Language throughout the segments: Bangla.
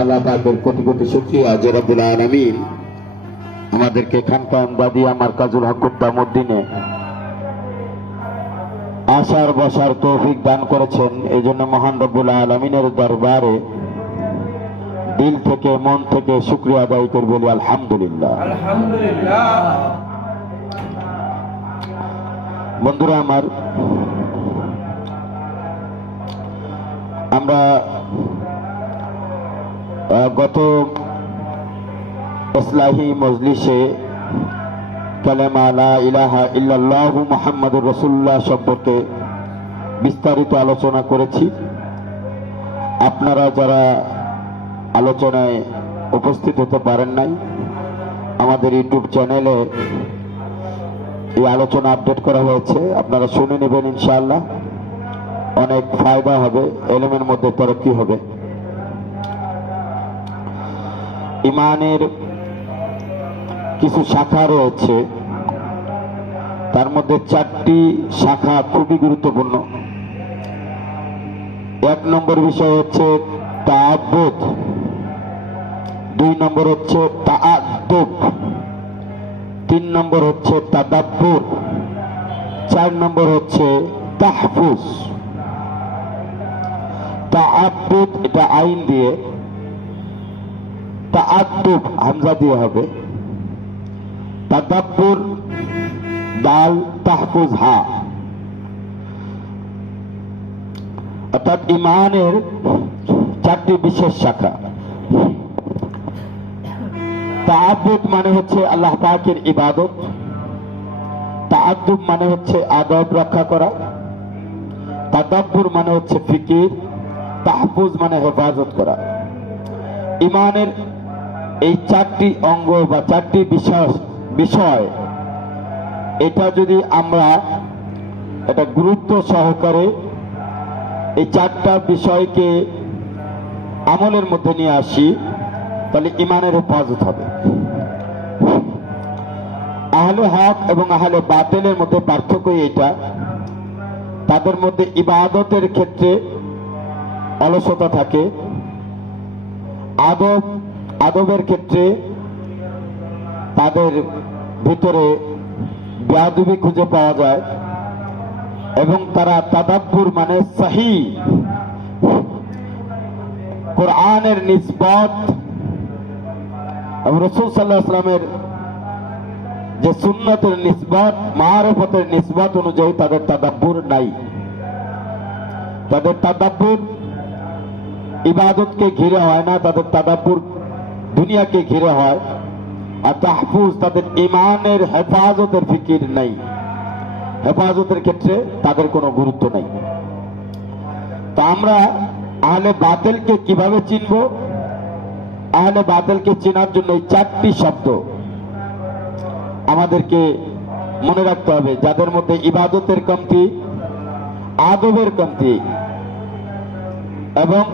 আল্লাহ পাকের কোটি কোটি শুকরিয়া যে রব্বুল আলামিন আমাদেরকে খানকা আমদাদিয়া মারকাজুল হক কুদ্দামউদ্দিনে আসার বসার তৌফিক দান করেছেন। এই জন্য মহান রব্বুল আলামিনের দরবারে দিল থেকে মন থেকে শুকরিয়া আদায় করে বলি আলহামদুলিল্লাহ। বন্ধুরা আমার, আমরা গত ইসলাহি মজলিসে কালেমা লা ইলাহা ইল্লাল্লাহু মুহাম্মাদুর রাসূলুল্লাহ সম্পর্কে বিস্তারিত আলোচনা করেছি। আপনারা যারা আলোচনায় উপস্থিত হতে পারেন নাই, আমাদের ইউটিউব চ্যানেলে এই আলোচনা আপডেট করা হয়েছে, আপনারা শুনে নেবেন। ইনশাআল্লাহ অনেক ফায়দা হবে, এলেমের মধ্যে তরক্কি হবে। ইমানের কিছু শাখা রয়েছে, তার মধ্যে 4টি শাখা খুবই গুরুত্বপূর্ণ। 1 নম্বর বিষয় হচ্ছে তাআব্বুদ, 2 নম্বর হচ্ছে তাআদ্দুব, 3 নম্বর হচ্ছে তাদাব্বুর, 4 নম্বর হচ্ছে তাহফুজ। তাআব্বুদ এটা আইন দিয়ে, তাআদ্দুব হামজা দিয়ে হবে, তাদাব্বুর দাল, তাহফুজ হা। অর্থাৎ ইমানের 4টি বিশেষ শাখা। তাআব্বুদ মানে হচ্ছে আল্লাহ পাকের ইবাদত, তাআদ্দুব মানে হচ্ছে আদব রক্ষা করা, তাদাব্বুর মানে হচ্ছে ফিকির, তাহফুজ মানে হেফাজত করা। ইমানের এই 4টি অঙ্গ বা 4টি বিষয় এটা যদি আমরা এটা গুরুত্ব সহকারে এই 4টা বিষয়কে আমলের মধ্যে নিয়ে আসি, তাহলে ইমানের হেফাজত হবে। আহলে হক এবং আহলে বাতিলের মধ্যে পার্থক্য এটা, তাদের মধ্যে ইবাদতের ক্ষেত্রে অলসতা থাকে, আদবের ক্ষেত্রে তাদের ভিতরে বেয়াদবি খুঁজে পাওয়া যায়, এবং তারা তাদাব্বুর মানে সহি কোরআনের নিসবত এবং রাসূল সাল্লাল্লাহু আলাইহি ওয়াসাল্লামের যে সুন্নতের নিসবত, মারিফতের নিসবত অনুযায়ী তাদের তাদাব্বুর নাই। তাদের তাদাব্বুর ইবাদতকে ঘিরে হয় না, তাদের তাদাব্বুর দুনিয়াকে ঘিরে হয়। আর তাহফুজ তাদের ইমানের হেফাজতের ফিকির নাই, হেফাজতের ক্ষেত্রে তাদের কোনো গুরুত্ব নেই। তা আমরা আহলে বাতিলকে কিভাবে চিনব? আহলে বাতিলকে চেনার জন্য এই 4টি শব্দ আমাদেরকে মনে রাখতে হবে, যাদের মধ্যে ইবাদতের কমতি, আদবের কমতি এবং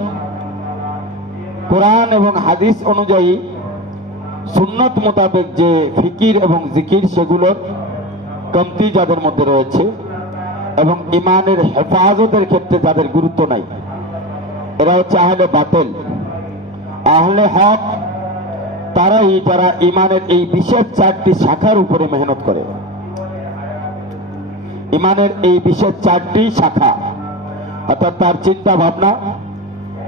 কোরআন এবং হাদিস অনুযায়ী সুন্নত মোতাবেক যে ফিকির এবং জিকির সেগুলোর কমতি যাদের মধ্যে রয়েছে, এবং ইমানের হেফাজতের ক্ষেত্রে যাদের গুরুত্ব নাই, এরা হচ্ছে আহলে বাতিল। আহলে হক তারাই যারা ইমানের এই বিশেষ 4টি শাখার উপরে মেহনত করে। ইমানের এই বিশেষ 4টি শাখা, অর্থাৎ তার চিন্তা ভাবনা,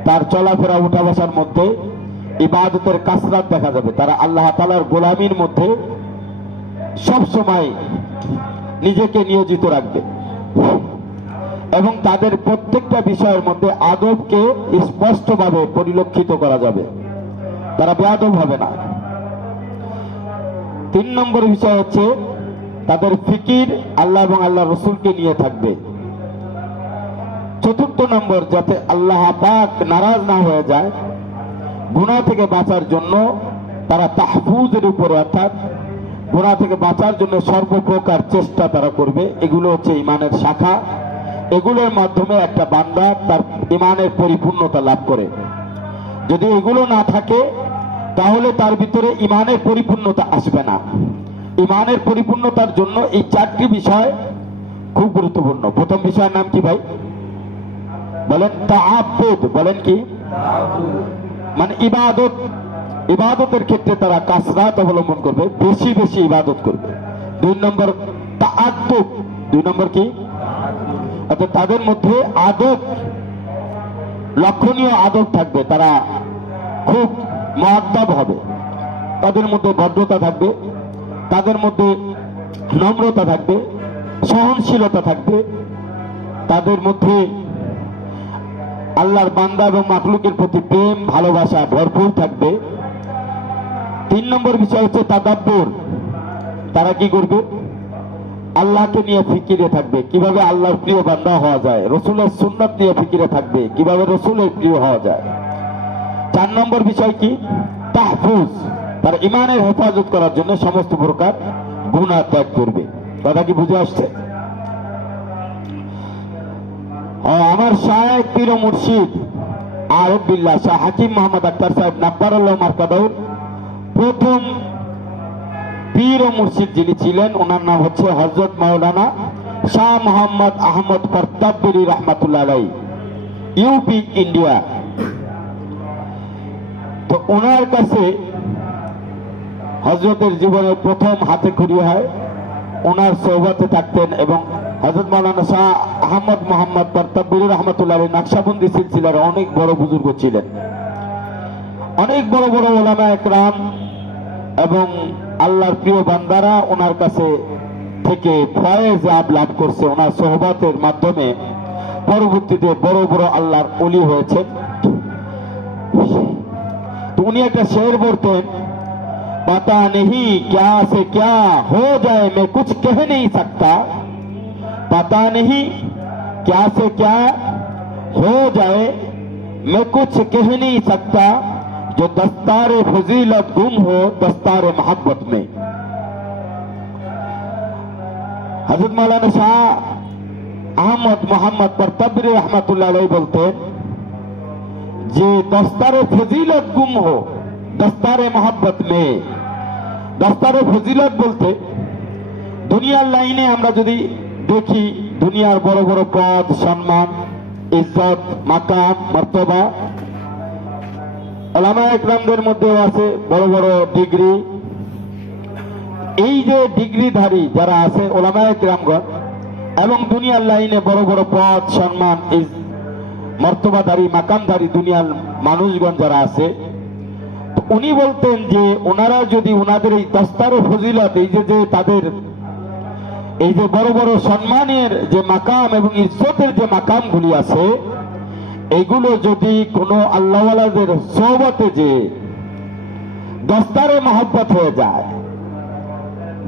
তার চলাফেরা উঠা বসার মধ্যে ইবাদতের কাসরাত দেখা যাবে। তারা আল্লাহ তাআলার গোলামির মধ্যে সব সময় নিজেকে নিয়োজিত রাখবে, এবং তাদের প্রত্যেকটা বিষয়ের মধ্যে আদবকে স্পষ্টভাবে পরিলক্ষিত করা যাবে, তারা বেয়াদব হবে না। 3 নম্বর বিষয় হচ্ছে তাদের ফিকির আল্লাহ এবং আল্লাহ রসুলকে নিয়ে থাকবে। 4র্থ নম্বর, যাতে আল্লাহ পাক নারাজ না হয়ে যায়, গুনাহ থেকে বাঁচার জন্য তারা তাহফুজের উপরে, অর্থাৎ গুনাহ থেকে বাঁচার জন্য সর্বপ্রকার চেষ্টা তারা করবে। এগুলো হচ্ছে ইমানের শাখা। এগুলোর মাধ্যমে একটা বান্দা তার ইমানের পরিপূর্ণতা লাভ করে। যদি এগুলো না থাকে তাহলে তার ভিতরে ইমানের পরিপূর্ণতা আসবে না। ইমানের পরিপূর্ণতার জন্য এই 4টি বিষয় খুব গুরুত্বপূর্ণ। প্রথম বিষয়ের নাম কি ভাই? বলেন তাআব্বুদ, বলেন কি মানে ইবাদত, ইবাদতের ক্ষেত্রে তারা কাসরাত অবলম্বন করবে, বেশি বেশি ইবাদত করবে। 2 নম্বর তাআদ্দুব, 2 নম্বর কি অর্থাৎ তাদের মধ্যে আদব, লক্ষণীয় আদব থাকবে, তারা খুব মুআদ্দাব হবে, তাদের মধ্যে ভদ্রতা থাকবে, তাদের মধ্যে নম্রতা থাকবে, সহনশীলতা থাকবে, তাদের মধ্যে আল্লাহর বান্দা এবং মাখলুকের প্রতি প্রেম ভালোবাসা ভরপুর থাকবে। 3 নম্বর বিষয় হচ্ছে তাদাব্বুর, তারা কি করবে আল্লাহকে নিয়ে ফিকিরে থাকবে, কিভাবে আল্লাহর প্রিয় বান্দা হওয়া যায়, রসুলের সুন্নাত নিয়ে ফিকিরে থাকবে, কিভাবে রসুলের প্রিয় হওয়া যায়। 4 নম্বর বিষয় কি তাহফুজ, তার ইমানের হেফাজত করার জন্য সমস্ত প্রকার গুনাহ ত্যাগ করবে। কথা কি বুঝে আসছে? আমার শায়েখ পীর ও মুর্শিদ আরিফ বিল্লাহ শাহ হাকিম মোহাম্মদ আখতার সাহেব নাব্বারাল্লাহু মারকাদাহুর প্রথম পীর ও মুর্শিদ যিনি ছিলেন ওনার নাম হচ্ছে হযরত মাওলানা শাহ মোহাম্মদ আহমদ করতাবপুরী রহমাতুল্লাহ আলাইহি, ইউপি ইন্ডিয়া। তো ওনার কাছে হযরতের জীবনের প্রথম হাতে খড়ি হয়, ওনার সোহবতে থাকতেন এবং হযরত মাওলানা শাহ আহমদ মোহাম্মদ করতাবপুরী রহমাতুল্লাহ আলাইহি নকশবন্দি সিলসিলার অনেক বড় বুজুর্গ ছিলেন। অনেক বড় বড় ওলামা একরাম এবং আল্লাহর প্রিয় বান্দারা ওনার কাছে থেকে ফয়েজ লাভ করছে, ওনার সোহবতের মাধ্যমে পরবর্তীতে বড় বড় আল্লাহর ওলি হয়েছে। তো উনি একটা শের বলতেন, पता नहीं क्या से क्या हो जाए मैं कुछ कह नहीं सकता, पता नहीं क्या से क्या हो जाए मैं कुछ कह नहीं सकता, जो दस्तारे फजीलत गुम हो दस्तारे मोहब्बत में। हजरत मौलाना शाह अहमद मोहम्मद करताबपुरी रहमतुल्लाह अलैहि बोलते जे दस्तारे फजीलत गुम हो दस्तारे मोहब्बत में। दस्तारे फजिलत बोलते दुनियार लाइने আমরা যদি দেখি দুনিয়ার বড় বড় পদ সম্মান ইজ্জত মাকাম মর্তবা, উলামা একরামদের মধ্যেও আছে বড় বড় ডিগ্রি। এই যে ডিগ্রিধারী যারা আছে উলামা একরামগণ এবং দুনিয়ার লাইনে বড় বড় পদ সম্মান মর্তবাধারী মাকামধারী দুনিয়ার মানুষগণ যারা আছে, উনি বলতেন যে ওনারা যদি ওনাদের এই দস্তারে ফজিলত, এই যে তাদের এই যে বড় বড় সম্মানের যে মাকাম এবং ইজ্জতের যে মাকামগুলি আছে, এগুলো যদি কোনো আল্লাহওয়ালাদের সোহবতে যে দস্তারে মহব্বত হয়ে যায়,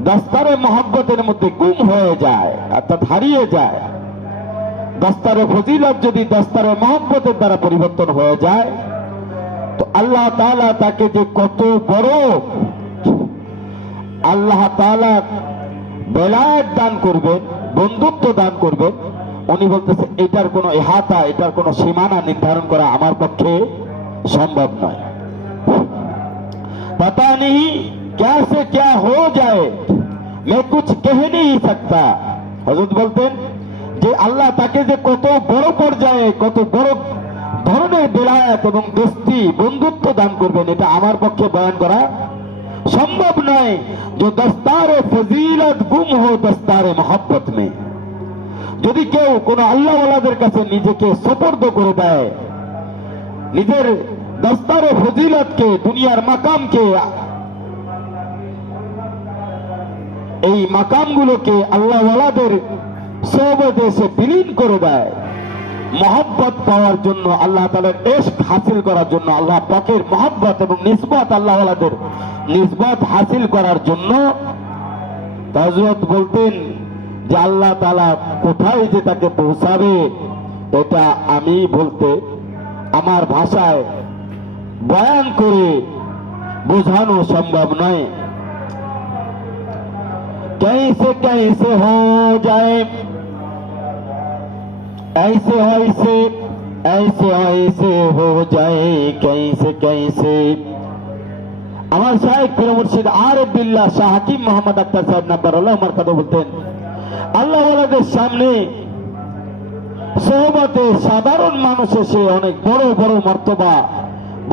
দস্তারে মহব্বতের মধ্যে গুম হয়ে যায় অর্থাৎ হারিয়ে যায়, দস্তারে ফজিলত যদি দস্তারে মহব্বতের দ্বারা পরিবর্তন হয়ে যায়, তো আল্লাহ তাআলা তাকে যে কত বড় আল্লাহ তাআলা বেলায়েত দান করবেন, বন্ধুত্ব দান করবেন, উনি বলতেছে এটার কোনো ইহাতা, এটার কোনো সীমানা নির্ধারণ করা আমার পক্ষে সম্ভব নয়। पता नहीं क्या से क्या हो जाए मैं कुछ कह नहीं सकता। হযরত বলতেন যে আল্লাহ তাকে যে কত বড় পর্যায়ে কত বড় ধরনের বেলায়েত এবং দোস্তি বন্ধুত্ব দান করবেন এটা আমার পক্ষে বয়ান করা সম্ভব নয়। যে দস্তারে ফজিলত গুম হো দস্তারে মোহব্বত মে, যদি কেউ কোন আল্লাহওয়ালাদের কাছে নিজেকে সুপর্দ করে দেয়, নিজের দস্তারে ফজিলতকে দুনিয়ার মাকামকে এই মাকামগুলোকে আল্লাহওয়ালাদের সোহবতে সে বিলীন করে দেয়, মহব্বত পাওয়ার জন্য আল্লাহ তাআলার ইশক হাসিল করার জন্য, আল্লাহ পাকের মহব্বত এবং নিসবত আল্লাহওয়ালাদের নিসবত হাসিল করার জন্য হযরত বলতেন যে আল্লাহ তাআলা কোথায় যে তাকে পৌঁছাবে এটা আমি বলতে আমার ভাষায় বয়ান করে বোঝানো সম্ভব নয়। कैसे कैसे हो जाए ऐसे ऐसे ऐसे ऐसे हो जाए कैसे कैसे। আমার শায়েখ পীর মুর্শিদ আরিফ বিল্লাহ শাহ হাকিম মোহাম্মদ আখতার সাহেব নাব্বারাল্লাহু মারকাদাহু বলতেন, আল্লাহওয়ালাদের সামনে সোহবতে সাধারণ মানুষ এসে অনেক বড় বড় মর্তবা,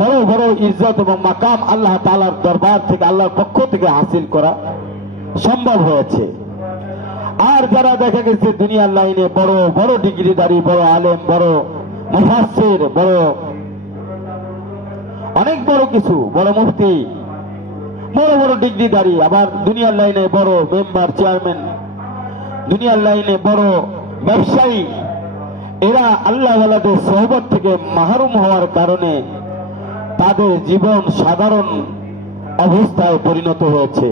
বড় বড় ইজ্জত এবং মাকাম আল্লাহ তাআলার দরবার থেকে, আল্লাহর পক্ষ থেকে হাসিল করা সম্ভব হয়েছে। আর যারা দেখা গেছে দুনিয়ার লাইনে বড় বড় ডিগ্রিধারী, বড় আলেম, বড় মুফাসসির, বড় অনেক বড় কিছু, বড় মুফতি, বড় বড় ডিগ্রিধারী, আবার দুনিয়ার লাইনে বড় মেম্বার, চেয়ারম্যান, দুনিয়ার লাইনে বড় ব্যবসায়ী, এরা আল্লাহ ওয়ালাদের সোহবত থেকে মাহরুম হওয়ার কারণে তাদের জীবন সাধারণ অবস্থায় পরিণত হয়েছে।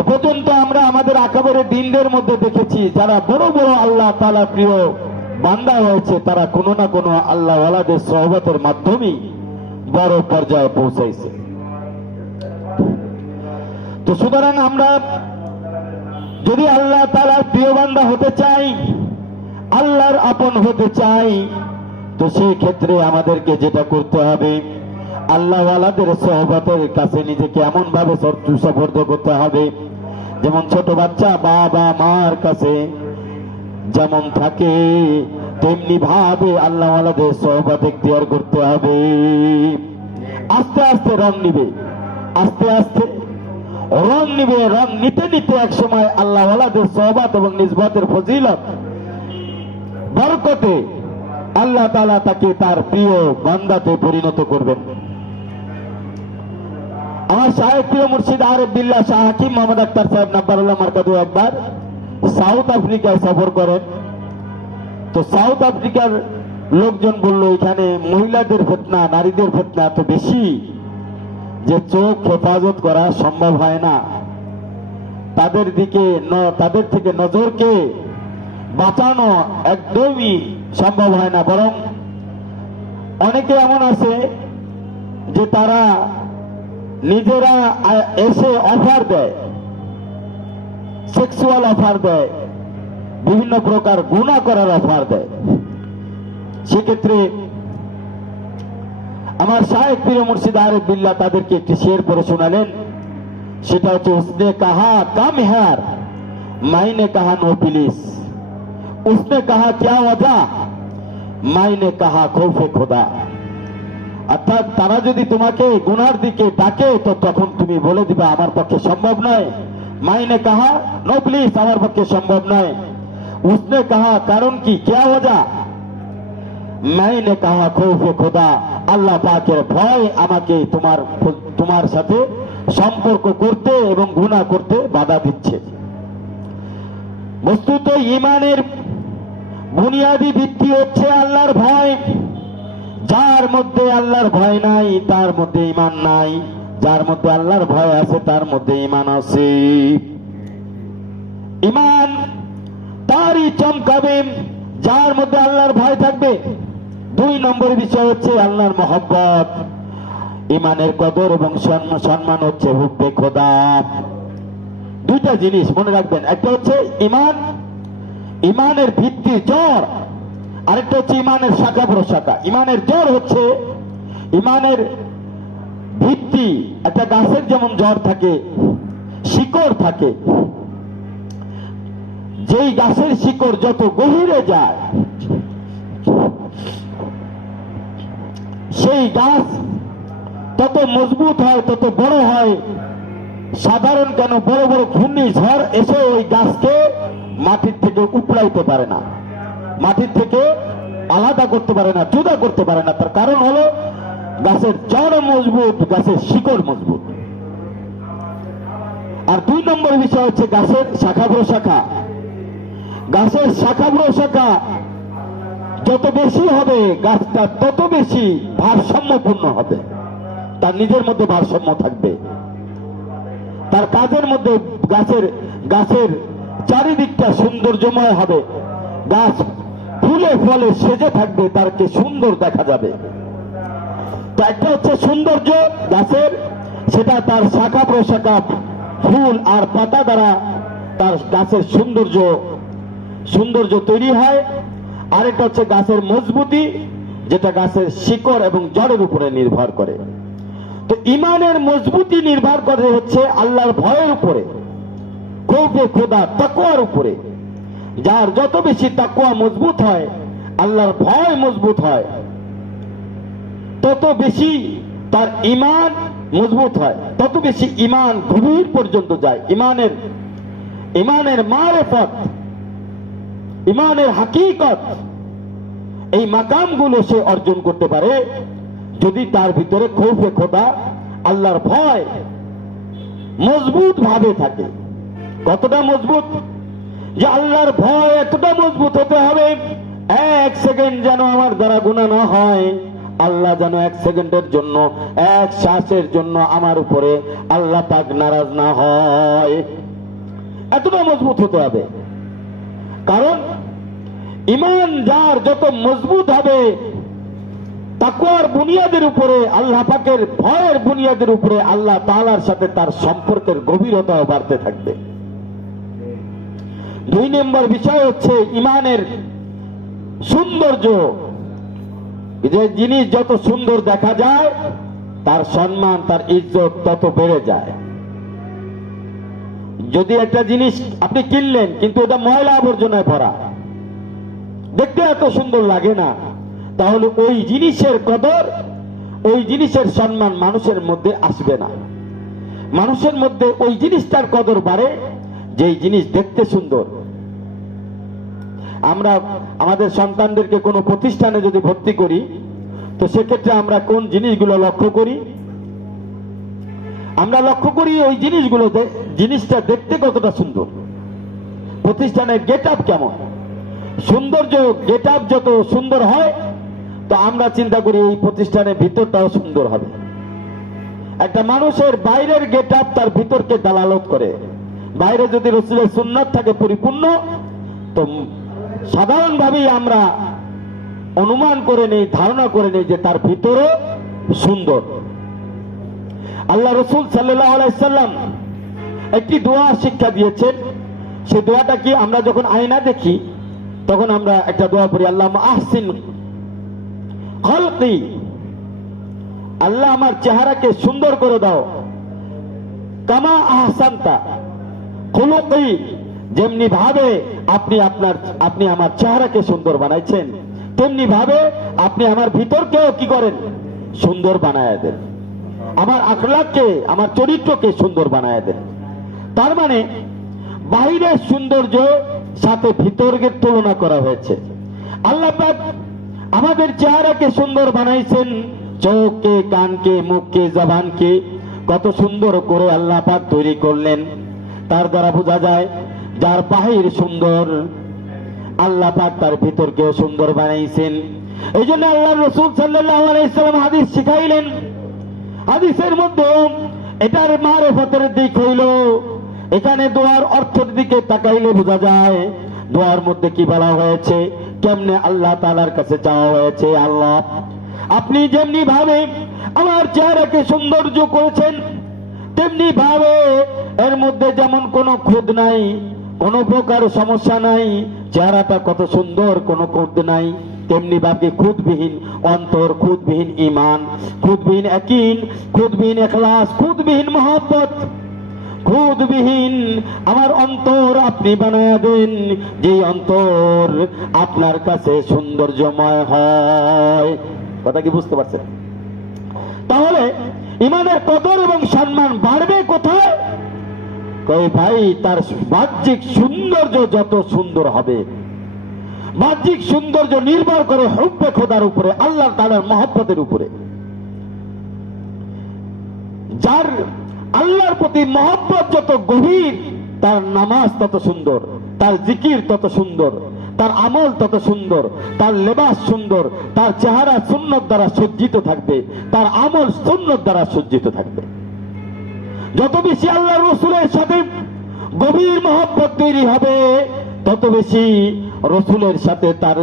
এ পর্যন্ত আমরা আমাদের আকাবেরে দিনদের মধ্যে দেখেছি যারা বড় বড় আল্লাহ তাআলা প্রিয় বান্দা হয়েছে, তারা কোনো না কোনো আল্লাহ ওয়ালাদের সোহবতের মাধ্যমেই বড় পর্যায়ে পৌঁছাইছে। তো সুতরাং আমরা যদি আল্লাহ তাআলার প্রিয় বান্দা হতে চাই, আল্লাহর আপন হতে চাই, তো সেই ক্ষেত্রে আমাদেরকে যেটা করতে হবে, আল্লাহ ওয়ালাদের সোহবতের কাছে নিজেকে এমন ভাবে সুসপর্দ করতে হবে যেমন ছোট বাচ্চা বাবা মার কাছে যেমন থাকে তেমনি ভাবে আল্লাহ ওয়ালাদের সোহবত ইখতিয়ার করতে হবে। আস্তে আস্তে রং নিবে, আস্তে আস্তে রং নিবে, রং নিতে নিতে এক সময় আল্লাহ ওয়ালাদের সোহবত এবং নিসবতের ফজিলত বরকতে আল্লাহ তাআলা তাকে তার প্রিয় বান্দাতে পরিণত করবেন। আমার শায়েখ প্রিয় মুর্শিদ আরিফ বিল্লাহ শাহ হাকিম মোহাম্মদ আখতার সাহেব নাব্বারুল্লাহ মারকাদু একবার সাউথ আফ্রিকায় সফর করেন। তো সাউথ আফ্রিকার লোকজন বলল এখানে মহিলাদের ফিতনা, নারীদের ফিতনা এত বেশি যে চোখ হেফাজত করা সম্ভব হয় না, তাদের দিকে তাদের থেকে নজরকে বাঁচানো একদমই সম্ভব হয় না। বরং অনেকে এমন আছে যে তারা নিজেরা এসে অফার দেয়, সেক্সুয়াল অফার দেয়, বিভিন্ন প্রকার গুনাহ করার অফার দেয়। সেক্ষেত্রে আমার শায়েখ পীর মুর্শিদ আরিফ বিল্লাহ তাদেরকে একটি শের পড়ে শোনালেন, সেটা হচ্ছে উসনে কাহা কাম হ্যার মাইনে কাহা নো পুলিশ, उसने कहा क्या वजह मायने कहा खौफे खुदा। অর্থাৎ তারা যদি তোমাকে গুনার দিকে ডাকে তো তখন তুমি বলে দিবা আমার পক্ষে সম্ভব নয়, মাইনে কাহা নো প্লিজ, আমার পক্ষে সম্ভব নয়। उसने कहा কারণ কি, क्या वजह মাইনে কাহা খৌফে খুদা, আল্লাহ পাকের ভয় আমাকে তোমার সাথে সম্পর্ক করতে এবং গুনাহ করতে বাধা দিচ্ছে। বস্তুত ঈমানের বুনিয়াদী ভিত্তি হচ্ছে আল্লাহর ভয়। যার মধ্যে আল্লাহর ভয় নাই তার মধ্যে ঈমান নাই, যার মধ্যে আল্লাহর ভয় আছে তার মধ্যে ঈমান আছে। ঈমান তারই চমকাবে যার মধ্যে আল্লাহর ভয় থাকবে। দুই নম্বর বিষয় হচ্ছে আল্লাহর মহব্বত। ঈমানের কদর এবং সম্মান হচ্ছে হুব্বে খোদা। দুইটা জিনিস মনে রাখবেন, একটা হচ্ছে ঈমান, ঈমানের ভিত্তি জড়, আরেকটা হচ্ছে ঈমানের শাখা প্রশাখা। ঈমানের জড় হচ্ছে ঈমানের ভিত্তি। একটা গাছের যেমন জড় থাকে, শিকড় থাকে, যেই গাছের শিকড় যত গভীরে যায় সেই গাছ তত মজবুত হয়, তত বড় হয়। সাধারণ কেন বড় বড় ঘূর্ণিঝড় এসে ওই গাছকে মাটির থেকে উপড়াইতে পারে না, মাটির থেকে আলাদা করতে পারে না, জুদা করতে পারে না। তার কারণ হলো গাছের জড় মজবুত, গাছের শিকড় মজবুত। আর দুই নম্বর বিষয় হচ্ছে গাছের শাখা প্রশাখা। গাছের শাখা প্রশাখা যত বেশি হবে গাছটা তত বেশি ভারসাম্যপূর্ণ হবে, তার নিজের মধ্যে ভারসাম্য থাকবে, তার কাজের মধ্যে গাছের চারিদিকটা সৌন্দর্যময় হবে, গাছ ফুলে ফলে সেজে থাকবে, তারকে সুন্দর দেখা যাবে। তো একটা হচ্ছে সৌন্দর্য গাছের, সেটা তার শাখা প্রশাখা ফুল আর পাতা দ্বারা তার গাছের সৌন্দর্য তৈরি হয়। আরেকটা হচ্ছে গাছের মজবুতি, যেটা গাছের শিকড় এবং জড়ের উপরে নির্ভর করে। তো ঈমানের মজবুতি নির্ভর করে হচ্ছে আল্লাহর ভয়ের উপরে, খৌফে খোদা তাকওয়ার উপরে। যার যত বেশি তাকওয়া মজবুত হয়, আল্লাহর ভয় মজবুত হয়, তত বেশি তার ঈমান মজবুত হয়, তত বেশি ঈমান গভীর পর্যন্ত যায়। ঈমানের মারিফত, ঈমানের হাকিকত, এই মাকামগুলো সে অর্জন করতে পারে যদি তার ভিতরে খৌফে খোদা, আল্লাহর ভয় মজবুত ভাবে থাকে। কতটা মজবুত? যে আল্লাহর ভয় এতটা মজবুত হতে হবে, এক সেকেন্ড যেন আমার দ্বারা গুনাহ না হয়, আল্লাহ যেন এক সেকেন্ডের জন্য, এক শ্বাসের জন্য আমার উপরে আল্লাহ পাক নারাজ না হয়, এতটা মজবুত হতে হবে। কারণ ঈমান যার যত মজবুত হবে, তাকওয়ার বুনিয়াদের উপরে, আল্লাহ পাকের ভয়ের বুনিয়াদের উপরে আল্লাহ তাআলার সাথে তার সম্পর্কের গভীরতাও বাড়তে থাকবে। 2 নম্বর বিষয় হচ্ছে ঈমানের সৌন্দর্য। যে জিনিস যত সুন্দর দেখা যায়, তার সম্মান, তার ইজ্জত তত বেড়ে যায়। যদি একটা জিনিস আপনি কিনলেন কিন্তু এটা ময়লা আবর্জনায় ভরা, দেখতে এত সুন্দর লাগে না, তাহলে ওই জিনিসের কদর, ওই জিনিসের সম্মান মানুষের মধ্যে আসবে না। মানুষের মধ্যে ওই জিনিসটার কদর বাড়ে যেই জিনিস দেখতে সুন্দর। আমরা আমাদের সন্তানদেরকে কোনো প্রতিষ্ঠানে যদি ভর্তি করি, তো সেক্ষেত্রে আমরা কোন জিনিসগুলো লক্ষ্য করি? আমরা লক্ষ্য করি ওই জিনিসগুলো, জিনিসটা দেখতে কতটা সুন্দর, প্রতিষ্ঠানের গেট আপ কেমন। সৌন্দর্য, গেট আপ যত সুন্দর হয়, তো আমরা চিন্তা করি এই প্রতিষ্ঠানের ভিতরটাও সুন্দর হবে। একটা মানুষের বাইরের গেট আপ তার ভিতরকে দালালত করে। বাইরে যদি রাসূলের সুন্নাত থাকে পরিপূর্ণ, তো সাধারণভাবেই আমরা অনুমান করে নেই, ধারণা করে নেই যে তার ভিতরে সুন্দর। আল্লাহ রাসূল সাল্লাল্লাহু আলাইহি সাল্লাম একটি দোয়া শিক্ষা দিয়েছেন। সেই দোয়াটা কি? আমরা যখন আয়না দেখি তখন আমরা একটা দোয়া পড়ি, আল্লাহুম্মা আহসিন খালকি, আল্লাহ আমার চেহারাকে সুন্দর করে দাও, কামা আহসানতা খুলুকি, যেমনি ভাবে আপনি আমার চেহারাকে সুন্দর বানাইছেন, তেমনি ভাবে আপনি আমার ভিতরকেও কি করেন? সুন্দর বানায় দেন। আমার আখলাককে, আমার চরিত্রকে সুন্দর বানায় দেন। তার মানে বাইরের সৌন্দর্য সাথে ভিতরের তুলনা করা হয়েছে। আল্লাহ পাক আমাদের চেহারাকে সুন্দর বানাইছেন, চোখকে, কানকে, মুখকে, জবানকে কত সুন্দর করে আল্লাহ পাক তৈরি করলেন। তার দ্বারা বোঝা যায় যার বাহির সুন্দর, আল্লাহ পাক তার ভিতরকেও সুন্দর বানাইছেন। এই জন্য আল্লাহ রাসূল সাল্লাল্লাহু আলাইহি সাল্লাম হাদিস শিখাইলেন। হাদিসের মধ্যে এটার মারিফতের দিক হইল, এখানে দোয়ার অর্থের দিকে তাকাইলে বোঝা যায় দোয়ার মধ্যে কি বলা হয়েছে, কেমনে আল্লাহ তাআলার কাছে চাওয়া হয়েছে। আল্লাহ, আপনি যেমনি ভাবে আমার চেহারাকে সৌন্দর্য করেছেন, তেমনি ভাবে এর মধ্যে যেমন কোনো খুঁত নাই, কোনো প্রকার সমস্যা নাই, চেহারাটা কত সুন্দর, কোনো খুঁত নাই, তেমনি ভাবে খুঁতবিহীন অন্তর, খুঁতবিহীন ঈমান, খুঁতবিহীন ইয়াকিন, খুঁতবিহীন ইখলাস, খুঁতবিহীন মহব্বত, খুঁতবিহীন আমার অন্তর আপনি বানায়া দেন, যে অন্তর আপনার কাছে সৌন্দর্যময় হয়। কথা কি বুঝতে পারছেন? তাহলে ঈমানের কদর এবং সম্মান বাড়বে কোথায়? কই ভাই, তার বাহ্যিক সৌন্দর্য যত সুন্দর হবে, বাহ্যিক সৌন্দর্য নির্ভর করে হুব্বে খোদার উপরে, আল্লাহ তাআলার মহব্বতের উপরে। যার আল্লাহর প্রতি মহব্বত যত গভীর, তার নামাজ তত সুন্দর, তার জিকির তত সুন্দর, তার আমল তত সুন্দর, তার লেবাস সুন্দর, তার চেহারা সুন্নত দ্বারা সজ্জিত থাকবে, তার আমল সুন্নত দ্বারা সজ্জিত থাকবে। যত বেশি আল্লাহ রাসূলের সাথে গভীর মহব্বত তৈরি হবে, তত বেশি রাসূলের সাথে তার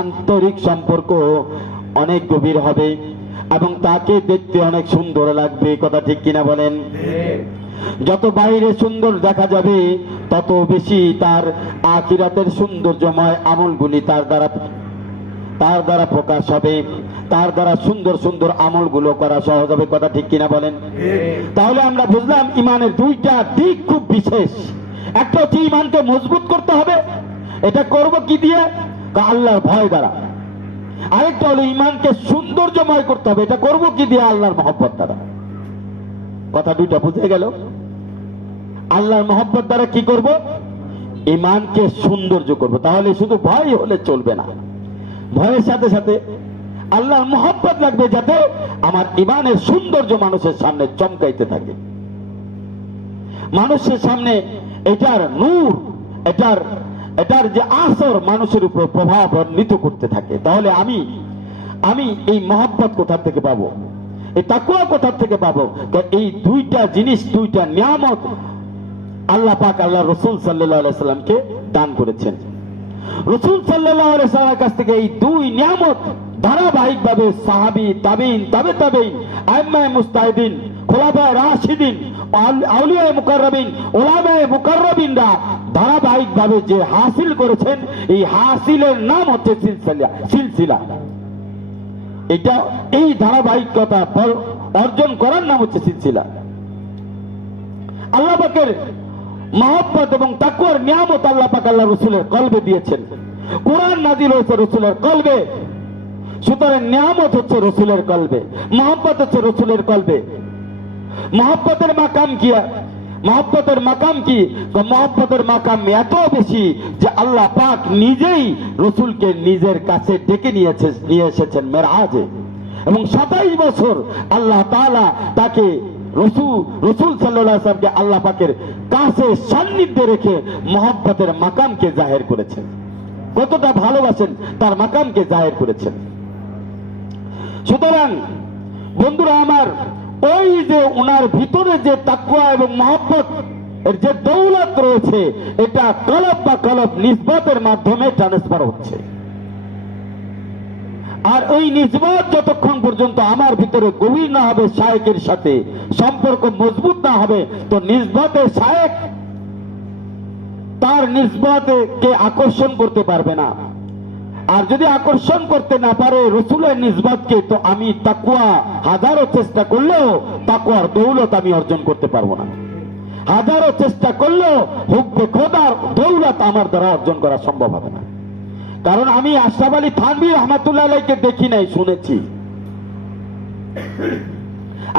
আন্তরিক সম্পর্ক অনেক গভীর হবে এবং তাকে দেখতে অনেক সুন্দর লাগবে। কথা ঠিক কিনা বলেন? যত বাইরে সুন্দর দেখা যাবে, তত বেশি তার আখিরাতের সৌন্দর্যময় আমলগুলি তার দ্বারা প্রকাশ হবে, তার দ্বারা সুন্দর সুন্দর আমলগুলো করা সহজ হবে। কথা ঠিক কিনা বলেন? তাহলে আমরা বুঝলাম ঈমানের দুইটা দিক খুব বিশেষ। একটা হচ্ছে ঈমানকে মজবুত করতে হবে, এটা করব কি দিয়ে? আল্লাহর ভয় দ্বারা। আরেকটা হলো ইমানকে সৌন্দর্যময় করতে হবে, এটা করব কি দিয়ে? আল্লাহর মহব্বত দ্বারা। কথা দুইটা বুঝে গেল? আল্লাহর মহব্বত দ্বারা কি করব? ইমানকে সৌন্দর্য করব। তাহলে শুধু ভয় হলে চলবে না, ভয়ের সাথে সাথে আল্লাহর মহব্বত লাগবে, যাতে আমার ইমানের সৌন্দর্য মানুষের সামনে চমকাইতে থাকে, মানুষের সামনে এটার নূর, এটার যে আসর মানুষের উপর প্রভাবান্বিত করতে থাকে। তাহলে আমি এই মহব্বত কোথা থেকে পাবো? এই তাকওয়া কোথা থেকে পাবো? এই দুইটা জিনিস, দুইটা নিয়ামত আল্লাহ পাক আল্লাহ রসুল সাল্লাল্লাহু আলাইহি সাল্লামকে দান করেছেন। রসুল সাল্লাল্লাহু আলাইহি সাল্লামের কাছ থেকে এই দুই নিয়ামত ধারাবাহিকভাবে সাহাবী, তাবিঈন, তাবে তাবেঈন, আইম্মায়ে মুজতাহিদিন, খোলাফায়ে রাশিদিন, আউলিয়ায়ে মুকাররাবিন, উলামায়ে মুকাররাবিনরা ধারাবাহিকভাবে যে হাসিল করেছেন, এই হাসিলের নাম হচ্ছে সিলসিলা। এটা এই ধারাবাহিকতা অর্জন করার নাম হচ্ছে সিলসিলা। আল্লাহ পাকের মহব্বত এবং তাকওয়ার নিয়ামত আল্লাহ পাক আল্লাহ রসুলের কলবে দিয়েছেন। কোরআন নাজিল হয়েছে রসুলের কলবে, সুতরাং নিয়ামত হচ্ছে রসুলের কলবে, মহব্বত হচ্ছে রসুলের কলবে। মহব্বতের মাকাম কি? মহব্বতের মাকাম কি? মহব্বতের মাকাম এত বেশি যে আল্লাহ পাক নিজেই রসুলকে নিজের কাছে ডেকে নিয়ে এসেছেন মেরাজে, এবং 27 বছর আল্লাহ তাআলা তাকে রসুল সাল্লাল্লাহু আলাইহি ওয়াসাল্লামকে আল্লাহ পাকের কাছে সান্নিধ্যে রেখে মহব্বতের মাকামকে জাহির করেছেন। কতটা ভালোবাসেন তার মাকামকে জাহির করেছেন। সুতরাং বন্ধুরা আমার, ওই যে ওনার ভিতরে যে তাকওয়া এবং মহব্বত এর যে দৌলত রয়েছে, এটা কলব বা কলব নিসবতের মাধ্যমে ট্রান্সফার হচ্ছে। আর ওই নিসবত যতক্ষণ পর্যন্ত আমার ভিতরে গভীর না হবে, শায়েকের সাথে সম্পর্ক মজবুত না হবে, তো নিসবতে শায়েক তার নিসবতকে আকর্ষণ করতে পারবে না। আর যদি আকর্ষণ করতে না পারে রসুলের নিসবতকে, তো আমি তাকওয়া হাজারো চেষ্টা করলেও তাকওয়ার দৌলত আমি অর্জন করতে পারবো না। হাজারো চেষ্টা করলেও হুব্বে খোদার দৌলত আমার দ্বারা অর্জন করা সম্ভব হবে না। কারণ আমি আশরাফ আলী থানভী রহমাতুল্লাহ আলাইহিকে দেখি নাই, শুনেছি।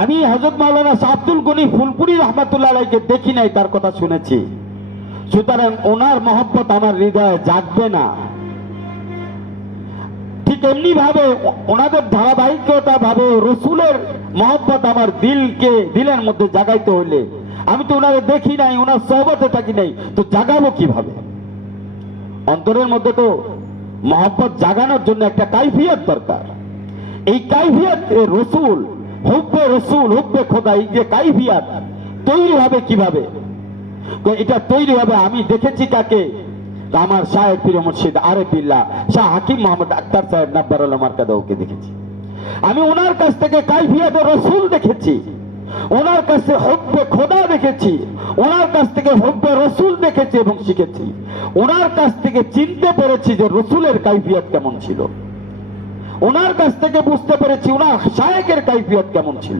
আমি হযরত মাওলানা শাহ আব্দুল গনি ফুলপুরি রহমাতুল্লাহ আলাইহিকে দেখি নাই, তার কথা শুনেছি। সুতরাং ওনার মহব্বত আমার হৃদয়ে জাগবে না। ঠিক এমনি ভাবে ওনাদের ধারাবাহিকতা ভাবে রসুলের মহব্বত আমার দিলের মধ্যে জাগাইতে হইলে, আমি তো ওনারে দেখি নাই, ওনার সোহবতে থাকি নাই, তো জাগাবো কিভাবে? অন্তরের মধ্যে তো মহব্বত জাগানোর জন্য একটা কাইফিয়ত দরকার। এই কাইফিয়ত রসুল, হুব্বে খোদা, এই যে কাইফিয়ত তৈরি হবে কিভাবে? এটা তৈরি হবে, আমি দেখেছি কাকে? আমার শায়েখ পীর মুর্শিদ আরেফিল্লাহ শাহ হাকিম মোহাম্মদ আক্তার সাহেব নাব্বারুল্লাহ মারকাদাউকে দেখেছি। আমি ওনার কাছ থেকে কাইফিয়ত রসুল দেখেছি, ওনার কাছে হুব্বে খোদা দেখেছি, ওনার কাছ থেকে হুব্বে রসুল দেখেছি এবং শিখেছি। ওনার কাছ থেকে চিনতে পেরেছি যে রসুলের কাইফিয়ত কেমন ছিল। ওনার কাছ থেকে বুঝতে পেরেছি ওনার শায়েকের কাইফিয়ত কেমন ছিল।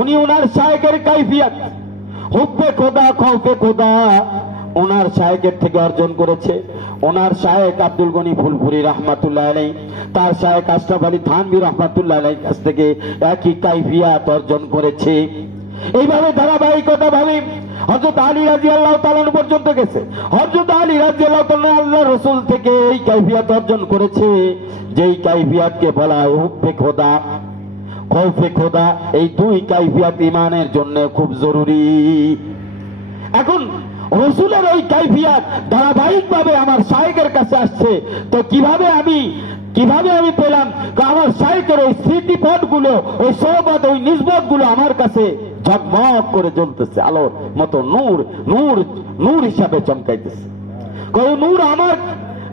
উনি ওনার শায়েকের কাইফিয়ত হুব্বে খোদা, খৌফে খোদা ওনার শায়েকের থেকে অর্জন করেছে। ওনার শায়েক আব্দুল গনি ফুলপুরি রহমাতুল্লাহ আলাইহি, তার শায়েক আশরাফ আলী থানভী রহমাতুল্লাহ আলাইহির কাছ থেকে একই কাইফিয়াত অর্জন করেছে। এইভাবে ধারাবাহিকতা ভাবে হযরত আলী রাদিয়াল্লাহু তাআলা পর্যন্ত গেছে। হযরত আলী রাদিয়াল্লাহু তাআলা আল্লাহ রাসূল থেকে এই কাইফিয়াত অর্জন করেছে, যেই কাইফিয়াতকে বলা হয় হুব্বে খোদা, খৌফে খোদা। এই দুই কাইফিয়াত ঈমানের জন্য খুব জরুরি। এখন রসুলের ওই কাইফিয়াত ধারাবাহিকভাবে আমার শায়েকের কাছে আসছে, তো কিভাবে আমি পেলাম? আমার শায়েকের ওই স্মৃতিপথ গুলো, ওই সোহবত, ওই নিসবত গুলো আমার কাছে ঝকমক করে জ্বলতেছে, আলোর মতো নূর হিসাবে চমকাইতেছে। ওই নূর আমার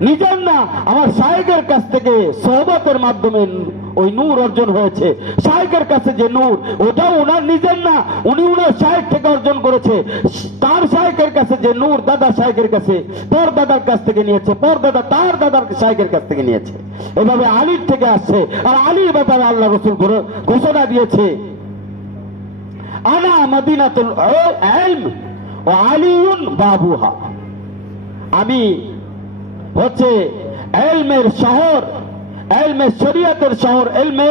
নিজের না, আমার শায়েকের কাছ থেকে সোহবতের মাধ্যমে ওই নূর অর্জন হয়েছে। শায়েকের কাছে যে নূর, ওটাও ওনার নিজের না, উনি ওনার শায়েক থেকে অর্জন করেছে। তার শায়েকের কাছে যে নূর, দাদা শায়েকের কাছে, পর দাদার কাছ থেকে নিয়েছে, পর দাদা তার দাদার শায়েকের কাছ থেকে নিয়েছে। এভাবে আলীর থেকে আসছে। আর আলীর ব্যাপারে আল্লাহ রাসূল ঘোষণা দিয়েছে, আনা মাদিনাতুল ইলম ওয়া আলিয়ুন বাবুহা। আমি হচ্ছে এলমের শহর, এলমে শরিয়তের শহর, এলমে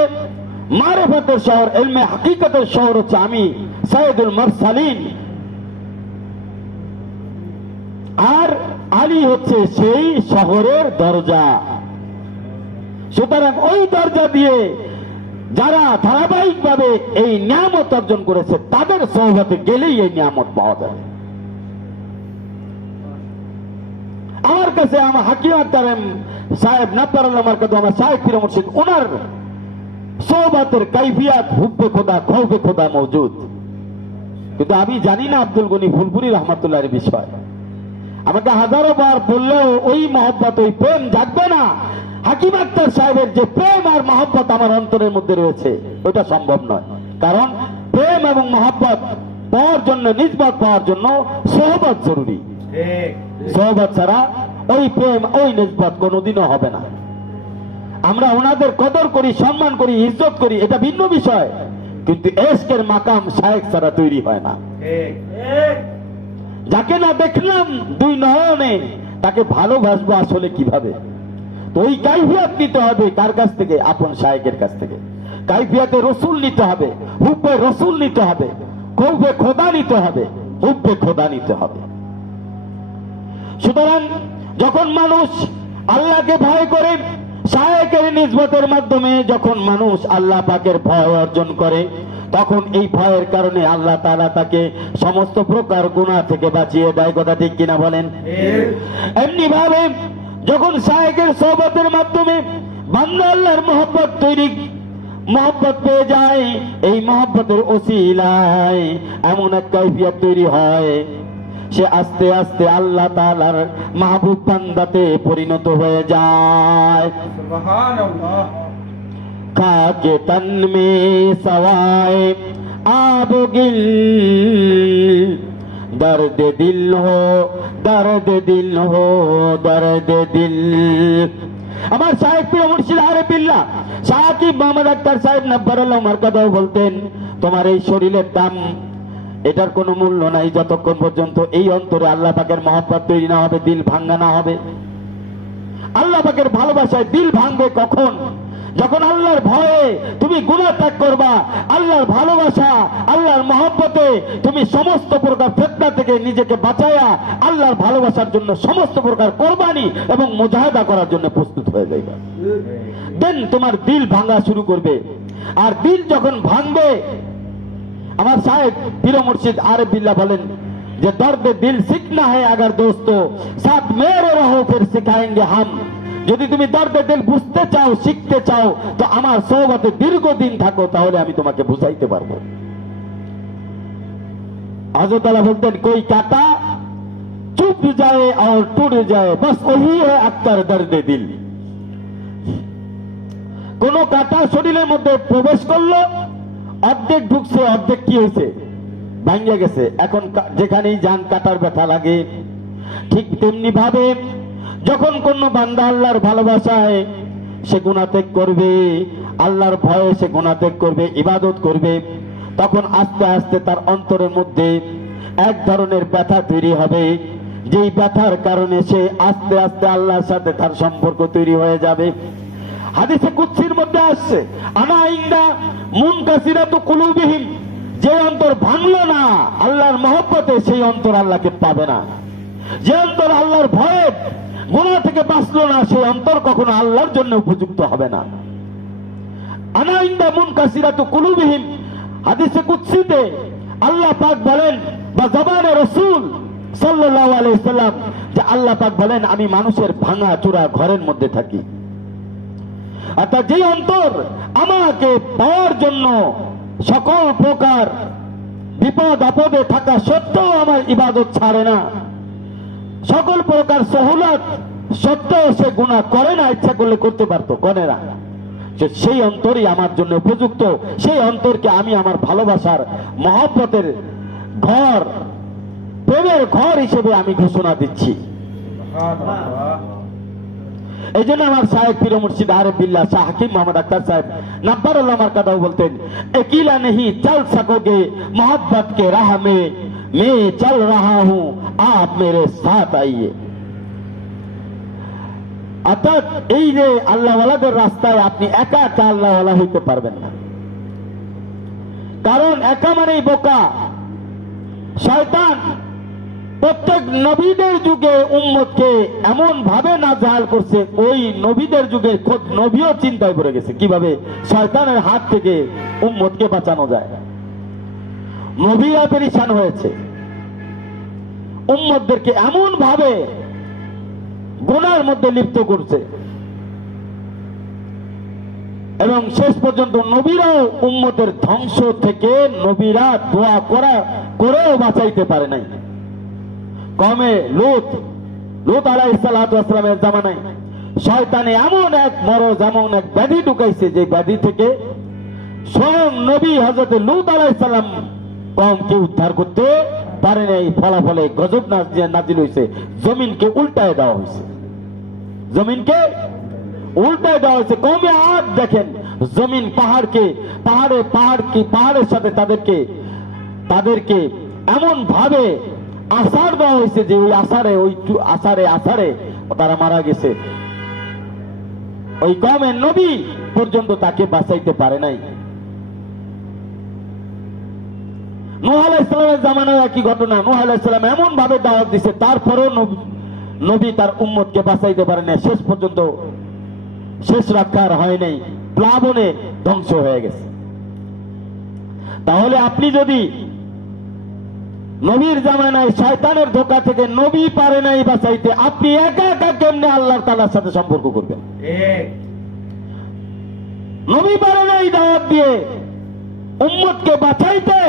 মারিফাতের শহর, এলমে হাকিকতের শহর হচ্ছে আমি সাইয়্যিদুল মুরসালিন। আর আলী হচ্ছে সেই শহরের দরজা। সুতরাং ওই দরজা দিয়ে যারা ধারাবাহিকভাবে এই নিয়ামত অর্জন করেছে তাদের সোহবতে গেলেই এই নিয়ামত পাওয়া যাবে। আমার কাছে আমার হাকিম আক্তার সাহেব নাব্বারুল্লাহ মারকাদু, আমার শাইখ পীর মুর্শিদ, ওনার সোহবতের কাইফিয়াত হুব্বে খোদা খৌফে খোদা মওজুদ। কিন্তু আমি জানি না আব্দুল গনি ফুলপুরি রহমাতুল্লাহর বিষয়। আমাকে হাজারো বার বললেও ওই মহব্বত, ওই প্রেম জাগবে না। হাকিম আক্তার সাহেবের যে প্রেম আর মহব্বত আমার অন্তরের মধ্যে রয়েছে ওইটা সম্ভব নয়। কারণ প্রেম এবং মহব্বত পাওয়ার জন্য, নিসবত পাওয়ার জন্য সোহবত জরুরি। সোহবত ছাড়া ওই প্রেম, ওই নিসবত কোনোদিনও হবে না। আমরা ওনাদের কদর করি, সম্মান করি, ইজ্জত করি, এটা ভিন্ন বিষয়, কিন্তু এশকের মাকাম শায়েখ ছাড়া তৈরি হয় না। যাকে না দেখলাম দুই নয়নে তাকে ভালোবাসবো আসলে কিভাবে? তো ওই কাইফিয়াত নিতে হবে কার কাছ থেকে? আপন শায়েখের কাছ থেকে। কাইফিয়াতে রসুল নিতে হবে, হুব্বে রসুল নিতে হবে, কৌফে খোদা নিতে হবে, হুব্বে খোদা নিতে হবে। সুতরাং যখন মানুষ আল্লাহকে ভয় করে, শায়েখের নিসবতের মাধ্যমে যখন মানুষ আল্লাহ পাকের ভয় অর্জন করে, তখন এই ভয়ের কারণে আল্লাহ তাআলা তাকে সমস্ত প্রকার গুনাহ থেকে বাঁচিয়ে দেয়। কথা ঠিক কিনা বলেন? এমনি ভাবে যখন শায়েখের সোহবতের মাধ্যমে বান্দা আল্লাহর মহব্বত তৈরি, মহব্বত পেয়ে যায়, এই মহব্বতের ওসিলায় এমন এক কাইফিয়ত তৈরি হয়, সে আস্তে আস্তে আল্লাহ তাআলার মাহবুব বান্দাতে পরিণত হয়ে যায়। সুবহানাল্লাহ। কাকে তন মে সওয়ায়ে আব গিল, দর্দ দিল হো, দর্দ দিল হো, দর্দ দিল। আমার শায়েখ পীর মুর্শিদ আরিফুল্লাহ সাকিব মোহাম্মদ আক্তার সাহেব নাব্বারুল্লাহ মারকাদাও বলতেন, তোমার এই শরীরের দাম, এটার কোনো মূল্য নাই যতক্ষণ পর্যন্ত এই অন্তরে আল্লাহ পাকের মহব্বত তৈরি না হবে, দিল ভাঙ্গা না হবে। আল্লাহ পাকের ভালোবাসায় দিল ভাঙবে কখন? যখন আল্লাহর ভয়ে তুমি গুনাহ ত্যাগ করবা, আল্লাহর ভালোবাসা, আল্লাহর মহব্বতে তুমি সমস্ত প্রকার ফিতনা থেকে নিজেকে বাঁচায়া আল্লাহর ভালোবাসার জন্য সমস্ত প্রকার কোরবানি এবং মুজাহাদা করার জন্য প্রস্তুত হয়ে যাবে। দেন তোমার দিল ভাঙা শুরু করবে। আর দিল যখন ভাঙবে, আমার সাহেব পীর মুর্শিদ আরিফুল্লাহ বলেন যে দর্দ দিল सीखना है अगर दोस्तों साथ मेरे रहो फिर सिखाएंगे हम। যদি তুমি দর্দ দিল বুঝতে চাও, শিখতে চাও, তো আমার সোহবতে দীর্ঘদিন থাকো, তাহলে আমি তোমাকে বুঝাইতে পারবো। হযরত আলা বলতেন, कोई काटा चुभ जाए और टूट जाए बस वही है अक्तर दर्द दिल। কোন কাটা শরীরের মধ্যে প্রবেশ করলো, অর্ধেক ঢুকছে, অর্ধেক কি হয়েছে? ভাঙে গেছে। এখন যেখানেই যান কাটার ব্যথা লাগে। ঠিক তেমনি ভাবে যখন কোন বান্দা আল্লাহর ভালোবাসায় সে গুনাহ ত্যাগ করবে, আল্লাহর ভয়ে সে গুনাহ ত্যাগ করবে, ইবাদত করবে, তখন আস্তে আস্তে তার অন্তরের মধ্যে এক ধরনের ব্যথা তৈরি হবে, যেই ব্যথার কারণে সে আস্তে আস্তে আল্লাহর সাথে তার সম্পর্ক তৈরি হয়ে যাবে। হাদিসে কুদসির মধ্যে আসছে, আনা ইনদা মুনকাসিরাতু কুলুবিহিম, যে অন্তর ভাঙলো না আল্লাহর মহব্বতে, সেই অন্তর আল্লাহকে পাবে না। যে অন্তর আল্লাহর ভয়ে গুনাহ থেকে বাঁচলো না, সেই অন্তর কখনো আল্লাহর জন্য উপযুক্ত হবে না। আনা ইনদা মুনকাসিরাতু কুলুবিহিম, হাদিসে কুদসিতে আল্লাহ পাক বলেন, বা জবানে রাসূল সাল্লাল্লাহু আলাইহি সাল্লাম, যে আল্লাহ পাক বলেন, আমি মানুষের ভাঙা চূড়া ঘরের মধ্যে থাকি। অর্থাৎ যে অন্তর আমাকে পাওয়ার জন্য সকল প্রকার বিপদ আপদে থাকা সত্ত্বেও আমার ইবাদত ছাড়ে না, সকল প্রকার সহুলত সত্ত্বেও সে গুনাহ করে না, ইচ্ছা করলে করতে পারতো, করে না, সেই অন্তরই আমার জন্য উপযুক্ত। সেই অন্তরকে আমি আমার ভালোবাসার মহব্বতের ঘর, প্রেমের ঘর হিসেবে আমি ঘোষণা দিচ্ছি। এই জন্য আমার সাহেব পীর মুর্শিদ আরিফুল্লাহ শাহ হাকিম মোহাম্মদ আক্তার সাহেব নাব্বারুল্লাহ মারকাদাও বলতেন, अकेला नहीं चल सकोगे मोहब्बत के राह में, मैं चल रहा हूं आप मेरे साथ आइए। অর্থাৎ এই যে আল্লাহওয়ালাদের রাস্তায় আপনি একা একা আল্লাহওয়ালা হইতে পারবেন না, কারণ একা মানেই বোকা। শয়তান প্রত্যেক নবীদের যুগে উম্মতকে এমন ভাবে নাজাহাল করছে, ওই নবীদের যুগে খোদ নবীও চিন্তায় পড়ে গেছে কিভাবে শয়তানের হাত থেকে উম্মতকে বাঁচানো যায়। নবীরা পেরেশান হয়েছে, উম্মতদেরকে এমন ভাবে গুনার মধ্যে লিপ্ত করছে, এবং শেষ পর্যন্ত নবীরাও উম্মতের ধ্বংস থেকে নবীরা দোয়া করেও বাঁচাইতে পারে নাই। কমে লূত আলাইহিস সালাতু ওয়াস সালামের জামানায় শয়তানে এমন এক মরজ, এমন এক ব্যাধি ঢুকাইছে, যে ব্যাধি থেকে স্বয়ং নবী হযরত লূত আলাইহিস সালাম কওমকে উদ্ধার করতে পারে নাই। ফলাফলে গজব নাজিল হয়েছে, জমিনকে উল্টায় দেওয়া হয়েছে, জমিনকে উল্টায় দেওয়া হয়েছে। কমে আদ দেখেন, জমিন পাহাড়ের সাথে তাদেরকে এমন ভাবে আসার দেওয়া হয়েছে যে ওই আসারে তারা মারা গেছে। ওই কওমের নবী পর্যন্ত তাকে বাঁচাইতে পারে নাই। নূহ আলাইহিস সালামের জামানায় একই ঘটনা। নূহ আলাইহিস সালাম এমন ভাবে দাওয়াত দিছে, তারপরেও নবী তার উম্মতকে বাঁচাইতে পারে না। শেষ পর্যন্ত শেষ রক্ষার হয় নাই, প্লাবনে ধ্বংস হয়ে গেছে। তাহলে আপনি যদি নবীর জামানায় শয়তানের ধোঁকা থেকে নবী পারে নাই বাঁচাইতে, আপনি একা একা কেমনে আল্লাহ তাআলার সাথে সম্পর্ক করবেন? নবী পারে নাই দাওয়াত দিয়ে উম্মতকে বাঁচাইতে,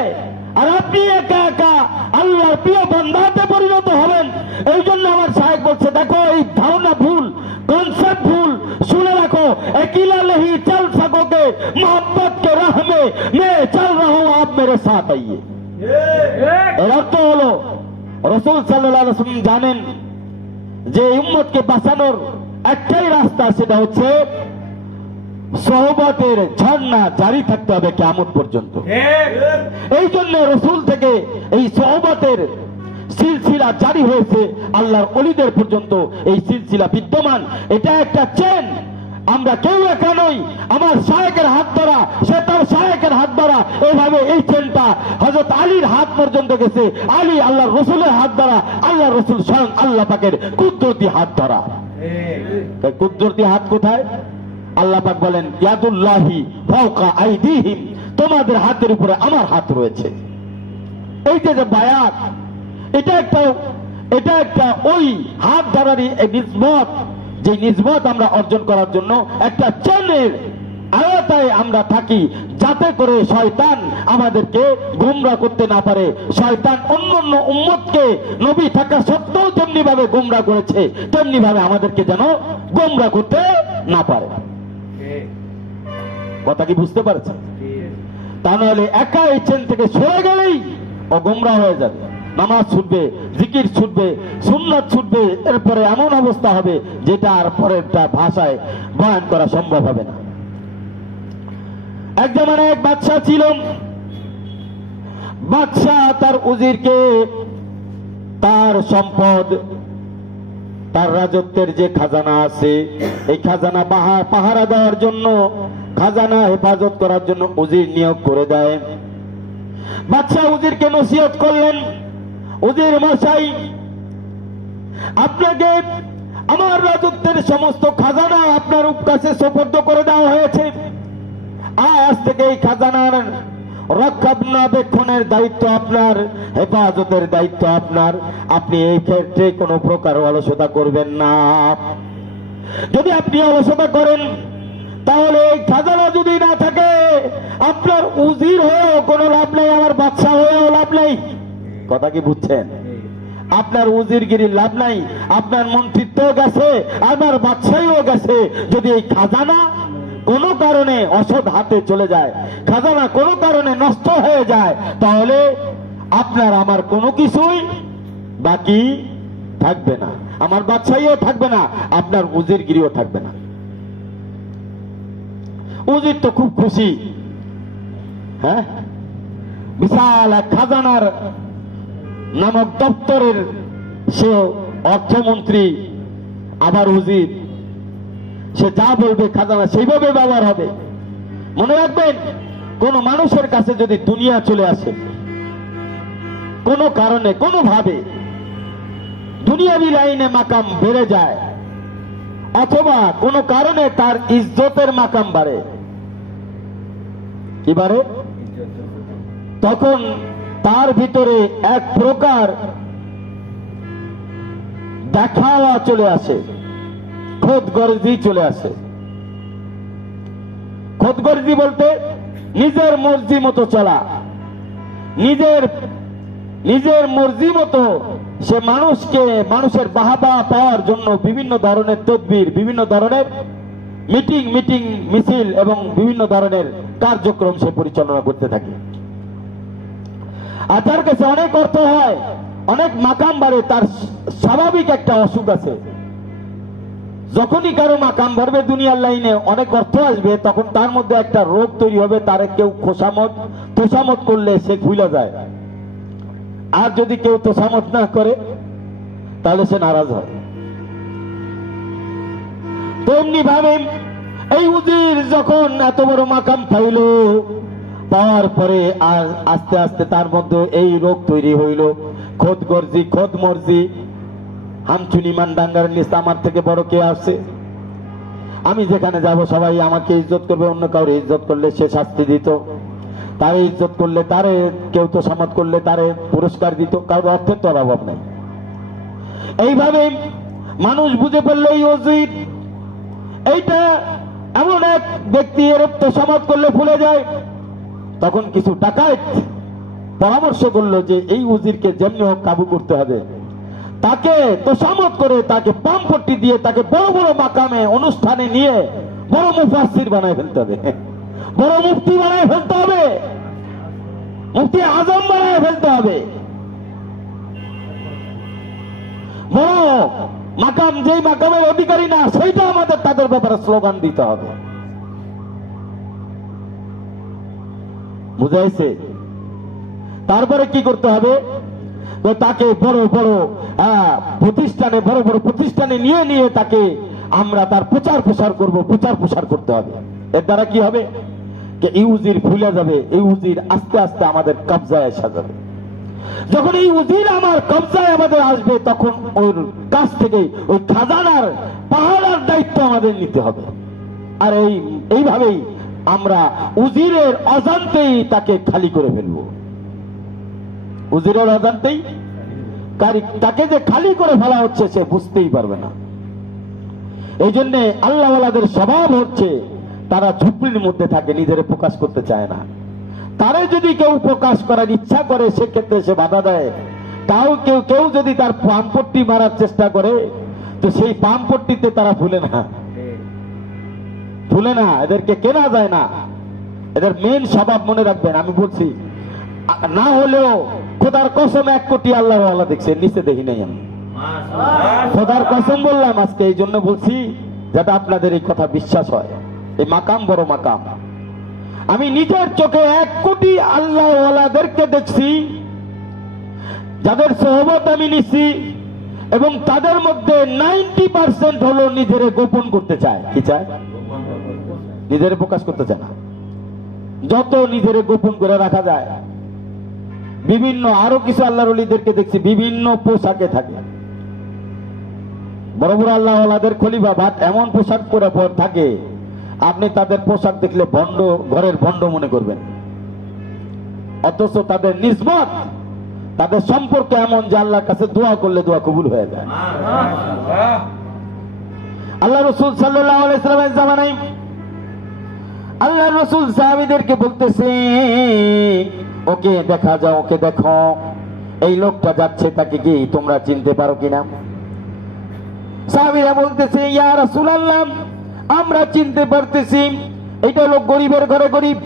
আর আপনি একা একা আল্লাহর প্রিয় বান্দাতে পরিণত হবেন। এই জন্য আমার সাহেব বলছে, দেখো এই ধারণা ভুল, কনসেপ্ট ভুল, শুনে রাখো। अकेला नहीं चल सकोगे, मोहब्बत के राह में मैं चल रहा हूं, आप मेरे साथ आइए। এর অর্থ হলো রাসূল সাল্লাল্লাহু আলাইহি ওয়াসাল্লাম জানেন যে উম্মতকে বাঁচানোর একটাই রাস্তা, সেটা হচ্ছে সোহবতের ঝর্ণা জারি থাকতে হবে কিয়ামত পর্যন্ত। এই জন্য রাসূল থেকে এই সোহবতের সিলসিলা জারি হয়েছে আল্লাহর ওলিদের পর্যন্ত, এই সিলসিলা বিদ্যমান। এটা একটা চেন, আমরা কেউ একা নই। আমার শায়েখের হাত ধরা, সে তার শায়েখের হাত ধরা, এইভাবে এই চেনটা হযরত আলীর হাত পর্যন্ত গেছে। আলী আল্লাহর রাসূলের হাত ধরা, আল্লাহ রাসূল স্বয়ং আল্লাহ পাকের কুদরতি হাত ধরা। কুদরতি হাত কোথায়? আল্লাহ পাক বলেন, ইয়াদুল্লাহি ফাওকা আইদিহিম, তোমাদের হাতের উপরে আমার হাত রয়েছে। এই যে বায়াত, এটা একটা ওই হাত ধরারই নিসবত, যে নিসবত আমরা অর্জন করার জন্য একটা চেনের আওতায় আমরা থাকি, যাতে করে শয়তান আমাদেরকে গোমরা করতে না পারে। শয়তান অন্যান্য উম্মতকে নবী থাকা সত্ত্বেও যেমনি ভাবে গোমরা করেছে, তেমনি ভাবে আমাদেরকে যেন গোমরা করতে না পারে। কথা কি বুঝতে পারছেন? তা নাহলে একা এই চেন থেকে সরে গেলেই ও গোমরা হয়ে যাবে। নামাজ ছুটবে, জিকির ছুটবে, সুন্নাত ছুটবে, এরপরে এমন অবস্থা হবে যেটা আর পরেরটা ভাষায় বয়ান করা সম্ভব হবে না। এক জামানায় এক বাদশা ছিল। বাদশা তার উজিরকে তার সম্পদ, তার রাজত্বের যে খাজানা আছে, এই খাজানা পাহারা দেওয়ার জন্য, খাজানা হেফাজত করার জন্য উজির নিয়োগ করে দেয়। বাদশা উজিরকে নসিহত করলেন, উজির মশাই, আপনাকে আমার রাজত্বের সমস্ত খাজানা আপনার কাছে সুপর্দ করে দেওয়া হয়েছে। আজ থেকে এই খাজানার রক্ষণাবেক্ষণের দায়িত্ব আপনার, হেফাজতের দায়িত্ব আপনার। আপনি এই ক্ষেত্রে কোনো প্রকার অলসতা করবেন না। যদি আপনি অলসতা করেন, তাহলে এই খাজানা যদি না থাকে, আপনার উজির হয়েও কোনো লাভ নেই, আমার বাদশা হয়েও লাভ নেই। কথা কি বুঝছেন? আপনার উজিরগিরির লাভ নাই, আপনার মন্ত্রিত্ব গেছে, আমার বাদশাহীও গেছে। যদি এই খাজানা কোনো কারণে অসৎ হাতে চলে যায়, খাজানা কোনো কারণে নষ্ট হয়ে যায়, তাহলে আপনার আমার কোনো কিছুই বাকি থাকবে না, আমার বাদশাহীও থাকবে না, আপনার উজিরগিরিও থাকবে না। উজির তো খুব খুশি, হ্যাঁ, বিশাল এক খাজানার নামক দপ্তরের সে অর্থমন্ত্রী, আবার উজির, সে যা বলবে খাজানা সেইভাবে ব্যবহার হবে। মনে রাখবেন, কোন মানুষের কাছে যদি দুনিয়া চলে আসে, কোনো কারণে কোনোভাবে দুনিয়াবি লাইনে মাকাম বেড়ে যায়, অথবা কোনো কারণে তার ইজ্জতের মাকাম বাড়ে, কি বাড়ে, তখন তার ভিতরে এক প্রকার দেখাওয়া চলে আসে, খোদগর্জি চলে আসে। খোদগর্জি বলতে নিজের মর্জি মতো চলা, নিজের মর্জি মতো সে মানুষের বাহাবা পাওয়ার জন্য বিভিন্ন ধরনের তদবির, বিভিন্ন ধরনের মিটিং মিছিল এবং বিভিন্ন ধরনের কার্যক্রম সে পরিচালনা করতে থাকে। আর তার কাছে অনেক অর্থ হয়, অনেক মাকাম বাড়ে, তার স্বাভাবিক একটা অসুখ আছে। যখনই কারো মাকাম বাড়বে দুনিয়ার লাইনে, অনেক অর্থ আসবে, তখন তার মধ্যে একটা রোগ তৈরি হবে, তার কেউ তোষামত করলে সে ভুলে যায়। আর যদি কেউ তোষামত না করে তাহলে সে নারাজ হয়। তেমনি ভাবে এই উজির যখন এত বড় মাকাম পাওয়ার পরে আর আস্তে আস্তে তার মধ্যে এই রোগ তৈরি হইল, খোদমর্জি, হামচুনি মানডাঙ্গার নিচ আমার থেকে বড় কে আসছে, আমি যেখানে যাব সবাই আমাকে ইজ্জত করবে, অন্য কাউরে ইজ্জত করলে সে শাস্তি দিত, তারে ইজ্জত করলে তারে, কেউ তো সামত করলে তারে পুরস্কার দিত, কারোর অর্থের তো অভাব নাই। এইভাবে মানুষ বুঝে ফেললো এই উজির এইটা এমন এক ব্যক্তি, এর তো সামত করলে ভুলে যায়। তখন কিছু ডাকাত পরামর্শ করলো যে এই উজিরকে যেমনি হোক কাবু করতে হবে, তাকে তোষামত করে, তাকে পামপট্টি দিয়ে, তাকে বড় বড় মাকামে অনুষ্ঠানে নিয়ে বড় মুফাসসির বানায় ফেলতে হবে, বড় মুফতি বানায় ফেলতে হবে, মুফতি আজম বানায় ফেলতে হবে। বড় মাকাম, যেই মাকামের অধিকারী না সেইটা আমাদের তাদের ব্যাপারে স্লোগান দিতে হবে। বুঝাইছে? তারপরে কি করতে হবে, তাকে বড় বড় প্রতিষ্ঠানে নিয়ে তাকে আমরা তার প্রচার করতে হবে। এর দ্বারা কি হবে, এই উজির ভুলে যাবে, এই উজির আস্তে আস্তে আমাদের কবজায় আসা যাবে। যখন এই উজির আমার কবজায় আমাদের আসবে, তখন ওর কাছ থেকে ওই খাজানার পাহারার দায়িত্ব আমাদের নিতে হবে। আর এইভাবেই আমরা উজিরের অজান্তেই তাকে খালি করে ফেলবো। উজিরের অজান্তেই তাকে যে খালি করে ফেলা হচ্ছে সে বুঝতেই পারবে না। এই জন্য আল্লাহওয়ালাদের স্বভাব হচ্ছে তারা ঝুপড়ির মধ্যে থাকে, নিজের প্রকাশ করতে চায় না। তারে যদি কেউ প্রকাশ করার ইচ্ছা করে সেক্ষেত্রে সে বাধা দেয়। তাও কেউ যদি তার পামপট্টি মারার চেষ্টা করে, তো সেই পামপট্টিতে তারা ভুলে না, এদেরকে কেনা যায় না। এদের মেন স্বভাব মনে রাখবেন, আমি বলছি না হলেও খোদার কসম 1 কোটি আল্লাহওয়ালা দেখছেন, নিচে দেখি নাই আমি, খোদার কসম বললাম আজকে, এই জন্য বলছি যাতে আপনাদের এই কথা বিশ্বাস হয়। এই মাকাম বড় মাকাম। আমি নিজের চোখে 1 কোটি আল্লাহওয়ালাদেরকে দেখছি, যাদের সোহবত আমি নিছি, এবং তাদের মধ্যে 90% হলো নিজের গোপন করতে চায়। কি চায়? নিজের প্রকাশ করতে চায় না। যত নিজের গোপন করে রাখা যায়। বিভিন্ন আরো কিছু আল্লাহর ওলিদেরকে দেখছি বিভিন্ন পোশাকে থাকে, বড় বড় আল্লাহওয়ালাদের খলিফা ভাত এমন পোশাক পরে থাকে, আপনি তাদের পোশাক দেখলে ঘরের ভণ্ড মনে করবেন। অথচ তাদের নিসবত, তাদের সম্পর্ক এমন যে আল্লাহর কাছে দোয়া করলে দোয়া কবুল হয়ে যায়। আল্লাহ রাসূল সাল্লাল্লাহু আলাইহি ওয়াসাল্লামের জামানায় আল্লাহ রাসূল সাহাবীদেরকে বলতেছে, ওকে দেখা যাও, ওকে দেখো, এই লোকটা যাচ্ছে, তাকে কি তোমরা চিনতে পারো কিনা? সাহাবীরা বলতেছে, ইয়া রাসূলুল্লাহ, আমরা চিনতে পারতেছি, এইটা লোক গরিবের ঘরে গরিব,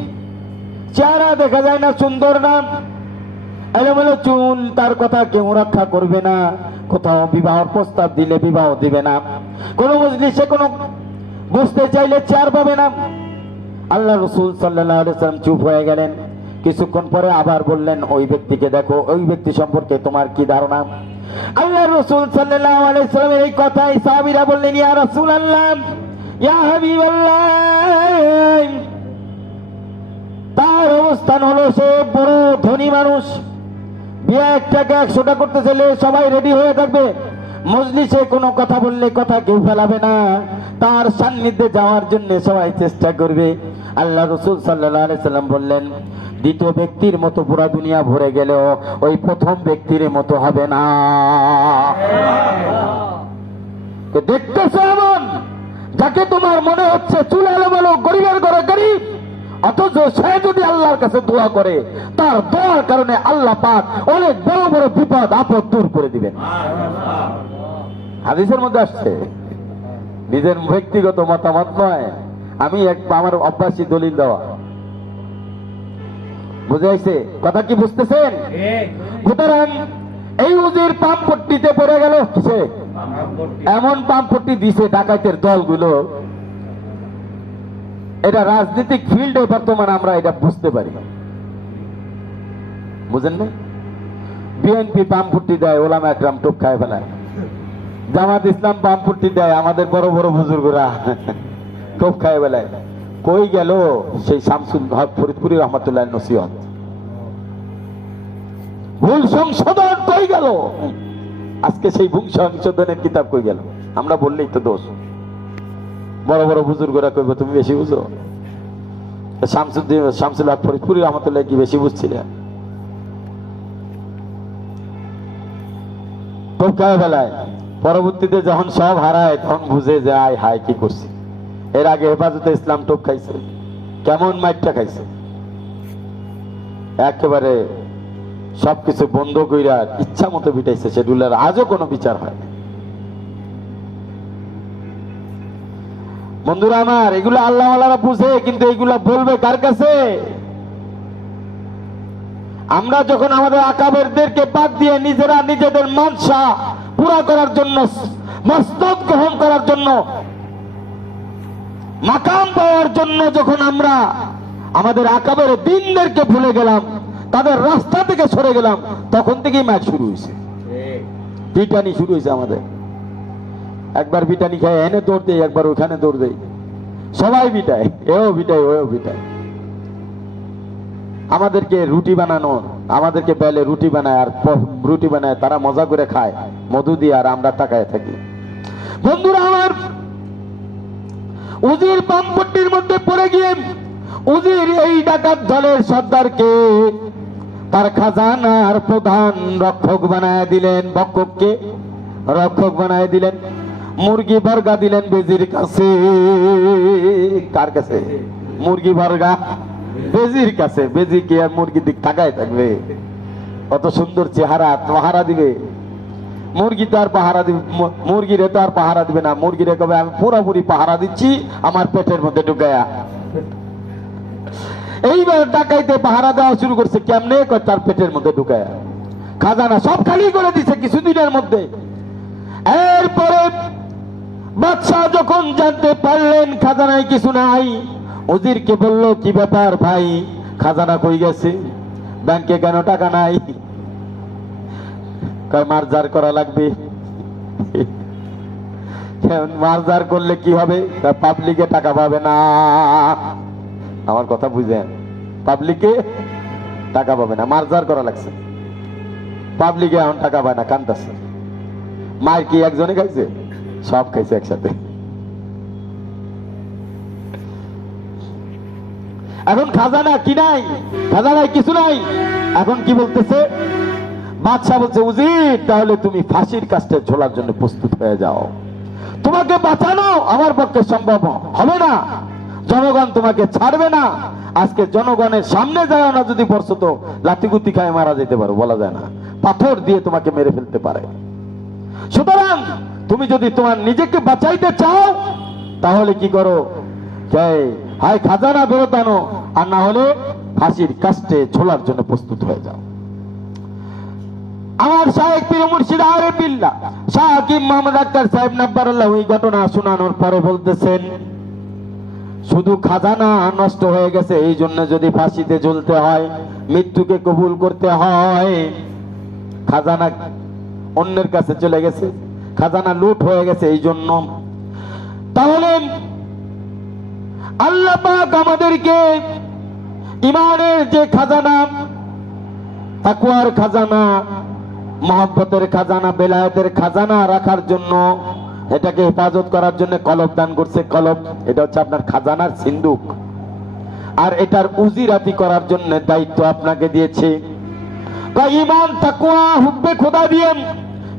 চেহারা দেখা যায় না, সুন্দর না, এলোমেলো চুল, তার কথা কেউ রক্ষা করবে না, কোথাও বিবাহের প্রস্তাব দিলে বিবাহ দিবে না, কোন মজলিসে কোন বসতে চাইলে চেয়ার পাবে না। আল্লাহ রাসূল সাল্লাল্লাহু আলাইহি ওয়াসাল্লাম চুপ হয়ে গেলেন। কিছুক্ষণ পরে আবার বললেন, ওই ব্যক্তিকে দেখো, ওই ব্যক্তি সম্পর্কে তোমার কি ধারণা? আল্লাহ রাসূল সাল্লাল্লাহু আলাইহি ওয়াসাল্লামের এই কথাই সাহাবীরা বললেন, ইয়া রাসূলুল্লাহ, ইয়া হাবিবাল্লাহ, তার অবস্থান হলো সে বড় ধনী মানুষ, বিয়ে 1 টাকা 100 টাকা করতে চাইলে সবাই রেডি হয়ে থাকবে, মজলিসে কোনো কথা বললে কথা কেউ ফেলাবে না, তার সান্নিধ্যে যাওয়ার জন্য সবাই চেষ্টা করবে। আল্লাহ রাসূল সাল্লাল্লাহু আলাইহি সাল্লাম বললেন, দ্বিতীয় ব্যক্তির মতো পুরা দুনিয়া ভরে গেলেও ওই প্রথম ব্যক্তির মতো হবে না। দেখতেছো এমন যাকে তোমার মনে হচ্ছে চুল এলোমেলো, গরিবের ঘরে গরিব, অথচ সে যদি আল্লাহর কাছে দোয়া করে, তার দোয়ার কারণে আল্লাহ পাক অনেক বড় বড় বিপদ আপদ দূর করে দিবেন। হাদিসের মধ্যে আসছে, নিজের ব্যক্তিগত মতামত নয়, আমি আমার অভ্যাসী দলিল দেওয়া। বুঝাইছে কথা? কি বুঝতেছেন? সুতরাং এই উজির পাম্পট্টিতে পড়ে গেল, সে এমন পাম্পট্টি দিছে ডাকাতের দলগুলো, এটা রাজনৈতিক ফিল্ডে বর্তমানে আমরা এটা বুঝতে পারি। বুঝেন না? বিএনপি পাম্পট্টি দেয়, ওলামা একরাম টোপ খায় ফেলায়। জামাত ইসলাম পাম্পট্টি দেয়, আমাদের বড় বড় বুজুর্গরা টোপ খায় ফেলায়। কই গেল সেই শামসুল হক ফরিদপুরি রহমাতুল্লাহ নসিহত? ভুল সংশোধন কই গেল? আজকে সেই ভুল সংশোধনের কিতাব কই গেল? আমরা বললেই তো দোষ। বড় বড় বুজুর্গরা কইব তুমি বেশি বুঝো। শামসুল হক ফরিদপুরি রহমাতুল্লাহ কি বেশি বুঝছিলেন? টোপ খায় ফেলায়। পরবর্তীতে যখন সব হারায় তখন বুঝে যে আয় হায় কি করছি। এর আগে হেফাজতে ইসলাম টোপ খাইছে, কেমন মাইটটা খাইছে, একেবারে সবকিছু বন্ধ কইরা ইচ্ছা মতো পিটাইছে, সেগুলার আজও কোনো বিচার হয় না। বন্ধুরা আমার, এগুলো আল্লাহ ওয়ালারা বুঝে, কিন্তু এগুলা বলবে কার কাছে? আমরা যখন আমাদের আকাবেরদেরকে বাদ দিয়ে নিজেরা নিজেদের মানসা পুরা করার জন্য, মসনদ গ্রহণ করার জন্য, মাকাম পাওয়ার জন্য যখন আমরা আমাদের আকাবের দিনদেরকে ভুলে গেলাম, তাদের রাস্তা থেকে সরে গেলাম, তখন থেকেই ম্যাচ শুরু হয়েছে, পিটানি শুরু হয়েছে আমাদের। একবার পিটানি খায় এনে দৌড় দেয়, একবার ওখানে দৌড় দেয়, সবাই পিটায়, এও পিটায় ওও পিটায়। আমাদেরকে রুটি বানানো, আমাদেরকে বেলে রুটি বানায়, আর রুটি বানায় তারা মজা করে খায় মধু দিয়ে, আর আমরা তাকায় থাকি। বন্ধুরা আমার, উজির পাম্পট্টির মধ্যে পড়ে গিয়ে উজির এই ডাকাত দলের সর্দারকে তার খাজানার প্রধান রক্ষক বানায় দিলেন, ভক্ষককে রক্ষক বানায় দিলেন। মুরগি বর্গা দিলেন বেজির কাছে। কার কাছে? মুরগি বর্গা বেজির কাছে। বেজি কি আর মুরগির দিক তাকায় থাকবে? কত সুন্দর চেহারা, পাহারা দিবে। মুরগি তো আর পাহারা দিবে, মুরগিরে তো আর পাহারা দিবে না। মুরগিরে কবে আমি পুরোপুরি পাহারা দিচ্ছি আমার পেটের মধ্যে ঢুকায়া। এইবার ডাকাইতে পাহারা দেওয়া শুরু করছে। কেমনে? তার পেটের মধ্যে ঢুকায়া। খাজানা সব খালি করে দিছে কিছুদিনের মধ্যে। এরপরে বাদশাহ যখন জানতে পারলেন খাজানায় কিছু নাই, উজিরকে বলল কি ব্যাপার ভাই, খাজানা কই গেছে? ব্যাংকে কেন টাকা নাই? মারজার করা লাগবে। মারজার করলে কি হবে? পাবলিকে টাকা পাবে না। আমার কথা বুঝেন? পাবলিকে টাকা পাবে না, মারজার করা লাগছে। পাবলিকে এখন টাকা পায় না, কান্দাছে। মার কি একজনে খাইছে? সব খাইছে একসাথে। এখন খাজানা কি নাই? খাজানায় কিছু নাই। এখন কি বলতেছে? বাদশাহ বলছে উজির, তাহলে তুমি ফাঁসির কাস্টে ঝোলার জন্য প্রস্তুত হয়ে যাও। তোমাকে বাঁচানো আমার পক্ষে সম্ভব হবে না, জনগণ তোমাকে ছাড়বে না। আজকে জনগণের সামনে যায় না, যদি পড়ছো তো লাঠিগুতি খায় মারা যেতে পারো, বলা যায় না, পাথর দিয়ে তোমাকে মেরে ফেলতে পারে। সুতরাং তুমি যদি তোমার নিজেকে বাঁচাইতে চাও, তাহলে কি করো? হয় খাজানা ফেরত আনো, আর না হলে ফাঁসির কাস্টে ঝোলার জন্য প্রস্তুত হয়ে যাও। আমার শায়েখ পীর মুর্শিদ আরে বিল্লাহ শাহ হাকিম মোহাম্মদ আক্তার সাহেব নাব্বারুল্লাহ এই ঘটনা শোনানোর পরে বলতেছেন, শুধু খাজানা নষ্ট হয়ে গেছে এই জন্য যদি ফাঁসিতে ঝুলতে হয়, মৃত্যুকে কবুল করতে হয়, খাজানা অন্যের কাছে চলে গেছে, খাজানা লুট হয়ে গেছে এই জন্য, তাহলে আল্লাহ পাক আমাদেরকে ইমানের যে খাজানা, তাকওয়ার খাজানা, মহব্বতের খাজানা, বেলায়েতের খাজানা রাখার জন্য, এটাকে হেফাজত করার জন্য কলব দান করছে। কলব এটা হচ্ছে আপনার খাজানার সিন্দুক, আর এটার উজিরাতি করার জন্য দায়িত্ব আপনাকে দিয়েছে। ঈমান তাকওয়া হুব্বে খোদা দিয়ে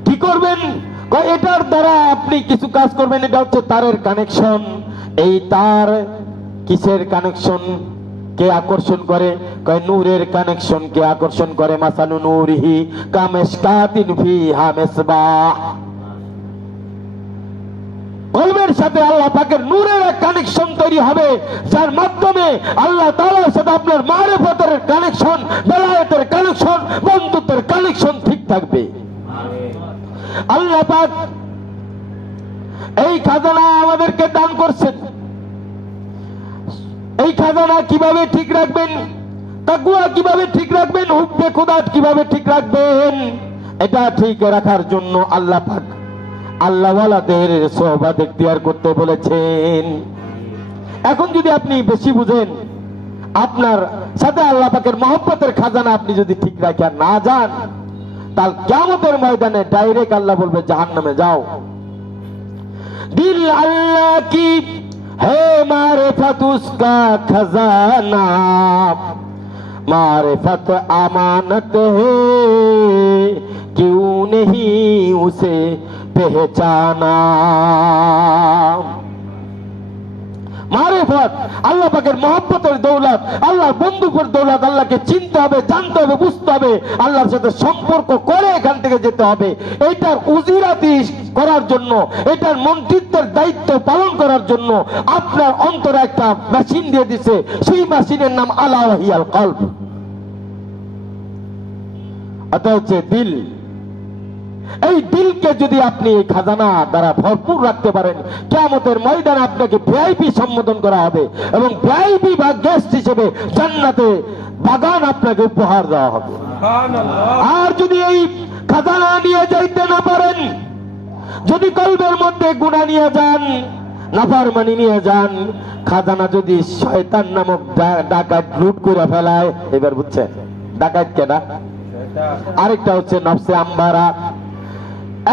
কি করবেন? এটার দ্বারা আপনি কিছু কাজ করবেন। এটা হচ্ছে তারের কানেকশন। এই তার কিসের কানেকশন কে আকর্ষণ করে? নূরের কানেকশন কে আকর্ষণ করে। মাসালু নূরিহি কামিশকাতিন ফিহা মিসবাহ। কলবের সাথে আল্লাহ পাকের নূরের এক কানেকশন তৈরি হবে, যার মাধ্যমে আল্লাহ তাআলার সাথে আপনার মারিফতের কানেকশন, বেলায়েতের কানেকশন, বন্ধুত্বের কানেকশন ঠিক থাকবে। আল্লাহ পাক এই খাজানা আমাদেরকে দান করছেন। এই খাজানা কিভাবে ঠিক রাখবেন, তাকওয়া কিভাবে ঠিক রাখবেন, হুব্বে খোদা কিভাবে ঠিক রাখবেন, এটা ঠিক রাখার জন্য আল্লাহ পাক আল্লাহওয়ালাদের সোহবত ইখতিয়ার করতে বলেছেন। এখন যদি আপনি বেশি বুঝেন, আপনার সাথে আল্লাহ পাকের মহব্বতের খাজানা আপনি যদি ঠিক রাখা না যান, তাহলে কিয়ামতের ময়দানে ডাইরেক্ট আল্লাহ বলবে জাহান্নামে যাও। দিল আল্লাহ কি হে মারিফত উসকা खजाना, मारिफत अमानत है क्यों नहीं उसे पहचाना। মারিফত আল্লাহ পাকের মহব্বতের দৌলত, আল্লাহর বন্ধুত্বের দৌলত। আল্লাহকে চিনতে হবে, জানতে হবে, বুঝতে হবে, আল্লাহর সাথে সম্পর্ক করে এখান থেকে যেতে হবে। এইটার উজিরাতি করার জন্য, এটার মন্ত্রিত্বের দায়িত্ব পালন করার জন্য আপনার অন্তরে একটা মেশিন দিয়ে দিছে। সেই মেশিনের নাম আলা ওয়াহিয়াল কলব, এটা হচ্ছে দিল। এই দিলকে যদি আপনি এই খাজানা দ্বারা ভরপুর রাখতে পারেন, কিয়ামতের ময়দানে আপনাকে ভিআইপি সম্বোধন করা হবে এবং ভিআইপি বা গেস্ট হিসেবে জান্নাতে বাগান আপনাকে উপহার দেওয়া হবে। আর যদি এই খাজানা নিয়ে যাইতে না পারেন, যদি কলবের মধ্যে গুনাহ নিয়ে যান, নাফরমানি নিয়ে যান, খাজানা যদি শয়তান নামক ডাকাত লুট করে ফেলায়, এবার বুঝছেন ডাকাত কেনা। আরেকটা হচ্ছে নফসে আম্মারা,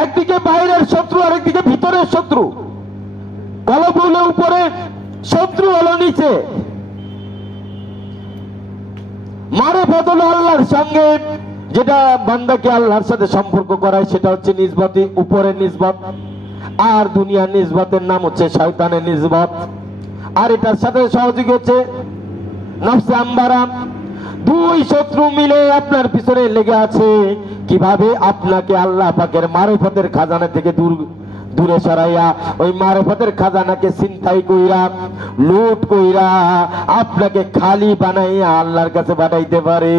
একদিকে বাইরের শত্রু, আরেকদিকে ভিতরের শত্রু। কলব হলো উপরে, শত্রু হলো নিচে। মারিফত হলো আল্লাহর সঙ্গে যেটা বান্দাকে আল্লাহর সাথে সম্পর্ক করায়, সেটা হচ্ছে নিসবতি, উপরের নিসবত। আর দুনিয়ার নিসবতের নাম হচ্ছে শয়তানের নিসবত। আর এটার সাথে সহযোগী হচ্ছে নফসে আম্মারা। দুই শত্রু মিলে আপনার পিছনে লেগে আছে কিভাবে আপনাকে আল্লাহ পাকের মারিফতের খাজানা থেকে দূরে সরাইয়া, ওই মারিফতের খাজানাকে ছিনতাই কইরা, লুট কইরা আপনাকে খালি বানাইয়া আল্লাহর কাছে পাঠাইতে পারে।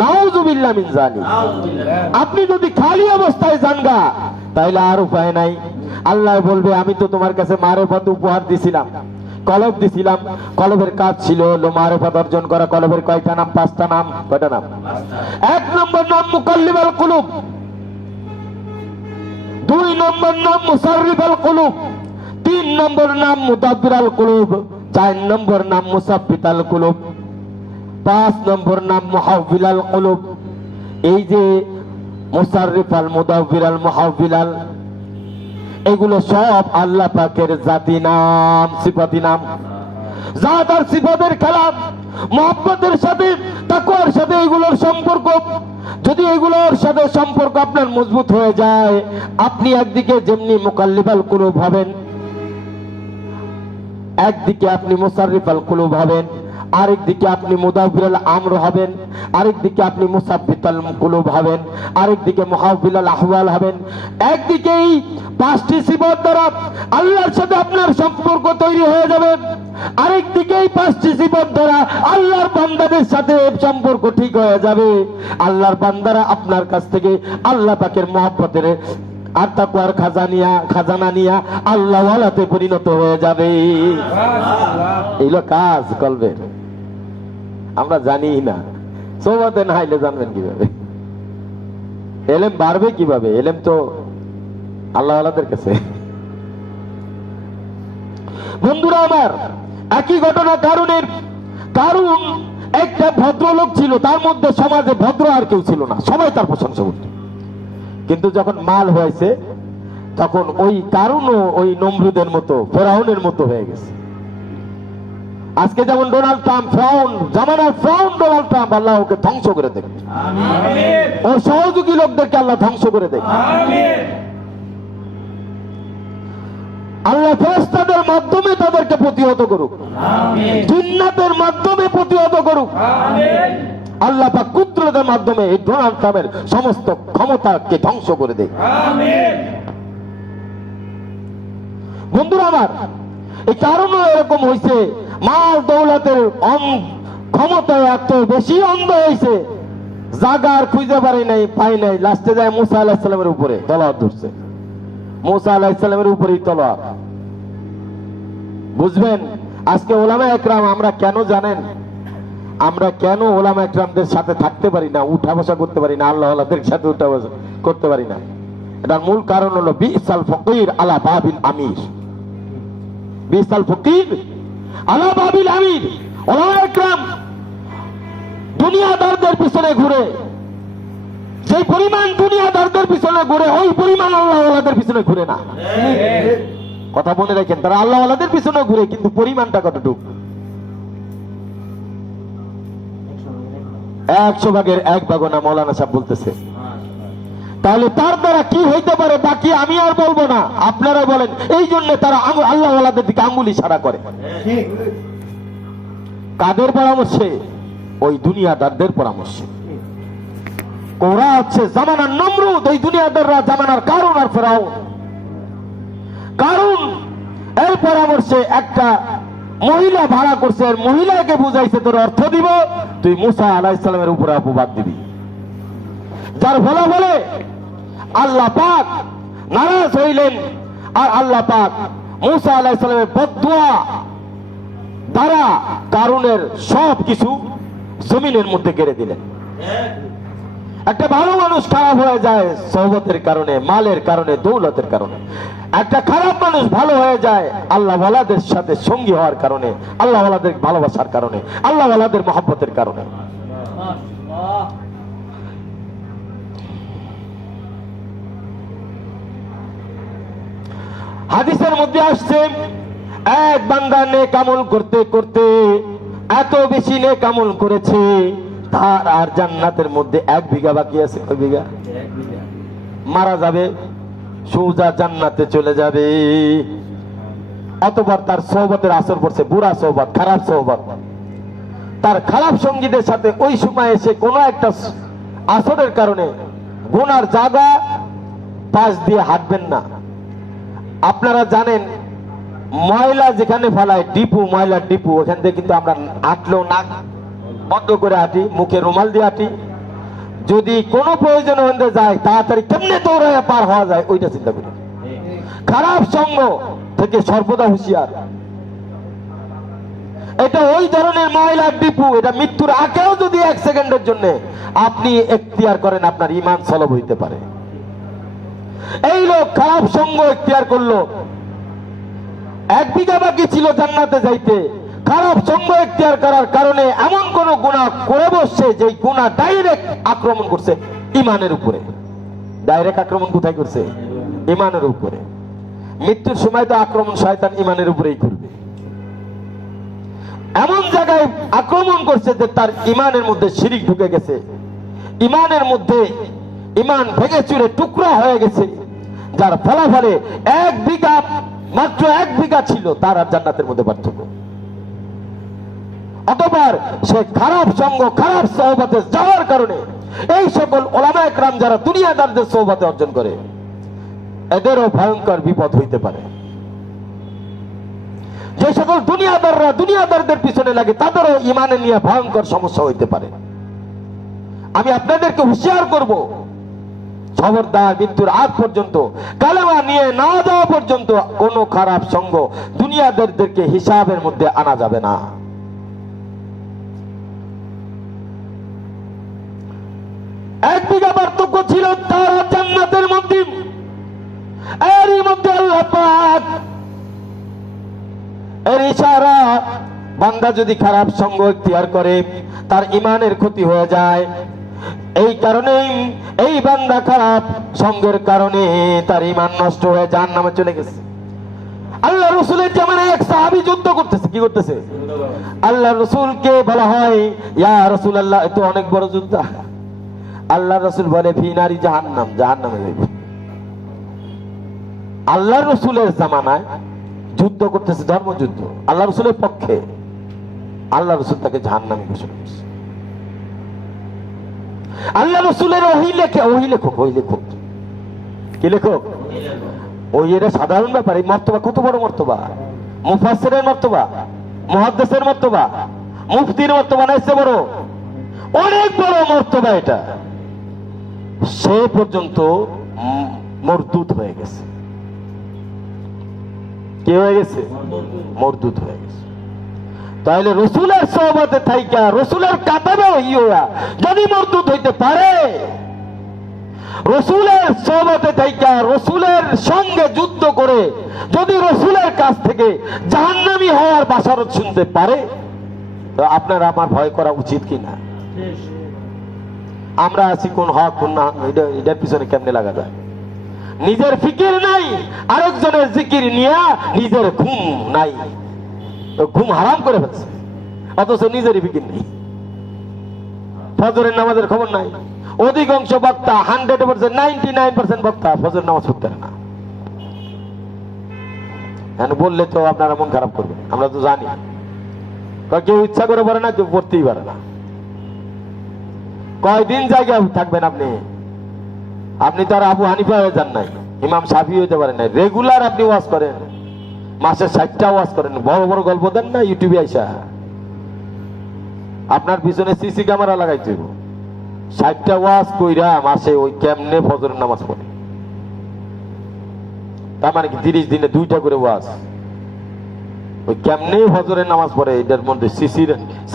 নাউযুবিল্লাহ মিন যালিক। আপনি যদি খালি অবস্থায় যানগা, তাইলে আর উপায় নাই। আল্লাহ বলবে আমি তো তোমার কাছে মারিফত উপহার দিছিলাম, কলব দিছিলাম। কলবের কাজ ছিল হলো মারিফত অর্জন করা। কলবের কয়টা নাম? 5টা নাম। কয়টা নাম? 1 নম্বর নাম মুকাল্লিবাল কুলুব, 2 নম্বর নাম মুসাররিফাল কুলুব, 3 নম্বর নাম মুদাব্বিরাল কুলুব, 4 নম্বর নাম মুসাব্বিতাল কুলুব, 5 নম্বর নাম মুহাউবিলাল কুলুব। এই যে মুসাররিফাল, মুদাব্বিরাল, মুহাউবিলাল, এগুলো সব আল্লাহ পাকের জাতি নাম, সিফাতি নাম। জাত আর সিফাতের খেলা, মহব্বতের সাথে, তাকওয়ার সাথে এগুলোর সম্পর্ক। যদি এগুলোর সাথে সম্পর্ক আপনার মজবুত হয়ে যায়, আপনি একদিকে যেমনি মুকাল্লিবাল কুলুব হবেন, একদিকে আপনি মুসাররিফাল কুলুব হবেন, আরেকদিকে আপনি মুদাব্বিরাল আমর হবেন, আরেকদিকে আপনি মুসাব্বিতাল কুলুব হবেন, আরেকদিকে মুহাউবিলাল আহওয়াল হবেন। একদিকেই 5টি সিফাত দ্বারা আল্লাহর সাথে আপনার সম্পর্ক তৈরি হয়ে যাবে, আরেকদিকেই 5টি সিফাত দ্বারা আল্লাহর বান্দাদের সাথে সম্পর্ক ঠিক হয়ে যাবে। আল্লাহর বান্দারা আপনার কাছ থেকে আল্লাহ পাকের মহব্বতের আর তাকওয়ার খাজানা নিয়া আল্লাহ ওয়ালাতে পরিণত হয়ে যাবে। এইগুলো কাজ কলবের, আমরা জানি না। সোহবতে না আইলে জানবেন কিভাবে? এলেম বাড়বে কিভাবে? এলেম তো আল্লাহ ওয়ালাদের কাছে। বন্ধুরা আমার, একই ঘটনা কারুনের। কারুন একটা ভদ্রলোক ছিল, তার মধ্যে সমাজে ভদ্র আর কেউ ছিল না, সবাই তার প্রশংসা করত। কিন্তু যখন মাল হয়েছে তখন ওই কারুনও ওই নমরুদের মতো, ফেরাউনের মতো হয়ে গেছে। আজকে যেমন ডোনাল্ড ট্রাম্প, ফ্রাউন জামানার ফ্রাউন ডোনাল্ড ট্রাম্প, আল্লাহ ওকে ধ্বংস করে দেবে, ওর সহযোগী লোকদেরকে আল্লাহ ধ্বংস করে দেবে। আল্লাহ ফেরেশতাদের মাধ্যমে তাদেরকে প্রতিহত করুক, জিন্নাতের মাধ্যমে প্রতিহত করুক, আল্লাহ পাক কুদরতের মাধ্যমে এই ডোনাল্ড ট্রাম্পের সমস্ত ক্ষমতাকে ধ্বংস করে দেয়। বন্ধুরা আমার, এই কারণও এরকম হয়েছে, মাল দৌলতের ক্ষমতায় এত বেশি অন্ধ হয়েছে, জাগার খুঁজে পারে নাই, পাই নাই, লাস্টে যায় মুসা আলাইহিস সালামের উপরে তলোয়ার ধরছে। মুসা আলাইহিস সালামের উপরেই তলোয়ার। বুঝবেন আজকে ওলামা একরাম আমরা কেন জানেন, আমরা কেন ওলামা একরামদের সাথে থাকতে পারি না, উঠা বসা করতে পারি না, আল্লাহ আল্লাহদের সাথে উঠা বসা করতে পারি না? এটার মূল কারণ হলো বিসাল ফকির আলা বাবিল আমির। বিসাল ফকির আলা বাবিল আমির। ওলামা একরাম দুনিয়াদারদের পিছনে ঘুরে, সেই পরিমাণ দুনিয়াদারদের পিছনে ঘুরে ওই পরিমাণ আল্লাহ ওয়ালাদের পিছনে ঘুরে না। কথা মনে রাখেন, তারা আল্লাহ ওয়ালাদের পিছনে ঘুরে, কিন্তু পরিমাণটা কতটুকু? 100 ভাগের 1 ভাগও না, মৌলানা সাহেব বলতেছে। তাহলে তার দ্বারা কি হইতে পারে বাকি আমি আর বলবো না, আপনারা বলেন। এই জন্য তারা আল্লাহ ওয়ালাদের দিকে আঙ্গুল ইশারা করে। কাদের পরামর্শে? ওই দুনিয়াদারদের পরামর্শে। ওরা হচ্ছে জামানার নমরুদ, ওই দুনিয়াদাররা জামানার কারুন আর ফেরাউন। কারুন এর পরামর্শে একটা মহিলা ভাড়া করছে, আর মহিলাকে বুঝাইছে তোর অর্থ দিব, তুই মুসা আলাইহিস সালামের উপরে অপবাদ দিবি। যার ফলে আল্লাহ পাক নারাজ হইলেন, আর আল্লাহ পাক মুসা আলাইহিস সালামের বদদুয়া দ্বারা কারুনের সব কিছু জমিনের মধ্যে গেড়ে দিলেন। একটা ভালো মানুষ খারাপ হয়ে যায় সহবতের কারণে, মালের কারণে, দৌলতের কারণে। একটা খারাপ মানুষ ভালো হয়ে যায় আল্লাহ ওয়ালাদের সাথে সঙ্গী হওয়ার কারণে, আল্লাহ ওয়ালাদের ভালোবাসার কারণে, আল্লাহ ওয়ালাদের মহব্বতের কারণে। হাদিসের মধ্যে আসছে, এক বান্দা নেক আমল করতে করতে এত বেশি নেক আমল করেছে, তার আর জান্নাতের মধ্যে 1 বিঘা বাকি আছে। কয় বিঘা? মারা যাবে, সোজা জান্নাতে চলে যাবে। অতঃপর তার সোহবতের আসর পড়ছে, বুড়া সোহবত, খারাপ সোহবত। তার খারাপ সঙ্গীদের সাথে ওই সময় এসে কোন একটা আসরের কারণে গুনার জায়গা পাশ দিয়ে হাঁটবেন না। আপনারা জানেন ময়লা যেখানে ফেলায় ডিপু, ময়লার ডিপু, ওখান থেকে কিন্তু আমরা হাঁটলেও নাক বন্ধ করে হাঁটি, মুখে রুমাল দিয়ে হাঁটি। যদি কোনো প্রয়োজন হতে যায় তাড়াতাড়ি কেমনে দৌড়ায় পার হওয়া যায় ওইটা চিন্তা করি। খারাপ সঙ্গ থেকে সর্বদা হুঁশিয়ার। এটা ওই ধরনের ময়লার ডিপু, এটা মৃত্যুর আগেও যদি 1 সেকেন্ডের জন্য আপনি এখতিয়ার করেন, আপনার ঈমান সলব হইতে পারে। এই লোক খারাপ সঙ্গ এখতিয়ার করলো, 1 বিঘা বাকি ছিল জান্নাতে যাইতে, খারাপ সঙ্গ এখতিয়ার করার কারণে এমন কোন গুনাহ করে বসছে যে গুনাহ ডাইরেক্ট আক্রমণ করছে ঈমানের উপরে। ডাইরেক্ট আক্রমণ কোথায় করছে? ঈমানের উপরে। মৃত্যুর সময় তো আক্রমণ শয়তান ঈমানের উপরেই করবে। এমন জায়গায় আক্রমণ করছে যে তার ঈমানের মধ্যে শিরিক ঢুকে গেছে, ঈমানের মধ্যে ঈমান ভেঙে চুরে টুকরা হয়ে গেছে, যার ফলাফলে 1 বিঘা, মাত্র 1 বিঘা ছিল তার আর জান্নাতের মধ্যে পার্থক্য। অতঃপর সে খারাপ সঙ্গ, খারাপ সোহবতে যাওয়ার কারণে এই সকল ওলামা একরাম যারা দুনিয়াদারদের সোহবতে অর্জন করে, এদেরও ভয়ঙ্কর বিপদ হইতে পারে। যে সকল দুনিয়াদাররা দুনিয়াদারদের পিছনে লাগে তাদেরও ঈমানে নিয়ে ভয়ঙ্কর সমস্যা হইতে পারে। আমি আপনাদেরকে হুঁশিয়ার করব, খবরদার মৃত্যুর আগ পর্যন্ত, কালেমা নিয়ে না যাওয়া পর্যন্ত কোন খারাপ সঙ্গ দুনিয়াদারদেরকে হিসাবের মধ্যে আনা যাবে না। এক বিঘা পার্থক্য ছিল তার জান্নাতের মধ্যে। এরই মধ্যে আল্লাহ পাক এর ইশারা, বান্দা যদি খারাপ সঙ্গ ইখতিয়ার করে তার ইমানের ক্ষতি হয়ে যায়। এই কারণেই এই বান্দা খারাপ সঙ্গের কারণে তার ইমান নষ্ট হয়ে জাহান্নামে চলে গেছে। আল্লাহ রসুলের জামানায় এক সাহাবী যুদ্ধ করতেছে। কি করতেছে? আল্লাহ রসুলকে বলা হয়, ইয়া রাসূলুল্লাহ, এত অনেক বড় যুদ্ধ। আল্লাহ রসুল বলে, ফি নারি জাহান্নাম, জাহান্নামে যাইবে। আল্লাহ রসুলের জামানায় যুদ্ধ করতেছে, ধর্মযুদ্ধ আল্লাহ রসুলের পক্ষে। আল্লাহ রসুল তাকে জাহান্নামে ঘোষণা করছে। আল্লাহ রসুলের ওহী লেখে, ওহী লেখক, ওহী লেখক। কি লেখক? ওই এটা সাধারণ ব্যাপার। এই মর্তবা কত বড় মর্তবা! মুফাসসিরের মর্তবা, মুহাদ্দিসের মর্তবা, মুফতির মর্তবা না, এসে বড়, অনেক বড় মর্তবা এটা। সে পর্যন্ত মরদুদ হয়ে গেছে। কি হয়ে গেছে? মরদুদ হয়ে গেছে। তাহলে রসুলের সোহবতে থাইকা, রসুলের কাতাবে হইয়া যদি মরদুদ হইতে পারে, রসুলের সোহবতে থাইকা রসুলের সঙ্গে যুদ্ধ করে যদি রসুলের কাছ থেকে জাহান্নামী হওয়ার বাশারত শুনতে পারে, তো আপনার আমার ভয় করা উচিত কিনা? আমরা আছি কোন হক কোন না, এটার পিছনে কেমনে লাগা যায়? নিজের ফিকির নাই, আরেকজনের জিকির নিয়ে নিজের ঘুম নাই, ঘুম হারাম করে ফেলছে, অথচ নিজেরই ফিকির নেই। ফজরের নামাজের খবর নাই। অধিকাংশ বক্তা 100%, 99% বক্তা ফজর নামাজ পড়তে না। বললে তো আপনারা মন খারাপ করবে, আমরা তো জানি। কেউ ইচ্ছা করে পারে না, কেউ পড়তেই পারে না। কয়দিন জায়গায় থাকবেন আপনি? আপনি তো আর আবু হানিফা হয়ে যান নাই, ইমাম শাফি হইতে পারেন নাই। রেগুলার আপনি ওয়াজ করেন, মাসে 60টা ওয়াজ করেন, বড় বড় গল্প দেন না ইউটিউবে আইসা। আপনার পিছনে সিসি ক্যামেরা লাগাইতে 60টা ওয়াজ কইরা মাসে ওই কেমনে ফজরের নামাজ পড়ে? তার মানে কি 30 দিনে 2টা করে ওয়াজ? ওই কেমনে ফজরের নামাজ পড়ে? এটার মধ্যে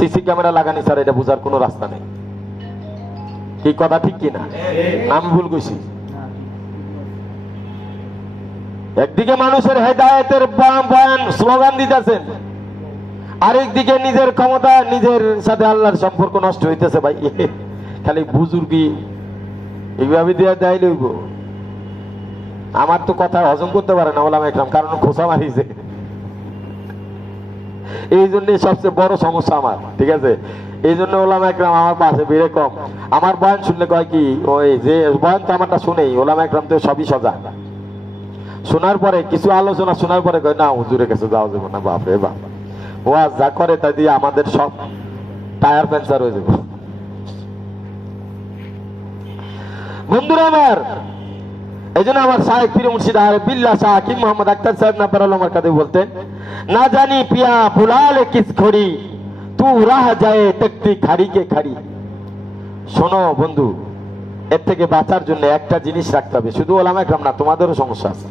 সিসি ক্যামেরা লাগানি স্যার, এটা বোঝার কোনো রাস্তা নেই। কি কথা ঠিক কিনা? আমি ভুল কইছি? একদিকে মানুষের হেদায়েতের বয়ান স্লোগান দিতেছেন, আরেকদিকে নিজের ক্ষমতা, নিজের সাথে আল্লাহর সম্পর্ক নষ্ট হইতেছে। ভাই খালি বুজুর্গি এইভাবে দেয়া দেয় লইব। আমার তো কথা হজম করতে পারে না ওলামা ইকরাম, কারণ খোসা মারিছে। এই জন্য সবচেয়ে বড় সমস্যা আমার, ঠিক আছে? এই জন্য ওলামা ইকরাম আমার পাশে বেড়ে কম। আমার বয়ান শুনলে কয় কি, ওই যে বয়ান তো আমারটা শুনেই, ওলামা ইকরাম তো সবই সজা। শোনার পরে কিছু আলোচনা শোনার পরে কয় না হুজুরের কাছে যাওয়া যাবে না। বাপ রে বাপ, ওয়াজ যা করে তাই দিয়ে আমাদের সব টায়ার পাঞ্চার হয়ে যাবে। বন্ধুরা আমার, এই জন্য আমার শায়েখ পীর মুর্শিদ আরে বিল্লাহ শাহ হাকিম মোহাম্মদ আখতার সাহেব না পারল আমার কাছে বলতেন, না জানি পিয়া বুলালে কিস খড়ি তু রাহ যায় তকতি খাড়ি কে খাড়ি। শোনো বন্ধু, এর থেকে বাঁচার জন্য একটা জিনিস রাখতে হবে, শুধু ওলামা ইকরাম না, তোমাদেরও সমস্যা আছে।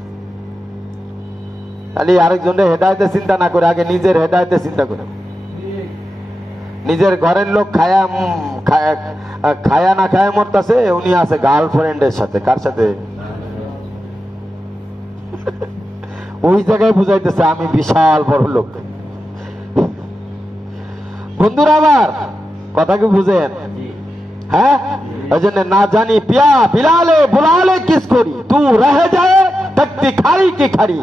খালি আরেকজনের হেদায়েতের চিন্তা না করে আগে নিজের হেদায়েতের চিন্তা করে। নিজের ঘরের লোক খায়া না খায়া মরতেছে, উনি আছে গার্লফ্রেন্ডের সাথে। কার সাথে? ওই জায়গায় বুঝাইতেছে আমি বিশাল বড় লোক। বন্ধুরা আমার, কথা কি বুঝেন? হ্যাঁ, ওই জন্য না জানি পিয়া বিলালে বুলালে কিস করি তু রহে যায় তকতি খাড়ি কি খাড়ি।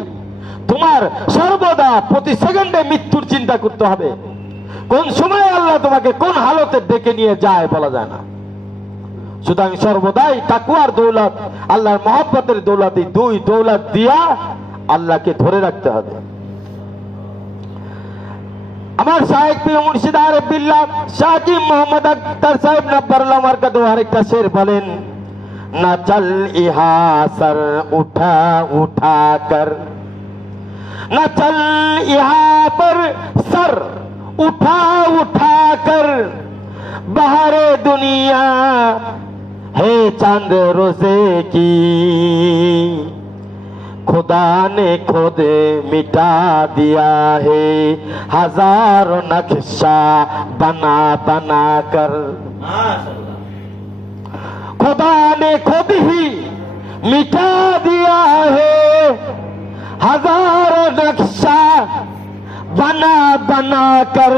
তোমার সর্বদা প্রতি সেকেন্ডে মৃত্যুর চিন্তা করতে হবে। কোন সময় আল্লাহ তোমাকে কোন হালতে ডেকে নিয়ে যায় বলা যায় না। সুতরাং সর্বদাই তাকওয়ার দৌলত, আল্লাহর মহব্বতের দৌলত, এই দুই দৌলত দিয়া আল্লাহকে ধরে রাখতে হবে। আমার শায়েখ পীর মুর্শিদ আরিফ বিল্লাহ শাহ হাকিম মোহাম্মদ আখতার সাহেব নব্বরুল্লাহ মারকাত আরেকটা শের বলেন, না চল ইহা সর উঠা উঠা কর, না চল ইহা পর সর উঠা উঠা কর, বাহারে দুনিয়া হে চাঁদ রোজে কি, खुदा ने खुद मिटा दिया है हजारों नक्शा बना बना कर। खुदा ने खुद ही मिटा दिया है हजारों नक्शा बना बना कर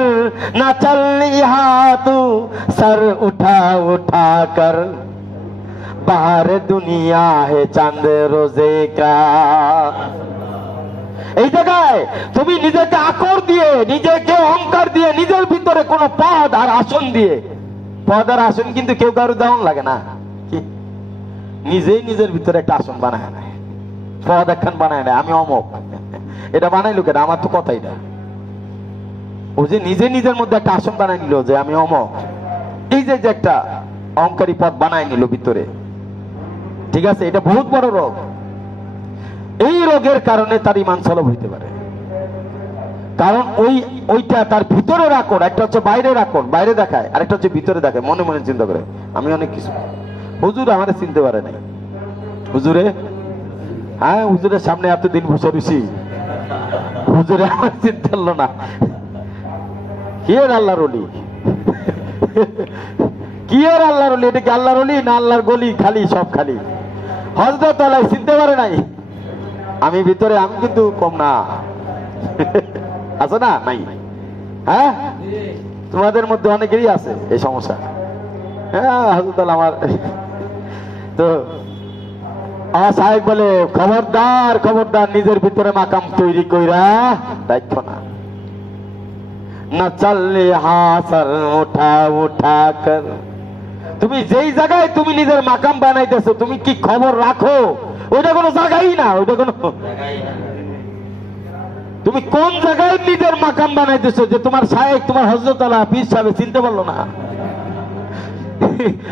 न चल यहाँ तू सर उठा उठा कर बाहर दुनिया है चांद रोजे का। এই জায়গায় তুমি নিজেকে আকর দিয়ে, নিজেকে অহংকার দিয়ে, নিজের ভিতরে কোন পদ আর আসন দিয়ে, পদ আর আসন কিন্তু কেউ কারো দেওয়ান লাগে না, কি নিজেই নিজের ভিতরে একটা আসন বানায় না, পদ একখান বানায় না, আমি অমক, এটা বানাইলো কেন? আমার তো কথাই না। ও যে নিজে নিজের মধ্যে একটা আসন বানাই নিল যে আমি অমক, এই যে একটা অহংকারী পদ বানাই নিল ভিতরে, ঠিক আছে, এটা বহুত বড় রোগ। এই রোগের কারণে তার ঈমান সলব হইতে পারে, কারণ ওইটা তার ভিতরে রাখো, একটা হচ্ছে বাইরে রাখো, বাইরে দেখায়, আরেকটা হচ্ছে ভিতরে দেখায়, মনে মনে চিন্তা করে আমি অনেক কিছু, হুজুর আমারে চিনতে পারে নাই, হুজুরে, হ্যাঁ হুজুরের সামনে এতদিন বসে রয়েছি, হুজুরে আমার চিনতে পারলো না, কি এর আল্লাহর ওলি, কি এর আল্লাহর ওলি, এটা কি আল্লাহর ওলি না আল্লাহর গলি? খালি সব খালি, হযরত আলী চিনতে পারে নাই। আমি ভিতরে, আমি কিন্তু কম না, আছে না নাই? হ্যাঁ, তোমাদের মধ্যে অনেকেরই আছে এই সমস্যা। হ্যাঁ হযরত আলী আমার, তো আমার সাহেব বলে খবরদার খবরদার, নিজের ভিতরে মাকাম তৈরি কইরা দায়িত্ব না, না চললে হাসার উঠা উঠা কর। তুমি যেই জায়গায় তুমি নিজের মাকাম বানাইতেছো, তুমি কি খবর রাখো? ওইটা কোনো জায়গাই না, ওইটা কোনো, তুমি কোন জায়গায় নিজের মাকাম বানাইতেছো যে তোমার শায়েখ, তোমার হযরত আলী পীর সাহেব চিনতে পারলো না?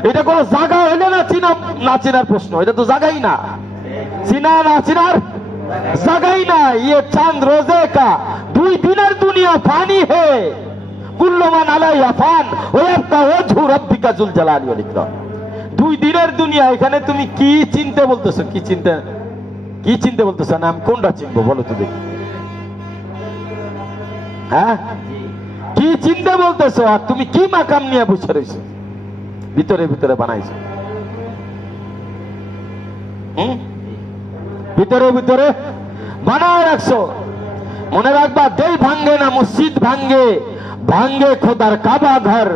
এটা কোন জায়গা হইলে না চিনা না চিনার প্রশ্ন, এটা তো জায়গাই না, চিনা না চিনার জায়গাই না। ইয়ে চাঁদ রোজে কা, 2 দিনের দুনিয়া ফানি হে, কুল্লুমান আলাইহা ফান ওয়া ইয়াবকা ওয়াজহু রাব্বিকা যুল জালালি ওয়াল ইকরাম। 2 দিনের দুনিয়া, এখানে তুমি কি চিনতে বলতেছো? কি চিনতে বলতেছো? না আমি কোনটা চিনবো বলো তো দেখি? হ্যাঁ, কি চিনতে বলতেছো? আর তুমি কি মাকাম নিয়ে বসে রয়েছো, ভিতরে ভিতরে বানাইছো, ভিতরে ভিতরে বানায় রাখছো। মনে রাখবা, দিল ভাঙ্গে না মসজিদ ভাঙ্গে, ভাঙ্গে খোদার কাবা ঘর,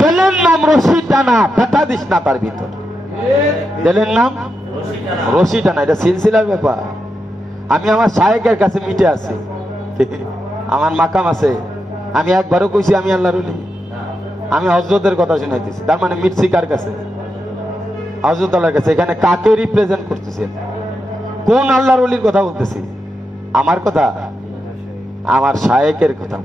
দিলের নাম রশি টানা, ব্যথা দিস না তার ভিতর। দিলের নাম রশি টানা, এটা সিলসিলার ব্যাপার। আমি আমার শায়েখের কাছে মিটে আছি, আমার মাকাম আছে, আমি একবারও কইছি আমি আল্লাহর ওলি? আমি হযরতের কথা শুনাইতেছি, তার মানে মিটছি কার কাছে? হযরত আল্লাহর কাছে। এখানে কাকে রিপ্রেজেন্ট করতেছি? কোন আল্লাহর ওলির কথা বলতেছি? আমার কথা, আমার শায়েখের কথা।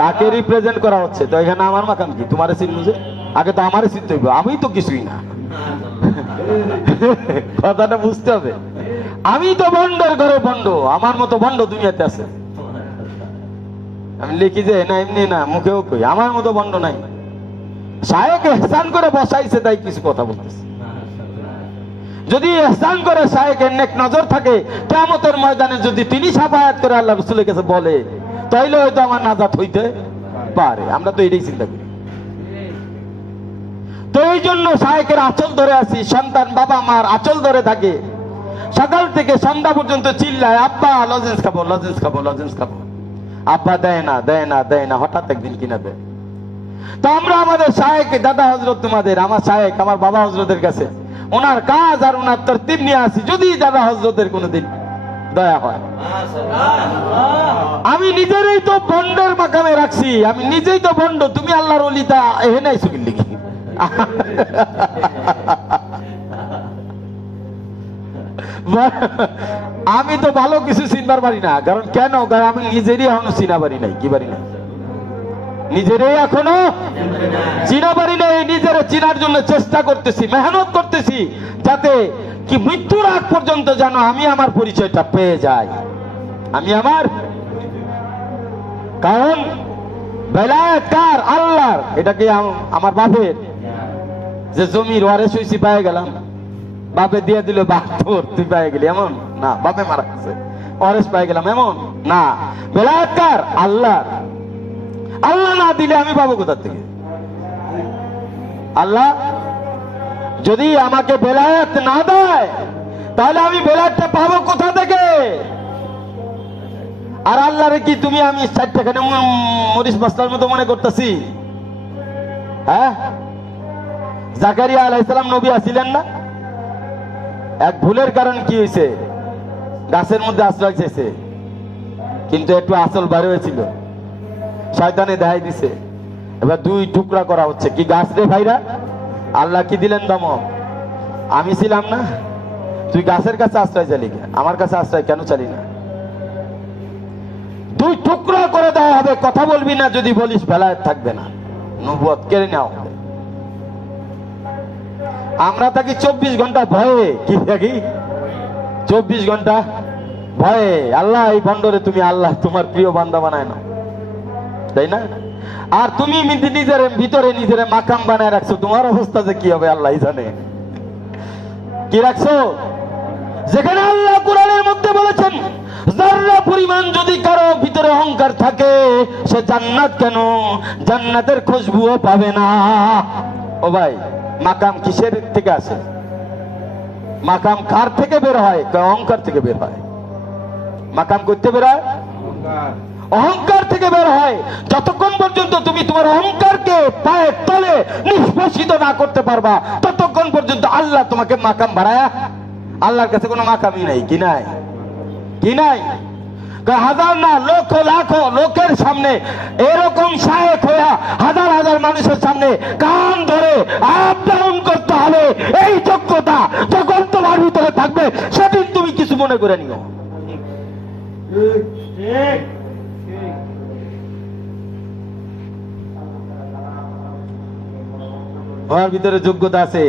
তাকে রিপ্রেজেন্ট করা হচ্ছে, তো এখানে আমার মাকাম কি? তোমারে চিনবো যে? আগে তো আমারে চিনতে হইব, আমি তো কিছুই না। কথাটা বুঝতে হবে, আমি তো বন্ডের ঘরে বন্ড, আমার মতো বন্ড দুনিয়াতে আছে। আমি লিখি যে না, এমনি না, মুখেও কই আমার মতো বন্ড নাই। শায়েখ ইহসান করে বসাইছে তাই কিছু কথা বলতেছে। যদি ইহসান করে শায়েখের নেক নজর থাকে, কিয়ামতের ময়দানে যদি তিনি শাফায়াত করে আল্লাহ রাসূলের কাছে বলে, তাইলে হয়তো আমার নাজাত হইতে পারে। আমরা তো এটাই চিন্তা করি। তো এই জন্য শায়েখের আঁচল ধরে আছি, সন্তান বাবা মার আঁচল ধরে থাকে, সকাল থেকে সন্ধ্যা পর্যন্ত চিল্লায়, আব্বা লজেন্স খাবো, লজেন্স খাবো, লজেন্স খাবো। আব্বা দেয় না, দেয় না, দেয় না, হঠাৎ একদিন কিনা দেয়। তো আমরা আমাদের শায়েখ, দাদা হযরত, তোমাদের আমার শায়েখ, আমার বাবা হযরতের কাছে ওনার কাজ আর ওনার তরতিব নিয়ে আসি, যদি দাদা হযরতের কোনোদিন দয়া হয়। আমি নিজেরই তো বন্ডের মাকামে রাখছি, আমি নিজেই তো বন্ড, তুমি আল্লাহর ওলি, তা এখানে আইছো কি লিখি? আমি তো ভালো কিছু চিনবার পারি না, কারণ কেন? কারণ আমি নিজেরই এখনো চিনা পারি নাই। কি পারি না? নিজেরই এখনো চিনা পারি নাই। নিজের চিনার জন্য চেষ্টা করতেছি, মেহনত করতেছি, যাতে কি মৃত্যুর আগ পর্যন্ত যেন আমি আমার পরিচয়টা পেয়ে যাই। আমি আমার, কারণ বেলায়েত কার? আল্লাহর। এটা কি আমার বাপের যে জমির ওয়ারিস হইছি পেয়ে গেলাম, বাপে দিয়ে দিল, বাপ তোর, তুই পেয়ে গেলি, এমন না। বাপে মারা গেছে, ওয়ারিস পেয়ে গেলাম, এমন না। বেলায়েত কার? আল্লাহর। আল্লাহ না দিলে আমি পাবো কোথা থেকে? আল্লাহ যদি আমাকে বেলায়েত না দেয়, তাহলে আমি বেলায়েতটা পাবো কোথা থেকে? আর আল্লাহরে কি তুমি আমি 60 টাকা মরিচ মশলার মতো মনে করতেছি? হ্যাঁ, জাকারিয়া আলাইহিস সালাম নবী আছিলেন না? এক ভুলের কারণ কি হয়েছে? গাছের মধ্যে আশ্রয় চাইছে, কিন্তু একটু আসল বার হয়েছিল, শয়তানে দেখাই দিছে। এবার 2 টুকরা করা হচ্ছে। কি গাছ রে ভাইরা? আল্লাহ কি দিলেন দমক? আমি ছিলাম না? তুই গাছের কাছে আশ্রয় চালি, আমার কাছে আশ্রয় কেন চালি না? 2 টুকরা করে দেওয়া হবে। কথা বলবি না, যদি বলিস বেলায়েত থাকবে না, নবুয়ত কেড়ে নেওয়া হবে। আমরা থাকি 24 ঘন্টা ভয়ে। কি থাকি? 24 ঘন্টা ভয়ে। আল্লাহ এই বন্ডরে তুমি আল্লাহ তোমার প্রিয় বান্দা বানায় না, তাই না? আর তুমি নিজের ভিতরে নিজের মাকাম বানায় রাখছো। তোমার অবস্থা যে কি হবে আল্লাহ জানে। কি রাখছো? যেখানে আল্লাহ কোরআনের মধ্যে বলেছেন, যারা পরিমাণ যদি কারো ভিতরে অহংকার থাকে, সে জান্নাত কেন জান্নাতের খুশবুও পাবে না। ও ভাই, মাকাম কিসের থেকে আসে? মাকাম কার থেকে বের হয়? অহংকার থেকে বের হয়। মাকাম করতে বের হয় অহংকার থেকে বের হয়। যতক্ষণ পর্যন্ত তুমি তোমার অহংকারকে পায়ের তলে নিষ্পেষিত না করতে পারবা, ততক্ষণ পর্যন্ত আল্লাহ তোমাকে মাকাম বাড়ায়া। আল্লাহর কাছে কোনো মাকামই নাই। কি নাই? কি নাই? হাজার না লক্ষ লাখো লোকের সামনে এরকম শায়েখ হইয়া হাজার হাজার মানুষের সামনে কান ধরে আপ ডাউন করতে হবে। এই যোগ্যতা যখন তোমার ভিতরে থাকবে, সেদিন তুমি কিছু মনে করে নিও। তোমার ভিতরে যোগ্যতা আছে,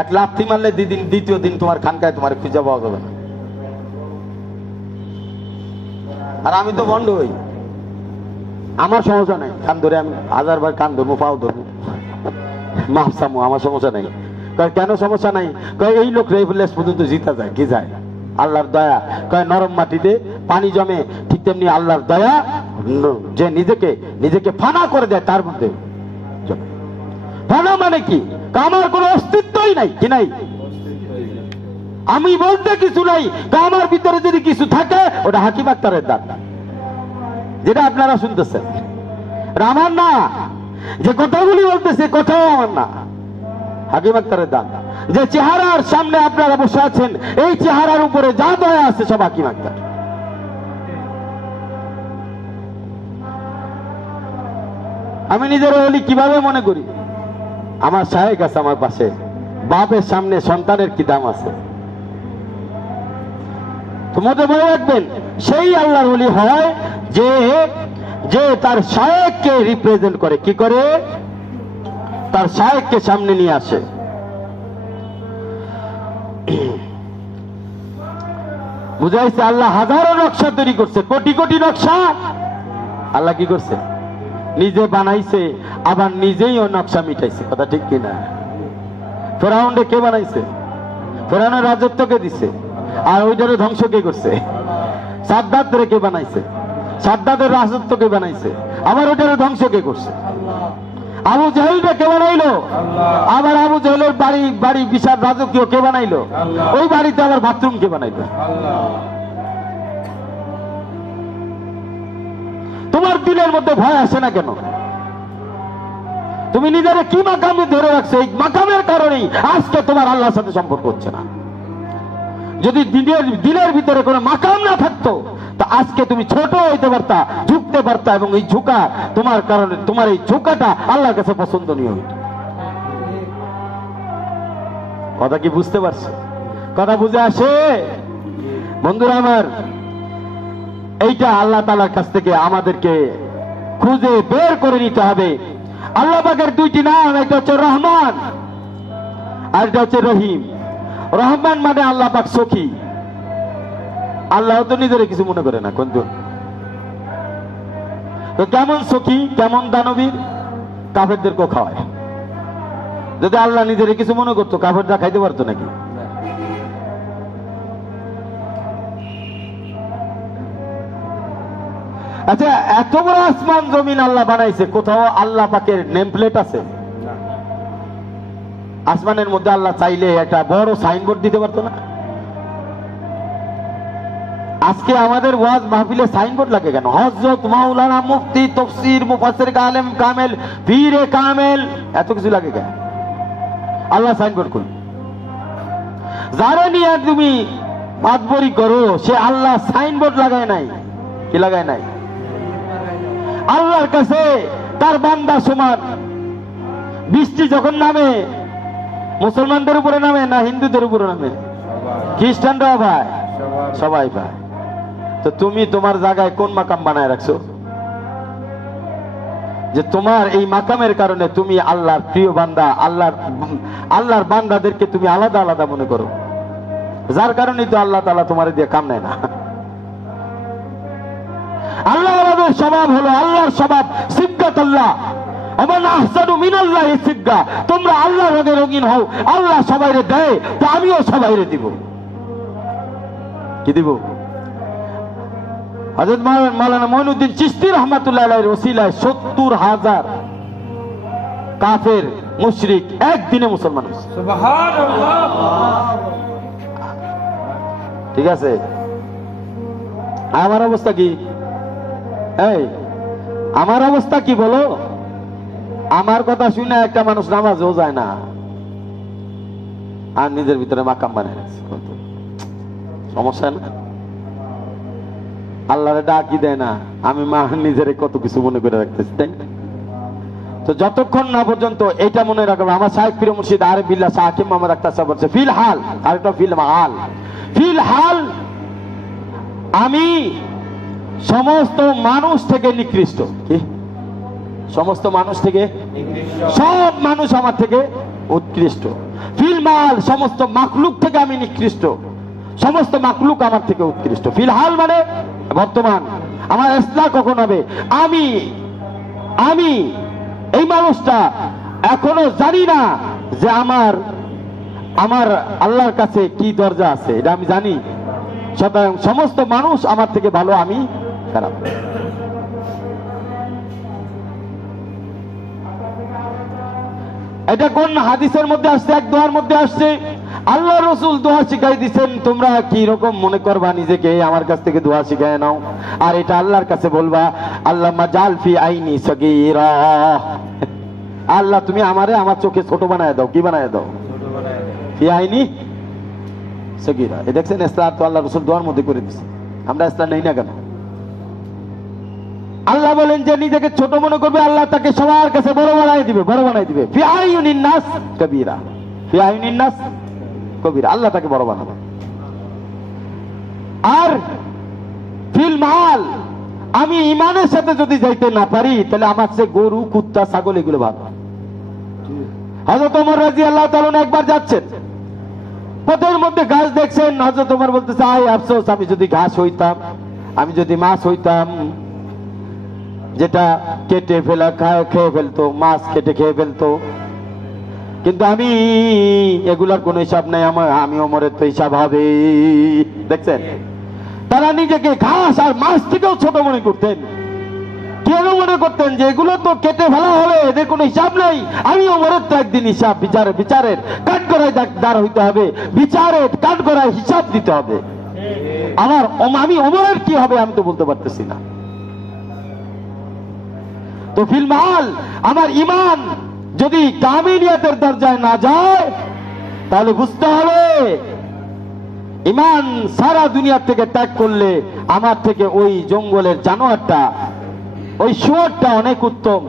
1 লাথি মারলে দ্বিতীয় দিন তোমার খানকায় তোমার খুঁজে পাওয়া যাবে না। আর আমি তো বন্ধ হই, আমার সমস্যা নাই। কান ধরে আমি 1000 বার কান ধরবো, পাও ধরবো, মাফ চামো, আমার সমস্যা নাই। কেন সমস্যা নাই? এই লোক রেফলেস পর্যন্ত জিতা যায়। কি যায়? আল্লাহর দয়া। নরম মাটিতে পানি জমে, ঠিক তেমনি আল্লাহর দয়া যে নিজেকে ফানা করে দেয় তার মধ্যে জমে। ফানা মানে কি? আমার কোনো অস্তিত্বই নাই। কি নাই? আমি বলতে কিছু নাই। আমার ভিতরে যদি কিছু থাকে, ওটা হাকিম আক্তারের দান, যেটা আপনারা শুনতেছেন। আমার না, যে কথাগুলি বলতেছে কথাও আমার না, হাকিম আক্তারের দান। যে চেহারার সামনে আপনারা বসে আছেন, এই চেহারার উপরে যা দয়া আছে সব হাকিম আক্তার। আমি নিজের ওলি কিভাবে মনে করি? আমার শায়েখ আছে আমার পাশে। বাপের সামনে সন্তানের কি দাম আছে? তোমাদের মনে রাখবেন, সেই আল্লাহর ওলি হয় যে তার শায়েখকে রিপ্রেজেন্ট করে। কি করে? তার শায়েখকে সামনে নিয়ে আসে। বুঝাইছে? আল্লাহ হাজারো নকশা তৈরি করছে, কোটি কোটি নকশা। আল্লাহ কি করছে? নিজে বানাইছে, আবার নিজেই ও নকশা মিটাইছে। কথা ঠিক কিনা? ফেরাউনকে কে বানাইছে? ফেরাউনের রাজত্বকে দিছে, আর ওইটারে ধ্বংস কে করছে? সাদ্দাতের কে বানাইছে? সাদ্দাতের রাজত্বকে বানাইছে, আবার ওইটারে ধ্বংস কে করছে? আবু জাহেলকে কে বানাইলো? আবার আবু জাহেলের বাড়ি বিশাল রাজকীয় কে বানাইলো? ওই বাড়িতে আবার বাথরুম কে বানাইলো? তোমার দিলের মধ্যে ভয় আসে না কেন? তুমি নিজের কি মাকামে ধরে রাখছো? এই মাকামের কারণেই আজকে তোমার আল্লাহর সাথে সম্পর্ক হচ্ছে না। যদি দিলের ভিতরে কোনো মাকাম না থাকতো, তা আজকে তুমি ছোট হইতে পারতা, ঝুঁকতে পারতা, এবং এই ঝুঁকা তোমার কারণে, তোমার এই ঝুঁকাটা আল্লাহর কাছে পছন্দনীয় হইত। কথা কি বুঝতে পারছো? কথা বুঝে আসে? বন্ধুরা আমার, এইটা আল্লাহ তাআলার কাছ থেকে আমাদেরকে খুঁজে বের করে নিতে হবে। আল্লাহ পাকের 2টি নাম, একটা হচ্ছে রহমান আর একটা হচ্ছে রহিম। রহমান মানে আল্লাহ পাক সখী। আল্লাহ তো নিজের কিছু মনে করে না। কিন্তু কেমন সখী, কেমন দানবীর, কাফেরদেরকেও খাওয়ায়। যদি আল্লাহ নিজের কিছু মনে করতো, কাফেররা খাইতে পারতো নাকি? আচ্ছা, এত বড় আসমান জমিন আল্লাহ বানাইছে, কোথাও আল্লাহ পাকের নেম প্লেট আছে? আসমানের মধ্যে আল্লাহ চাইলে একটা বড় সাইনবোর্ড দিতে পারতো না? আজকে আমাদের ওয়াজ মাহফিলে সাইনবোর্ড লাগে কেন? হযরত মাওলানা মুফতি তাফসীর মুফাসসির আলেম কামেল পীরে কামেল, এত কিছু লাগে কেন? আল্লাহ সাইনবোর্ড করুন। যারা নিয়ে তুমি মাতবরি করো সে আল্লাহ সাইনবোর্ড লাগায় নাই। কি লাগায় নাই? আল্লাহর কাছে তার বান্দা সমান। বৃষ্টি যখন নামে মুসলমানদের উপরে নামে না হিন্দুদের উপরে নামে? খ্রিস্টানরাও পায়, সবাই পায়। তো তুমি তোমার জায়গায় কোন মাকাম বানায় রাখছো যে তোমার এই মাকামের কারণে তুমি আল্লাহর প্রিয় বান্দা, আল্লাহর বান্দাদেরকে তুমি আলাদা আলাদা মনে করো, যার কারণে তো আল্লাহ তাআলা তোমার দিয়ে কাম নেয় না। আল্লাহ আমাদের স্বভাব হলো আল্লাহর স্বভাব সিবগাতুল্লাহ, আমান আহসানু মিনাল্লাহি সিবগা। তোমরা আল্লাহর রঙে রঙিন হও। আল্লাহ সবাইরে দেয় তো আমিও সবাইরে দিব। কি দিব? হযরত মাওলানা মঈনুদ্দিন চিশতি রাহমাতুল্লাহ আলাইহির ওসিলায় ৭০,০০০ কাফের মুশরিক একদিনে মুসলমান হয়েছে। সুবহানাল্লাহ। ঠিক আছে, আমার অবস্থা কি? এই আমার অবস্থা কি বলো? আমার কথা শুনে একটা মানুষ নামাজও যায় না আর নিজের ভিতরে মাকাম বানায় রাখছে। সমস্যা না? আল্লাহরে ডাকি দেয় না। আমি মা নিজের কত কিছু মনে করে রাখতেছি, তাই না? তো যতক্ষণ না পর্যন্ত এটা মনে রাখবে, আমার শাইখ পীর মুর্শিদ আরিফ বিল্লাহ শাহ হাকিম মোহাম্মদ আখতার সাহেব বলছে ফিল হাল, আরেকটা ফিল মাল। ফিল হাল আমি সমস্ত মানুষ থেকে নিকৃষ্ট। কি? সমস্ত মানুষ থেকে সব মানুষ আমার থেকে উৎকৃষ্ট। ফিল মাল সমস্ত মাখলুক থেকে আমি নিকৃষ্ট, সমস্ত মাখলুক আমার থেকে উৎকৃষ্ট। ফিলহাল মানে বর্তমান। আমার ইসলাম কখন হবে? আমি এই মানুষটা এখনো জানি না যে আমার আল্লাহর কাছে কি দরজা আছে, এটা আমি জানি। সুতরাং সমস্ত মানুষ আমার থেকে ভালো, আমি খারাপ। এটা কোন হাদিসের মধ্যে আসছে? এক দোয়ার মধ্যে আসছে। আল্লাহ রসুল দোয়া শিখাই দিচ্ছেন, তোমরা কি রকম মনে করবা নিজেকে, আমার কাছ থেকে দোয়া শিখায় নাও। আর এটা আল্লাহর কাছে বলবা, আল্লাহুম্মা জাল ফি আইনি সগীরা। আল্লাহ তুমি আমারে আমার চোখে ছোট বানায় দাও। কি বানায় দাও? ফি আইনি সগীরা। এ দেখছেন ইসলাম তো আল্লাহ রসুল দোয়ার মধ্যে করে দিচ্ছে। আমরা ইসলাম নেই না কেন? আল্লাহ বলেন যে নিজেকে ছোট মনে করবে, আল্লাহ তাকে সবার কাছে বড় বানাই দিবে, বড় বানাই দিবে। ফি আইয়ুনিন নাস কবীরা, ফি আইয়ুনিন নাস কবীরা। আল্লাহ তাকে বড় বানাবে। আর ফিল মাল, আমি ইমানের সাথে যদি যাইতে না পারি তাহলে আমার চেয়ে গরু, কুত্তা, ছাগল এগুলো ভালো। হযরত ওমর রাদিয়াল্লাহু তাআলা একবার যাচ্ছেন, পথের মধ্যে ঘাস দেখছেন। হযরত ওমর বলতেছে, আয় আফসোস, আমি যদি ঘাস হইতাম, আমি যদি মাছ হইতাম, যেটা কেটে ফেলা খেয়ে ফেলতো, মাছ কেটে খেয়ে ফেলতো, কিন্তু আমি এগুলার কোনো হিসাব নাই। আমি ওমরের তো হিসাব হবে। দেখছেন, তারা নিজেকে ঘাস আর মাছ থেকেও ছোট মনে করতেন। কেন মনে করতেন যে এগুলো তো কেটে ফেলা হলে এদের কোনো হিসাব নাই, আমি ওমরের তো একদিন হিসাব বিচারের কাঠ করায় দাঁড় হইতে হবে, বিচারের কাঠ করায় হিসাব দিতে হবে। আমি ওমরের কি হবে আমি তো বলতে পারতেছি না। তো ফিলমাল আমার ইমান যদি কামিলিয়াতের দরজায় না যায় তাহলে বুঝতে হবে ইমান সারা দুনিয়া থেকে ত্যাগ করলে আমার থেকে ওই জঙ্গলের জানোয়ারটা, ওই শুয়োরটা অনেক উত্তম।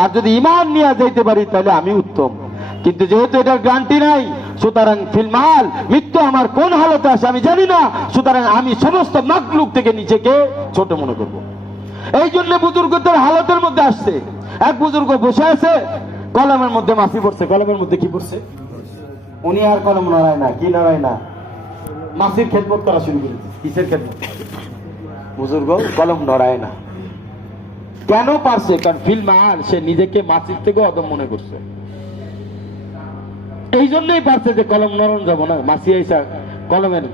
আর যদি ইমান নিয়ে যাইতে পারি তাহলে আমি উত্তম। কিন্তু যেহেতু এটার গ্যারান্টি নাই, সুতরাং ফিলমাল মৃত্যু আমার কোন হালতে আসে আমি জানি না। সুতরাং আমি সমস্ত মাখলুক থেকে নিজেকে ছোট মনে করব। এই জন্য বুজুর্গদের হালতের মধ্যে আসছে। এক বুজুর্গ বসে আছে, কলমের মধ্যে মাফি পড়ছে। কলমের মধ্যে কি পড়ছে? উনি আর কলম নড়ায় না। কি নড়ায় না? মাসির খেদমত করা শুরু করেছে। কিসের খেদমত? বুজুর্গ কলম নড়ায় না। কেন পারছে? কারণ ফিলমাল সে নিজেকে মাসির থেকে অদম মনে করছে। এই জন্যই পারছে যে কলম নরম যাব না, মাসি আইসা কলমের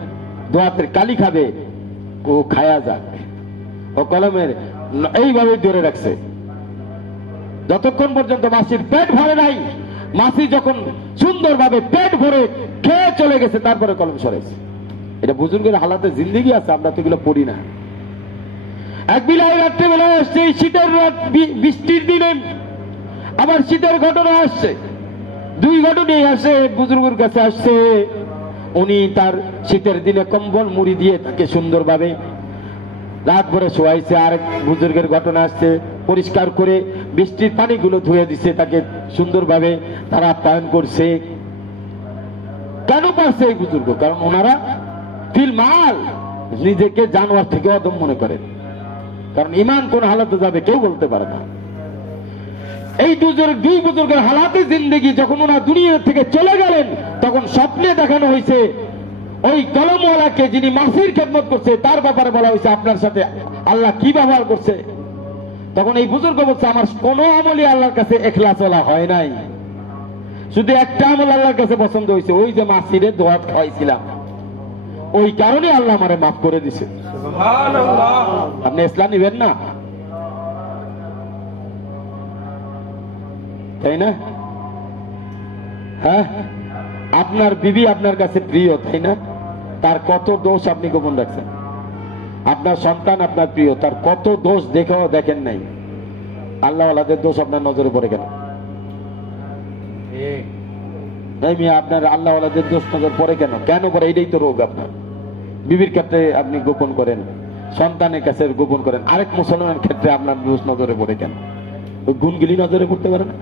দোয়াতের কালি খাবে, ও খায়া যাক। ও কলমের এইভাবে ধরে রাখছে যতক্ষণ পর্যন্ত মাসির পেট ভরে নাই। মাসি যখন সুন্দরভাবে পেট ভরে খেয়ে চলে গেছে তারপরে কলম সরেছে। এটা বুজুর্গের হালাতে জিন্দেগি আছে, আমরা তো এগুলো পড়ি না। এক বিলাই রাত্রেবেলা আসছে, এই শীতের রাত, বৃষ্টির দিনে আবার শীতের ঘটনা আসছে, দুই ঘটনাই আসে বুজুর্গের কাছে আসছে। উনি তার শীতের দিনে কম্বল মুড়ি দিয়ে তাকে সুন্দরভাবে রাত ভরে শোয়াইছে। আর বুজুর্গের ঘটনা আসছে, পরিষ্কার করে বৃষ্টির পানিগুলো ধুয়ে দিচ্ছে, তাকে সুন্দরভাবে তারা আপ্যায়ন করছে। কেন পারছে এই বুজুর্গ? কারণ ওনারা ফিল মাল নিজেকে জানোয়ার থেকে অদম মনে করেন, কারণ ইমান কোন হালাতে যাবে কেউ বলতে পারে না। এই দুই বুজুর্গের হালাতে জিন্দেগি, যখন ওনারা দুনিয়া থেকে চলে গেলেন, তখন স্বপ্নে দেখানো হয়েছে ওই কলমওয়ালাকে যিনি মাসির খেদমত করছে, তার ব্যাপারে বলা হয়েছে আপনার সাথে আল্লাহ কি ব্যবহার করছে। তখন এই বুজুর্গ বলছে, আমার কোন আমলই আল্লাহর কাছে এখলাস ওয়ালা হয় নাই, শুধু একটা আমল আল্লাহর কাছে পছন্দ হয়েছে, ওই যে মাসিরে দোয়া খাওয়াইছিলাম, ওই কারণে আল্লাহ আমারে মাফ করে দিছে। আপনি ইসলাম নিবেন না, তাই না? হ্যাঁ, আপনার বিবি আপনার কাছে প্রিয়, তাই না? তার কত দোষ আপনি গোপন রাখছেন। আপনার সন্তান আপনার প্রিয়, তার কত দোষ দেখেও দেখেন নাই। আল্লাহ আল্লাহদের দোষ আপনার নজরে পড়ে কেন? আপনার আল্লাহ আল্লাহদের দোষ নজর পড়ে কেন? কেন পড়ে? এটাই তো রোগ আপনার। বিবির ক্ষেত্রে আপনি গোপন করেন, সন্তানের কাছে গোপন করেন, আরেক মুসলমানের ক্ষেত্রে আপনার দোষ নজরে পড়ে কেন? ওই গুণগুলি নজরে পড়তে পারে না।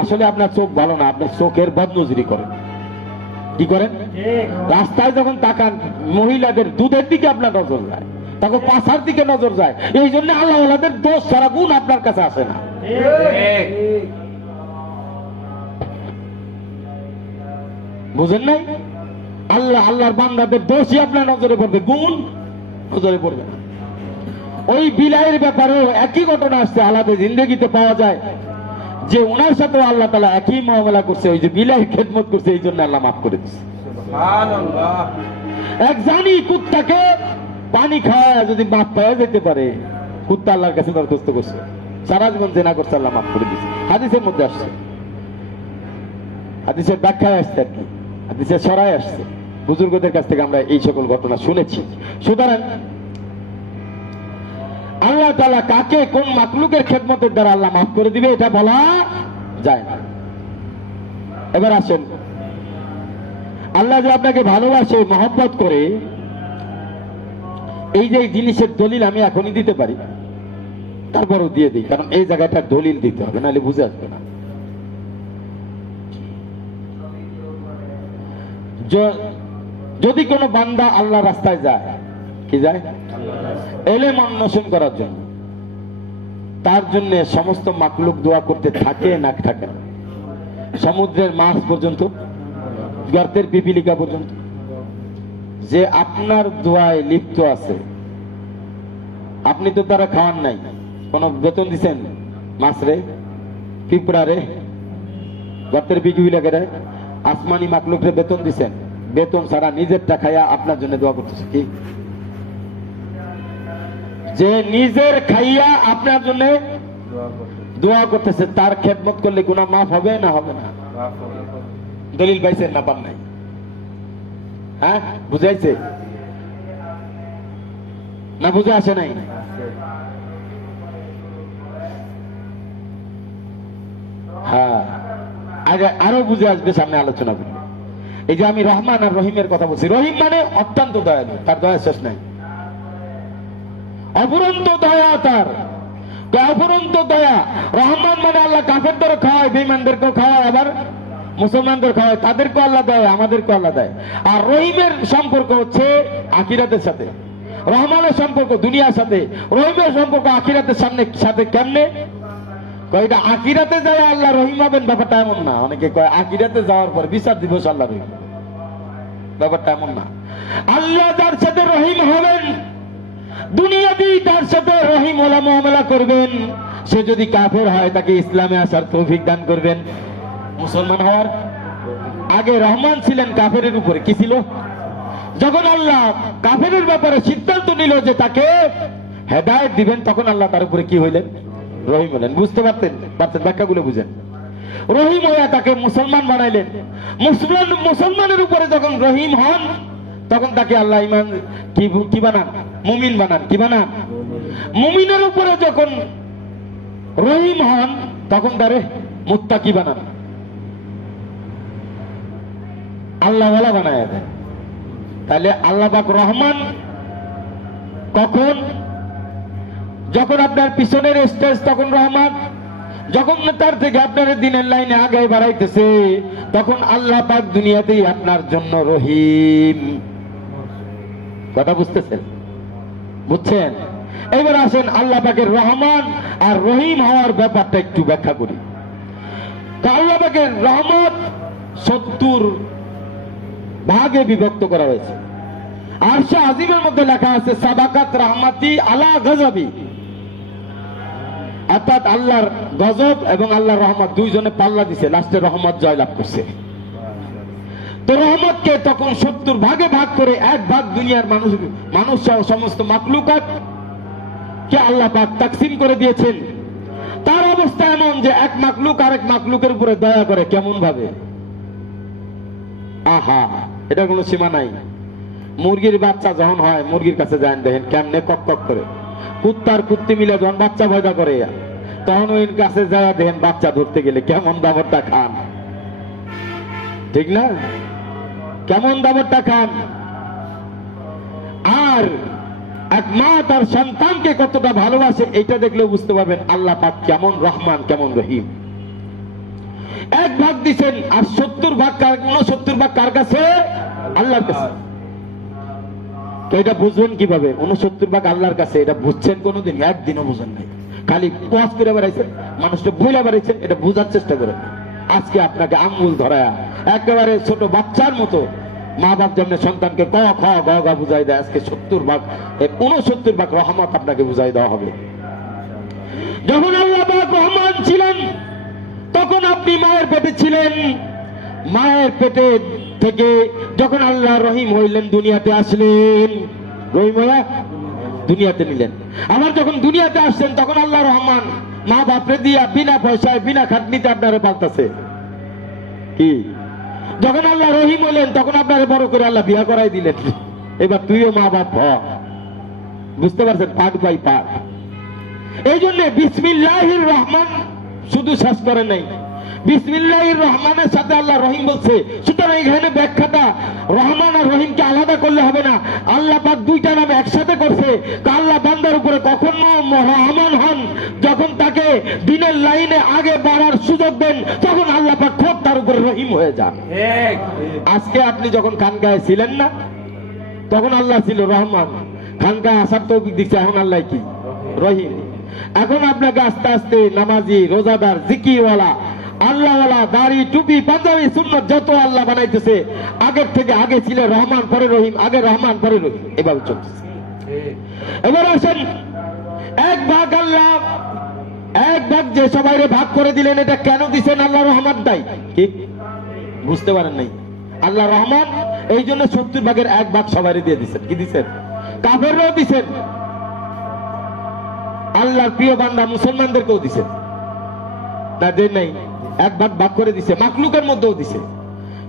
আসলে আপনার চোখ ভালো না, আপনার চোখের বদনজরি করেন। কি করেন? রাস্তায় যখন তাকান, মহিলাদের দুধের দিকে আপনার নজর যায়, তখন পাশার দিকে নজর যায়। এই জন্য আল্লাহ আল্লাহদের দোষ ছাড়া গুণ আপনার কাছে আসে না। বুঝেন নাই? আল্লাহর বান্দাদের দোষই আপনার নজরে পড়বে, গুণ নজরে পড়বে না। ওই বিলাইয়ের ব্যাপারেও একই ঘটনা আসছে, আলাদা জিন্দেগিতে পাওয়া যায় যে ওনার সাথে আল্লাহ তাআলা একই মুআমালা করছে, ওই যে বিলাইয়ের খেদমত করছে, এই জন্য আল্লাহ মাফ করে দিচ্ছে। সুবহানাল্লাহ। এক জানি কুত্তাকে পানি খাওয়া যদি মাফ পাওয়া যেতে পারে, কুত্তা আল্লাহর কাছে দরখাস্ত করছে, সারা জীবন জেনা করছে, আল্লাহ মাফ করে দিচ্ছে। হাদিসের মধ্যে আসছে, হাদিসের ব্যাখ্যায় আসছে আর কি, হাদিসের সরাই আসছে, বুজুর্গদের কাছ থেকে আমরা এই সকল ঘটনা শুনেছি। সুতরাং আল্লাহ তাআলা কাকে কোন মাকলুকের খেদমতের দ্বারা আল্লাহ মাফ করে দিবে এটা বলা যায় না। এবার আসেন, আল্লাহ যে আপনাকে ভালোবাসে, মহব্বত করে, এই যে জিনিসের দলিল আমি এখনই দিতে পারি, তারপরও দিয়ে দিই, কারণ এই জায়গাটা দলিল দিতে হবে, নাহলে বুঝে আসবে না। যদি কোনো বান্দা আল্লাহ রাস্তায় যায়, কি যায়? এলেম অন্বেষণ করার জন্য, তার জন্য সমস্ত মাকলুক দোয়া করতে থাকে না থাকে না, সমুদ্রের মাছ পর্যন্ত, গর্তের পিপিলিকা পর্যন্ত, যে আপনার দোয়ায় লিপ্ত আছে। আপনি তো তারা খাওয়ান নাই, কোন বেতন দিচ্ছেন? মাছ রে, পিঁপড়া রে, গর্তের পিপিলিকা রে, আসমানি মাকলুকরে বেতন দিচ্ছেন? বেতন ছাড়া নিজেরটা খাইয়া আপনার জন্য দোয়া করতেছে। কি? যে নিজের খাইয়া আপনার জন্য দোয়া করতেছে, তার খেদমত করলে গুনাহ মাফ হবে না হবে না? দলিল পাইছেন না পান নাই? হ্যাঁ, বুঝাইছে না? বুঝে আসে নাই? হ্যাঁ, আরো বুঝে আসবে সামনে আলোচনা করবে। এই যে আমি রহমান আর রহিমের কথা বলছি, রহিম মানে অত্যন্ত দয়ালু, তার দয়া শেষ নাই, অফুরন্ত দয়া তার, অফুরন্ত দয়া। রহমান মানে আল্লাহ কাফেরদের খাওয়ায়, বেঈমানদেরকেও খাওয়ায়, আবার মুসলমানদের খাওয়ায়, তাদেরকেও আল্লাহ দেয়, আমাদেরকেও আল্লাহ দেয়। আর রহিমের সম্পর্ক হচ্ছে আখিরাতের সাথে, রহমানের সম্পর্ক দুনিয়ার সাথে, রহিমের সম্পর্ক আখিরাতের সাথে। কেমনে? এটা আখিরাতে যায় আল্লাহ রহিম হবেন, ব্যাপারটা এমন না। অনেকে কয় আখিরাতে যাওয়ার পর বিচার দিবস আল্লাহ রহিম, ব্যাপারটা এমন না। আল্লাহ যার সাথে রহিম হবেন, দুনিয়াতেই তার সাথে রহিম ওলা মুআমালা করবেন। সে যদি কাফের হয়, তাকে ইসলামে আসার তৌফিক দান করবেন। মুসলমান হওয়ার আগে রহমান ছিলেন কাফেরের উপরে। কি ছিল? যখন আল্লাহ কাফেরের ব্যাপারে সিদ্ধান্ত নিল যে তাকে হেদায়েত দিবেন, তখন আল্লাহ তার উপরে কি হইলেন? রহিম হলেন। বুঝতে পারতেন? ব্যাখ্যাগুলো বুঝেন। রহিম হইয়া তাকে মুসলমান বানাইলেন। মুসলমানের উপরে যখন রহিম হন তখন তাকে আল্লাহ ইমান কি বানান? মুমিন বানান। কি বানান? মুমিনের উপরে যখন রহিম হন তখন তারে মুত্তাকি বানান, আল্লাহ ওয়ালা বানায় দেন। তাহলে আল্লাহ পাক রহমান কখন? যখন আপনার পিছনের স্টেজ তখন রহমান, যখন তার থেকে আপনার দিনের লাইনে আগে বাড়াইতেছে তখন আল্লাহ পাক দুনিয়াতেই আপনার জন্য রহিম। কথা বুঝতেছেন? বুঝছেন? এবার আসেন আল্লাহ পাকের রহমান আর রহিম হওয়ার ব্যাপারটা একটু ব্যাখ্যা করি। তা আল্লাহ পাকের রহমত 70 ভাগে বিভক্ত করা হয়েছে। আরশে আজিমের মধ্যে লেখা আছে সাবাকাত রহমাতি আলা গজবি, অর্থাৎ আল্লাহর গজব এবং আল্লাহর রহমত দুইজনে পাল্লা দিছে, লাস্টে রহমত জয়লাভ করছে। তো রহমতকে তখন 70 ভাগে ভাগ করে এক ভাগ দুনিয়ার মানুষ সহ সমস্ত মাখলুকাত কে আল্লাহ পাক তাকসিম করে দিয়েছেন। তার অবস্থা এমন যে এক মাখলুক আরেক মাখলুকের উপরে দয়া করে কেমন ভাবে, আহা, এটা কোনো সীমা নাই। মুরগির বাচ্চা যখন হয় মুরগির কাছে যান দেখেন কেমনে কক কক করে, কুত্তার কুত্তি মিলে যখন বাচ্চা পয়দা করে তখন ওই কাছে যায় দেখেন বাচ্চা ধরতে গেলে কেমন দাবরটা খান, ঠিক না? কেমন দাবরটা খান। আর এক মা তার সন্তানকে কতটা ভালোবাসে এটা দেখলে বুঝতে পারবেন আল্লাহ পাক কেমন রহমান কেমন রহিম। এক ভাগ দিচ্ছেন আর 70 ভাগ 69 ভাগ কার কাছে? আল্লাহর কাছে। তো এটা বুঝবেন কিভাবে 69 ভাগ আল্লাহর কাছে? এটা বুঝছেন কোনোদিন? একদিনও বুঝেন নাই, খালি পথ করে বেড়াইছেন, মানুষটা ভুলে বেড়াইছেন। এটা বোঝার চেষ্টা করেন। আজকে আপনাকে আঙ্গুল ধরায়া একেবারে ছোট বাচ্চার মতো মা বাপ যেমন সন্তানকে ক খ গ গ বুঝাই দেয়, আজকে 70 ভাগ 69 ভাগ রহমত আপনাকে বুঝাই দেওয়া হবে। যখন আল্লাহ পাক রহমান ছিলেন তখন আপনি মায়ের পেটে ছিলেন। মায়ের পেটে থেকে যখন আল্লাহ রহিম হইলেন দুনিয়াতে আসলেন, রহিম হইয়া দুনিয়াতে নিলেন। আবার যখন দুনিয়াতে আসছেন তখন আল্লাহ রহমান মা বাপরে দিয়া বিনা পয়সায় বিনা খাটনিতে আপনারে পালতাছে। কি? যখন আল্লাহ রহিম হলেন তখন আপনারে বড় করে আল্লাহ বিয়া করাই দিলেন। এবার তুইও মা বাপ হ। বুঝতে পারছেন? Part by part. এই জন্য বিসমিল্লাহির রহমান শুধু শেষ করে নাই, বিসমিল্লাহির রহমানের সাথে আল্লাহ রহিম বলছে। সুতরাং এখানে ব্যাখ্যাটা রহমান আর রহিমকে আলাদা করলে হবে না। আল্লাহ পাক দুইটা নাম একসাথে করছে। আল্লাহ বান্দার উপরে কখনো রহমান হন যখন তাকে দিনের লাইনে আগে বাড়ার সুযোগ দেন, তখন আল্লাহ পাক খোদ তার উপরে রহিম হয়ে যান। আজকে আপনি যখন খানকায় ছিলেন না তখন আল্লাহ ছিল রহমান, খানকায় আসার তৌফিক দিচ্ছে, এখন আল্লাহ কি? রহিম। এখন আপনাকে আস্তে আস্তে নামাজি, রোজাদার, জিকিরওয়ালা, আল্লাহওয়ালা, দাড়ি, টুপি, পাঞ্জাবি, সুন্নত যত আল্লাহ বানাইতেছে, আগের থেকে আগে ছিল রহমান পরে রহিম, আগে রহমান পরে রহিম, এভাবে চলতেছে। এবার আসেন এক ভাগ আল্লাহ, এক ভাগ যে সবাই ভাগ করে দিলেন, এটা কেন দিচ্ছেন? আল্লাহ রহমান তাই কি বুঝতে পারেন নাই? আল্লাহ রহমান এই জন্য 70 ভাগের এক ভাগ সবাই দিয়ে দিচ্ছেন। কি দিচ্ছেন? কাফেররাও দিচ্ছেন, আল্লাহর প্রিয় বান্দা মুসলমানদেরকেও দিচ্ছেন। না দেন নাই, এক ভাগ ভাগ করে দিছে, মাখলুকের মধ্যেও দিছে।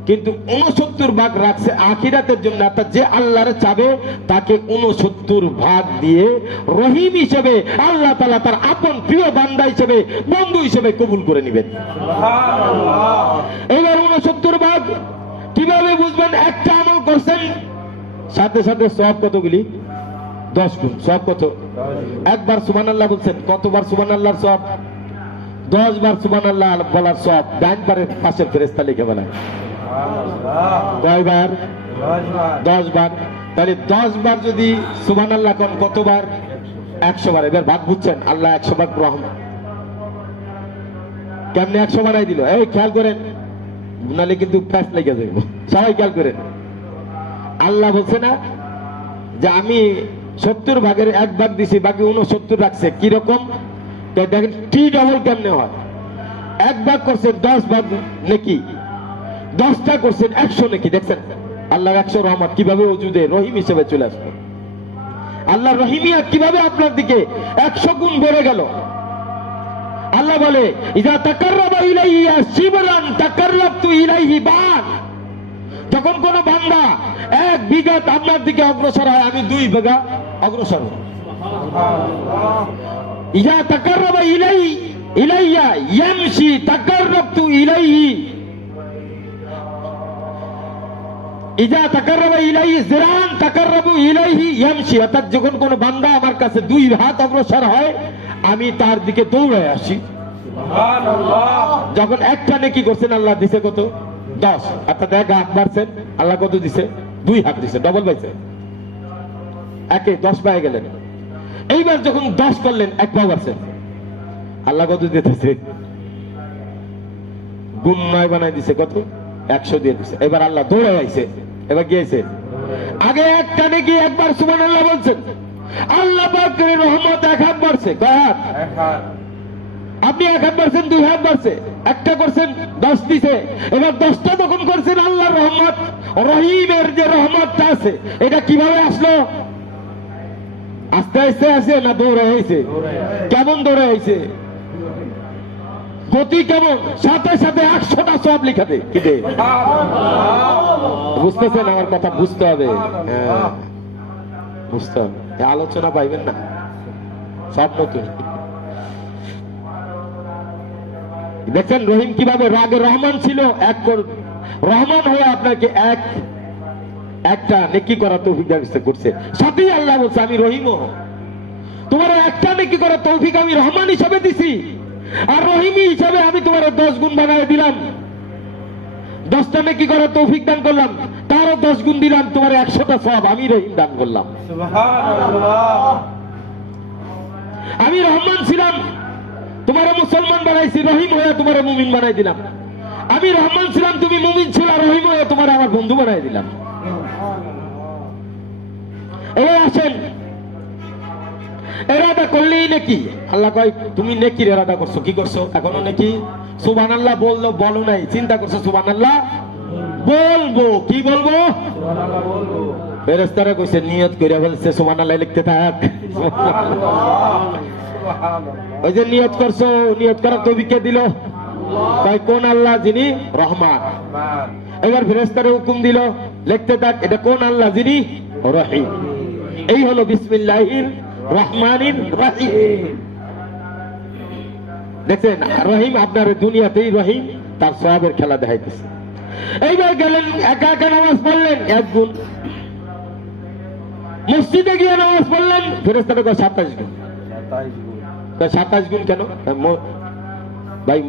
কিন্তু 69 ভাগ রাখছে আখিরাতের জন্য, অর্থাৎ যে আল্লাহর চাবে তাকে 69 ভাগ দিয়ে রহিম হিসেবে আল্লাহ তাআলা তার আপন প্রিয় বান্দা হিসেবে, বন্ধু হিসেবে কবুল করে নেবেন। এবার 69 ভাগ কিভাবে বুঝবেন? একটা আমল করছেন, সাথে সাথে সওয়াব কতগুলি? 10 গুণ। সওয়াব কত? একবার সুবহানাল্লাহ বলছেন, কতবার সুবহানাল্লাহর সওয়াব? 10 বার সুবহানাল্লাহ বলার সওয়াব ডান পাশের ফেরেশতা লিখে বলায়। কয়বার? 10 বার। তাহলে 10 বার যদি সুবহানাল্লাহ কোন কতবার? 100 বার। এবার ভাগ বুঝছেন? আল্লাহ 100 ভাগ রহমান কেমনে 100 বানাই দিল? এই খেয়াল করেন, নালে কিন্তু ফ্যাস লেগে যাবে। সবাই খেয়াল করেন। আল্লাহ বলছে না যে আমি 70 ভাগের এক ভাগ দিছি, বাকি 69 রাখছে। কিরকম? দেখেন টি ডবল কেমনে হয়। এক ভাগ করছেন 10 ভাগ নেকি, 10টা করছেন 100 নেকি। দেখছেন আল্লাহর 100 রহমত কিভাবে ওজুদে রহিম হিসেবে চলে আসবে। আল্লাহ রহিমিয়া কিভাবে আপনার দিকে 100 গুণ বেড়ে গেল। আল্লাহ বলে ইজা তাকাররাবা ইলাইয়া শিবরান তাকাররাবতু ইলাইহি বান। যখন কোন বান্দা 1 বিঘা আপনার দিকে অগ্রসর হয়, আমি 2 বিঘা অগ্রসর হই। ইজা তাকাররাবা ইলাইয়া ইয়ামশি তাকাররাবতু ইলাইহি, ইজা তাকাররাবা ইলাইহি জিরান তাকাররাবু ইলাইহি ইয়ামশি। অর্থাৎ যখন কোন বান্দা আমার কাছে 2 হাত অগ্রসর হয়, আমি তার দিকে দৌড়ে আসি। যখন একটা নেকি করছেন, আল্লাহ দিছে কত? 10। অর্থাৎ 1 হাত বাড়ছেন, আল্লাহ কত দিছে? 2 হাত দিছে, ডবল পাইছে। একে 10 পায়ে গেলেন। এইবার যখন 10 করলেন, 1 পা বাড়ছেন, আল্লাহ কত দিতেছে? গুণ 9 বানাই দিছে, কত? 100 দিয়ে দিছে। এবার আল্লাহ দৌড়ে আইছে। এবার গিয়েছে আগে একটা নেকি একবার সুবহানাল্লাহ বলছেন, আল্লাহ পাকের রহমত 1 হাত বাড়ছে। কয় হাত? 1 হাত। আপনি 1 হাত বাড়ছেন, 2 হাত বাড়ছে, একটা করছেন 10 দিছে। এবার 10টা যখন করছেন, আল্লাহর রহমত, রহিমের যে রহমতটা আছে, এটা কিভাবে আসলো? আস্তে আস্তে আসে না দৌড়ে হয়েছে? কেমন দৌড়ে হয়েছে? গতি কেমন? সাথে সাথে 100টা সব লিখাতে কি দে? বুঝতেছেন আমার কথা? বুঝতে হবে, হ্যাঁ বুঝতে হবে। আলোচনা পাইবেন না, সব নতুন। দেখছেন রহিম কিভাবে? রাগে রহমান ছিল, রহমান হয়ে আপনাকে একটা নেকি করা তৌফিক করছে। সাথেই আল্লাহ বলছে আমি রহিমও, তোমার একটা নেকি করা তৌফিক আমি রহমান হিসাবে দিছি, আর রহিমি হিসাবে আমি তোমার 10 গুণ বানায় দিলাম। 10টা নেকি করা তৌফিক দান করলাম, তারও 10 গুণ দিলাম, তোমার 100টা সওয়াব আমি রহিম দান করলাম। সুবহানাল্লাহ। আমি রহমান ছিলাম, তোমার মুসলমান বানাইছি, রহিম হয়ে তোমার মুমিন বানাই দিলাম। আমি রহমান ছিলাম, তুমি মুমিন ছিল, রহিম হয়ে তোমার আমার বন্ধু বানাই দিলাম। এবার আসেন, এরাদা করলেই নেকি। আল্লাহ কয় তুমি নেকির এরাদা করছো, কি করছো? এখনো নেকি সুবহানাল্লাহ বলো নাই, চিন্তা করছো সুবহানাল্লাহ বলবো। কি বলবো? ফেরেশতারা কইছে নিয়ত কইরা ফেলছে, সুবহানাল্লাহ লিখতে থাক। ওই যে নিয়ত করছো, নিয়ত করার তৌফিক কে দিল? তাই কোন আল্লাহ? যিনি রহমান। এবার ফেরেশতারা হুকুম দিল লিখতে থাক, এটা কোন আল্লাহ? যিনি রহিম। এই হলো বিসমিল্লাহির রহমানির রহিম। দেখছেন রহিম আপনার দুনিয়াতেই রহিম, তার সওয়াবের খেলা দেখাইতেছে। এইবার গেলেন একা একা নামাজ পড়লেন, 1 গুণ। মসজিদে গিয়ে নামাজ পড়লেন, ফেরেশতারা কয় 27 গুণ। 27 গুণ কেন ভাই?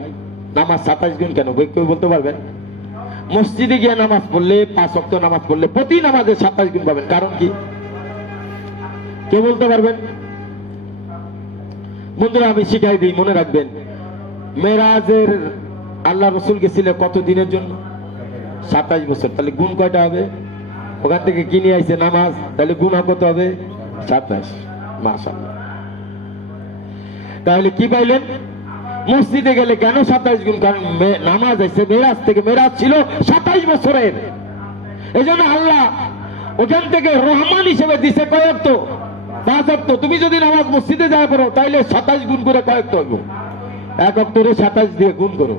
নামাজ 27 গুণ কেন ভাই? কেউ বলতে পারবেন? মসজিদে গিয়ে নামাজ পড়লে, 5 ওয়াক্ত নামাজ পড়লে প্রতি নামাজে 27 গুণ পাবেন। কারণ কি? কেউ বলতে পারবেন? বন্ধুরা আমি শিখাই দিই, মনে রাখবেন। মেরাজের আল্লাহ রসুল গেছিলেন কত দিনের জন্য? 27 বছর। তাহলে গুণ কয়টা হবে? ওখান থেকে কিনে আইছে নামাজ, তাহলে গুণ কত হবে? 27। মাশাআল্লাহ। তাহলে কি পাইলেন? মসজিদে গেলে কেন 27 গুণ? কারণ নামাজ আইছে মেরাজ থেকে। মেরাজ ছিল 27 বছরের। এই জন্য আল্লাহ ওখান থেকে রহমান হিসেবে দিছে কয়েক তো 5 ওয়াক্ত। তুমি যদি নামাজ মসজিদে যায় পড়ো, তাইলে 27 গুণ করে কয়েক তো হইব। 1 ওয়াক্তরে 27 দিয়ে গুণ করো,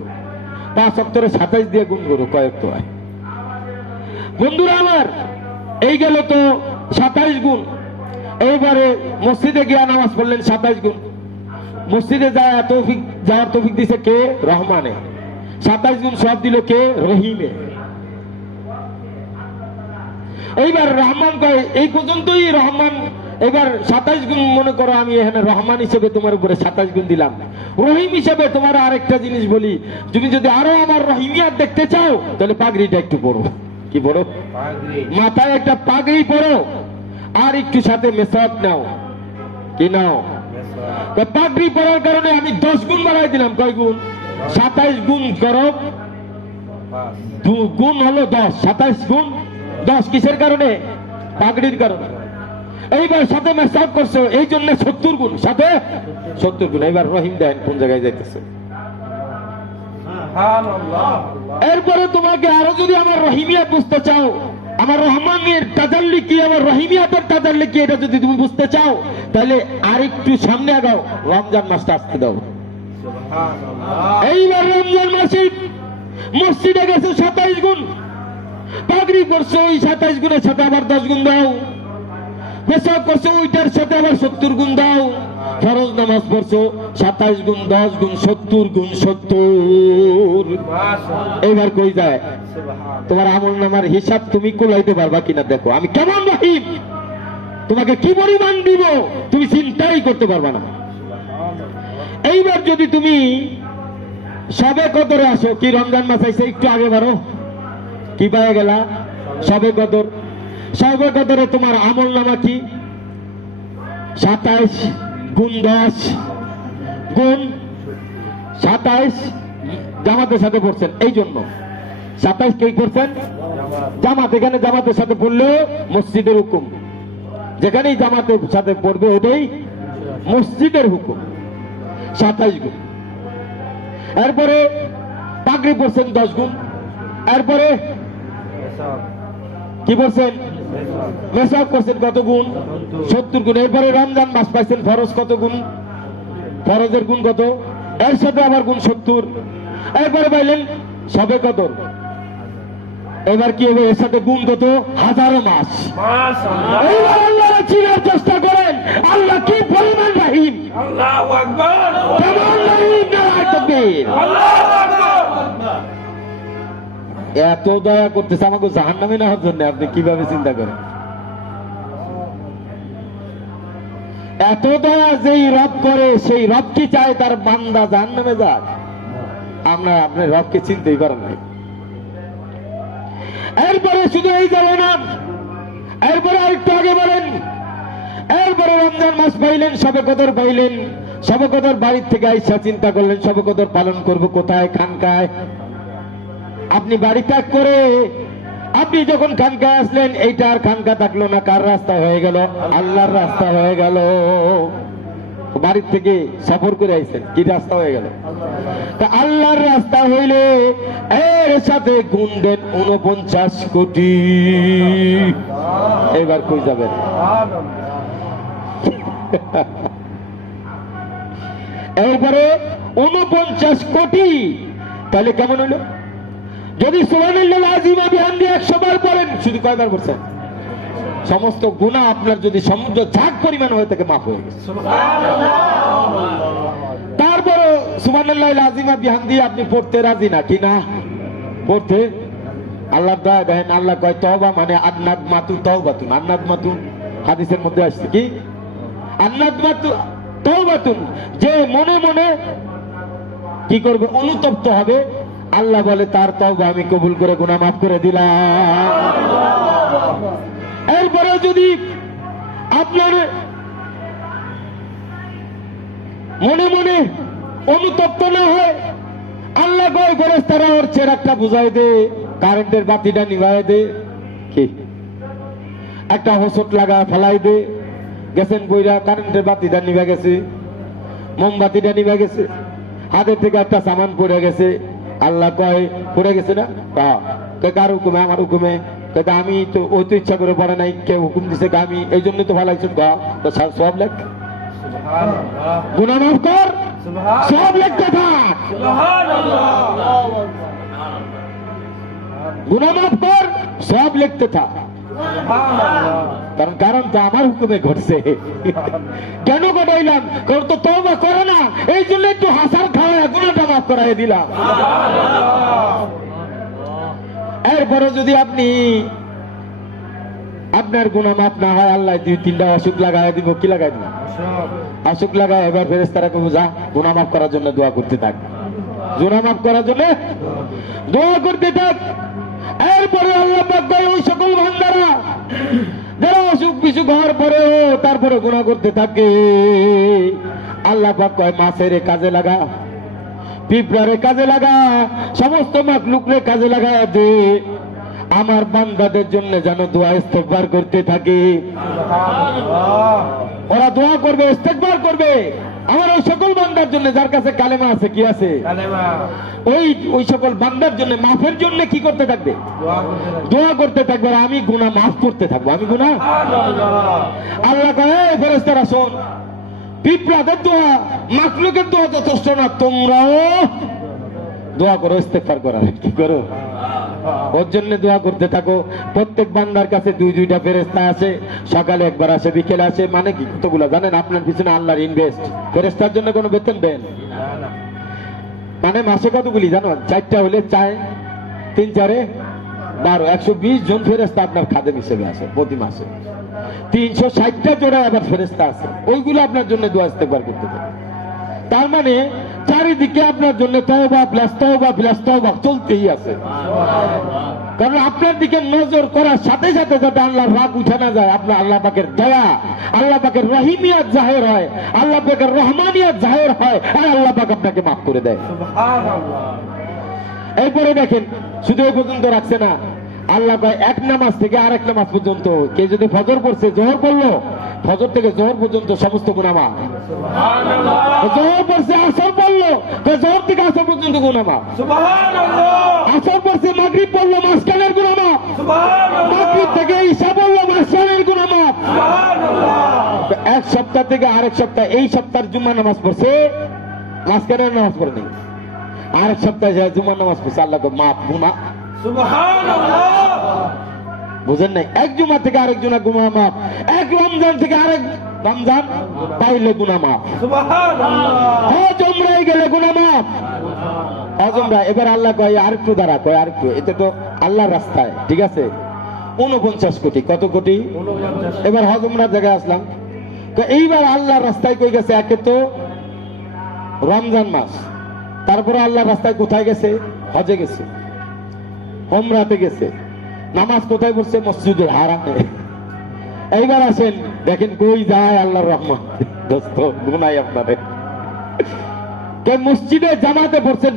5 ওয়াক্তরে 27 দিয়ে গুণ করো, কয়েক তো হয়। বন্ধুরা আমার, এই গেল তো 27 গুণ। এইবারে মসজিদে গিয়ে নামাজ পড়লেন 27 গুণ। মসজিদে যাওয়ার তৌফিক দিছে কে? রহমানে। 27 গুণ সব দিল কে? রহিমে। এইবার রহমান কয় এই পর্যন্তই রহমান। এবার 27 গুণ মনে করো আমি এখানে রহমান হিসেবে তোমার উপরে 27 গুণ দিলাম। রহিম হিসেবে তোমার আরেকটা জিনিস বলি, তুমি যদি আরো আমার রহিমিয়াত দেখতে চাও, তাহলে পাগড়িটা একটু পরো। কি পরো? মাথায় একটা পাগড়ি পরো, আর একটু সাথে মেসাক নাও। কি নাও? পাগড়ি পরার কারণে আমি 10 গুণ বাড়াই দিলাম। কয় গুণ? 27 গুণ করো, গুণ হলো 10। 27 গুণ 10 কিসের কারণে? পাগড়ির কারণে। এইবার সাথে মেসাক করছো, এই জন্য 70 গুণ। সাথে 70 গুণ। এবার রহিম দেন কোন জায়গায় যাইতেছে। এরপরে তোমাকে আরো যদি আমার রহিমিয়াত বুঝতে চাও, আমার রহমানের তাজাল্লি কি, আমার রহিমিয়াতের তাজাল্লি কি, এটা যদি তুমি বুঝতে চাও, তাহলে আরেকটু সামনে আগাও, রমজান মাসটা আসতে দাও। এইবার রমজান মাসে মসজিদে গেছে 27 গুণ, পাগড়ি করছে ওই 27 গুণের সাথে আবার 10 গুণ দাও, পেশাব করছে ওইটার সাথে আবার 70 গুণ দাও, ফরজ নামাজ পড়ছো 27 গুণ 10 গুণ 70 গুণ 70। এবার কই যায় তোমার আমল নামার হিসাব? তুমি কুলাইতে পারবা কিনা দেখো আমি কেমন রহিম, তোমাকে কি পরিমাণ দিব তুমি চিন্তাই করতে পারবা না। এইবার যদি তুমি সবে কদরে আসো, কি রমজান মাস আইছে একটু আগে বারো, কি পাওয়া গেলা? সবে কদর। সবে কদরে তোমার আমল নামা কি? 27 গুণ 10 গুণ 27 জামাতের সাথে পড়ছেন, এই জন্য 27 কে করছেন জামাত। এখানে জামাতের সাথে পড়লেও মসজিদের হুকুম, যেখানেই জামাতের সাথে পড়বে ওটাই মসজিদের হুকুম, 27 গুণ। এরপরে পাগড়ি পড়ছেন 10 গুণ, এরপরে কি পড়ছেন? মেসাব করছেন কত গুণ? 70 গুণ। এরপরে রমজান মাস পাইছেন ফরজ কত গুণ? ফরজের গুণ কত? এর সাথে আবার গুণ 70। এরপরে পাইলেন সবে কদর, এবার কি হবে? এর সাথে গুণ কত? 1000 মাস। এইবার আল্লাহর চিনার চেষ্টা করেন আল্লাহ কি পরিমাণ রহিম। আল্লাহু আকবার, কেমন রহিম, নারায়ে তাকবীর। আল্লাহু আকবার। এত দয়া করতেছে আমাকে জাহান্নামে নেওয়ার জন্য, আপনি কিভাবে চিন্তা করেন? এত দয়া যেই রব করে সেই রব কি চায় তার বান্দা জাহান্নামে যাক? আমরা আপনার রবকে চিনতেই পারেন নাই। এরপরে শুধু এই যাবে না, এরপরে আরেকটু আগে বলেন, এরপরে রমজান মাস পাইলেন, সবে কদর পাইলেন, সবে কদর বাড়ির থেকে আইসা চিন্তা করলেন সবে কদর পালন করব কোথায়? খানকায়। আপনি বাড়ি ত্যাগ করে আপনি যখন খানকায় আসলেন, এইটা আর খানকা থাকলো না, কার রাস্তা হয়ে গেল? আল্লাহর রাস্তা হয়ে গেল। বাড়ির থেকে সফর করে আইছেন, কি রাস্তা হয়ে গেল? তা আল্লাহর রাস্তা হইলে এর সাথে গুণ দেন 49 কোটি। এবার কই যাবেন? এরপরে 49 কোটি, তাহলে কেমন হইল? যদি সুবহানাল্লাহ আযীম বিহামদি 100 বার পড়েন, শুধু কয়বার পড়ছেন? সমস্ত গুনাহ আপনার যদি সমুদ্র ঝাঁক পরিমাণ হয়ে থাকে মাফ হয়ে গেছে। তারপরে সুবহানাল্লাহ আযীম বিহামদি আপনি পড়তে রাজি না কি না? পড়তে আল্লাহ দয়া দেখেন, আল্লাহ কয় তওবা মানে আন্নাদ মাতু তওবাতুন। আন্নাদ মাতু হাদিসের মধ্যে আসছে কি? আন্নাদ মাতু তওবাতুন, যে মনে মনে কি করবে? অনুতপ্ত হবে, আল্লাহ বলে তার তওবা আমি কবুল করে গুনাহ মাফ করে দিলাম। এরপরে যদি আপনার মনে মনে অনুতপ্ত না হয়, আল্লাহ কয় ফেরেশতারা ওর চেরাগটা বুঝাই দে, কারেন্টের বাতিটা নিভাই দে, কি একটা হোসট লাগা ফেলাই দে, গেছেন বইরা কারেন্টের বাতিটা নিভে গেছে, মোমবাতিটা নিভে গেছে, হাতের থেকে একটা সামান পড়ে গেছে। আল্লাহ কয় পড়ে গেছে না? কার হুকুমে? আমার হুকুমে। আমি তো ও তো ইচ্ছা করে পড়ে নাই, কে হুকুম দিছে? আমি এই জন্য তো ভালাইছেন। সব লেখ, গুনাহ মাফ কর, সব লিখতে থাক। গুনাহ মাফ কর, সব লিখতে থাক। কারণ তো আমার হুকুমে ঘটছে। কেন ঘটাইলাম? কারণ তো তওবা করে না, এই জন্য একটু হাসার খাওয়া গুনাহটা মাফ করাই দিলাম। এরপরে যদি আপনি আপনার গুনাহ মাফ না হয়, আল্লাহ 2-3টা অসুখ লাগাই দিব। কি লাগাই দিব? অসুখ লাগায়। এবার ফেরেশতারা কইব যা গুনাহ মাফ করার জন্য দোয়া করতে থাক, গুনাহ মাফ করার জন্য দোয়া করতে থাক। এরপরে আল্লাহ পাক কয় ওই সকল বান্দারা যারা অসুখ বিসুখ হওয়ার পরেও তারপরে গুনাহ করতে থাকে, আল্লাহ পাক কয় মাছের কাজে লাগা, পিঁপড়ারে কাজে লাগা, সমস্ত মাখলুকরে কাজে লাগায় দে, আমার বান্দাদের জন্য যেন দোয়া ইস্তেগফার করতে থাকে। ওরা দোয়া করবে, ইস্তেগফার করবে আমার ওই সকল বান্দার জন্য যার কাছে কালেমা আছে। কি আছে? ওই সকল বান্দার জন্য মাফের জন্য কি করতে থাকবে? দোয়া করতে থাকবে। আর আমি গুনাহ মাফ করতে থাকবো। আমি গুনাহ, আল্লাহ কয় ফেরেশতারা শোন, পিঁপড়াদের দোয়া, মাখলুকের দোয়া যথেষ্ট না, তোমরাও দোয়া করো, ইস্তেগফার করার কি করো, ওর জন্য দোয়া করতে থাকো। প্রত্যেক বান্দার কাছে দুইটা ফেরেশতা আছে, সকালে একবার আসে, বিকেলে আসে। মানে কি কতগুলো জানেন? আপনার পিছনে আল্লাহর ইনভেস্ট। ফেরেশতার জন্য কোনো বেতন দেন? মানে মাসে কতগুলি জানো? 4টা হলে 4 3 4 12, 120 জন ফেরেশতা আপনার খাদেম হিসেবে আছে প্রতি মাসে। 360টা জোড়া আবার ফেরেশতা আছে, ওইগুলো আপনার জন্য দোয়া ইস্তেগফার করতে থাকে। তার মানে চারিদিকে আপনার জন্য তওবা প্লাস তওবা প্লাস তওবা চলতেই আছে। কারণ আপনার দিকে নজর করার সাথে সাথে যাতে আল্লাহর রাগ উঠে না যায়, আপনার আল্লাহ পাকের দয়া, আল্লাহ পাকের রহিমিয়াত জাহের হয়, আল্লাহ পাকের রহমানিয়াত জাহের হয়, আর আল্লাহ পাক আপনাকে মাফ করে দেয়। এরপরে দেখেন, শুধু এই পর্যন্ত রাখছে না, আল্লাহ কয় এক নামাজ থেকে আরেক নামাজ পর্যন্ত, কে যদি ফজর পড়ছে, জোহর পড়লো, ফজর থেকে জোহর পর্যন্ত সমস্ত গুনাহ মাফ। জোহর পড়ছে, আসর পড়লো, তো জোহর থেকে আসর পর্যন্ত গুনাহ মাফ। আসর পড়ছে, মাগরিব পড়লো, মাঝখানের গুনাহ মাফ। মাগরিব থেকে ঈশা পড়লো, মাঝখানের গুনাহ মাফ। এক সপ্তাহ থেকে আরেক সপ্তাহ, এই সপ্তাহের জুম্মা নামাজ পড়ছে, মাঝখানের নামাজ পড়েনি, আরেক সপ্তাহে যায় জুম্মার নামাজ পড়ছে, আল্লাহ মাফ গুনাহ। বুঝেন নাই? এক জুমা থেকে আরেক জুমা গুনাহ মাফ, এক রমজান থেকে আরেক রমজান পাইলে গুনাহ মাফ। হজ উমরায় গেলে গুনাহ মাফ। হজ উমরা, এবার আল্লাহ কয় আরেকটু দাঁড়া, কয় আরেকটু, এটা তো আল্লাহর রাস্তায়, ঠিক আছে? 49 কোটি, কত কোটি? এবার হজ উমরার জায়গায় আসলাম, এইবার আল্লাহর রাস্তায় কই গেছে? একে তো রমজান মাস, তারপরে আল্লাহর রাস্তায় কোথায় গেছে? হজে গেছে, উমরাতে গেছে, নামাজ কোথায় পড়ছে? মসজিদুল হারামে। এইবার আসেন, দেখেন কই যায় আল্লাহর রহমান। দোস্ত গুনাই আপনাদের, কে মসজিদে জামাতে পড়ছেন,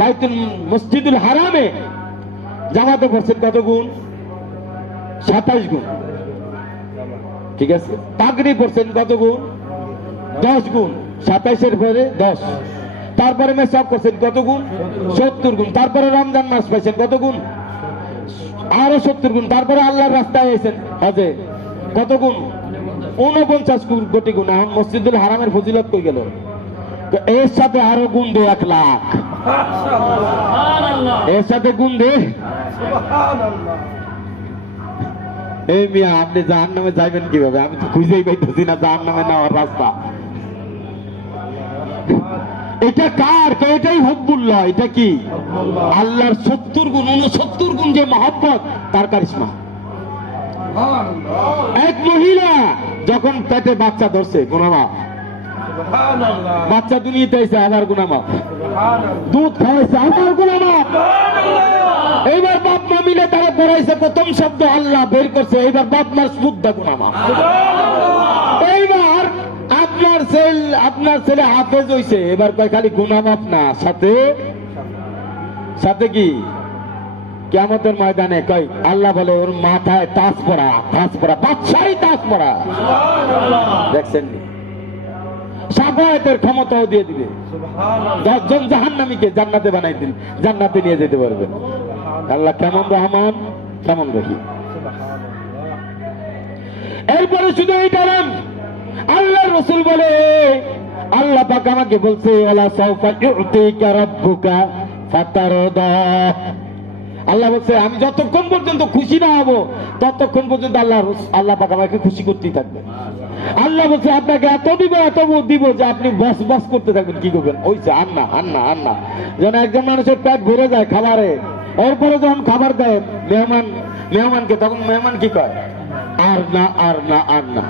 বাইতুল মসজিদুল হারামে জামাতে পড়ছেন কত গুণ? 27 গুণ, ঠিক আছে? পাগড়ি পড়ছেন কত গুণ? 10 গুণ। 27-এর পরে 10, তারপরে মেসাব করছেন কত গুণ? 70 গুণ। তারপরে রমজান মাস পাইছেন কত গুণ? আরো 70 গুণ। তারপরে আল্লাহর রাস্তায় আইছেন হজে কত গুণ? 49 কোটি গুণ। এখন মসজিদুল হারামের ফজিলত কই গেল? এর সাথে আরো গুণ দে 1 লাখ, এর সাথে গুণ দে। এই মিয়া, আপনি জাহান্নামে যাইবেন কিভাবে? আমি তো খুঁজেই পাইতেছি না জাহান্নামে নেওয়ার রাস্তা। এটা কার? এটাই হব্বুল্লাহ। এটা কি? আল্লাহর 70 গুণ, 69 গুণ যে মহব্বত, তার কারিশমা। এক মহিলা যখন পেটে বাচ্চা ধরছে, গুনাহ মাফ। বাচ্চা দুনিয়াতে আইছে, আবার গুনাহ মাফ। দুধ খাওয়াইছে, আবার গুনাহ মাফ। এইবার বাপ মা মিলে তারা পড়াইছে, প্রথম শব্দ আল্লাহ বের করছে, এইবার বাপ মার শুদ্ধ গুনাহ মাফ। এইবার আপনার ছেলে হাফেজ হইছে, এবার কয় খালি গুনাহ মাফ না, সাথে সাথে কি? কিয়ামতের ময়দানে কয় আল্লাহ বলে ওর মাথায় তাজ পড়া, বাদশাহী তাজ পড়া। দেখছেন, শাফায়াতের ক্ষমতাও দিয়ে দিবে। 10 জন জাহান্নামীকে জান্নাতে বানাই দিন, জান্নাতে নিয়ে যেতে পারবেন। আল্লাহ কেমন রহমান, কেমন রহিম। এরপরে শুধু এইটা না, আল্লাহ রাসূল বলে, আল্লাহ পাক আমাকে বলছে, ওয়ালা সাউফা ইউতিকা রাব্বুকা ফাতারদা। আল্লাহ বলছে, আমি যতক্ষণ পর্যন্ত খুশি না হব, ততক্ষণ পর্যন্ত আল্লাহ পাক আমাকে খুশি করতেই থাকবে। আল্লাহ বলছে, আপনাকে এত দিব যে আপনি বস বস করতে থাকবেন। কি করবেন? ওইছে আন্না আন্না আন্না, যেন একজন মানুষের পেট ভরে যায় খাবারে। এরপরে যখন খাবার দেয় মেহমানকে, তখন মেহমান কি কয়? আর না আর না আর না।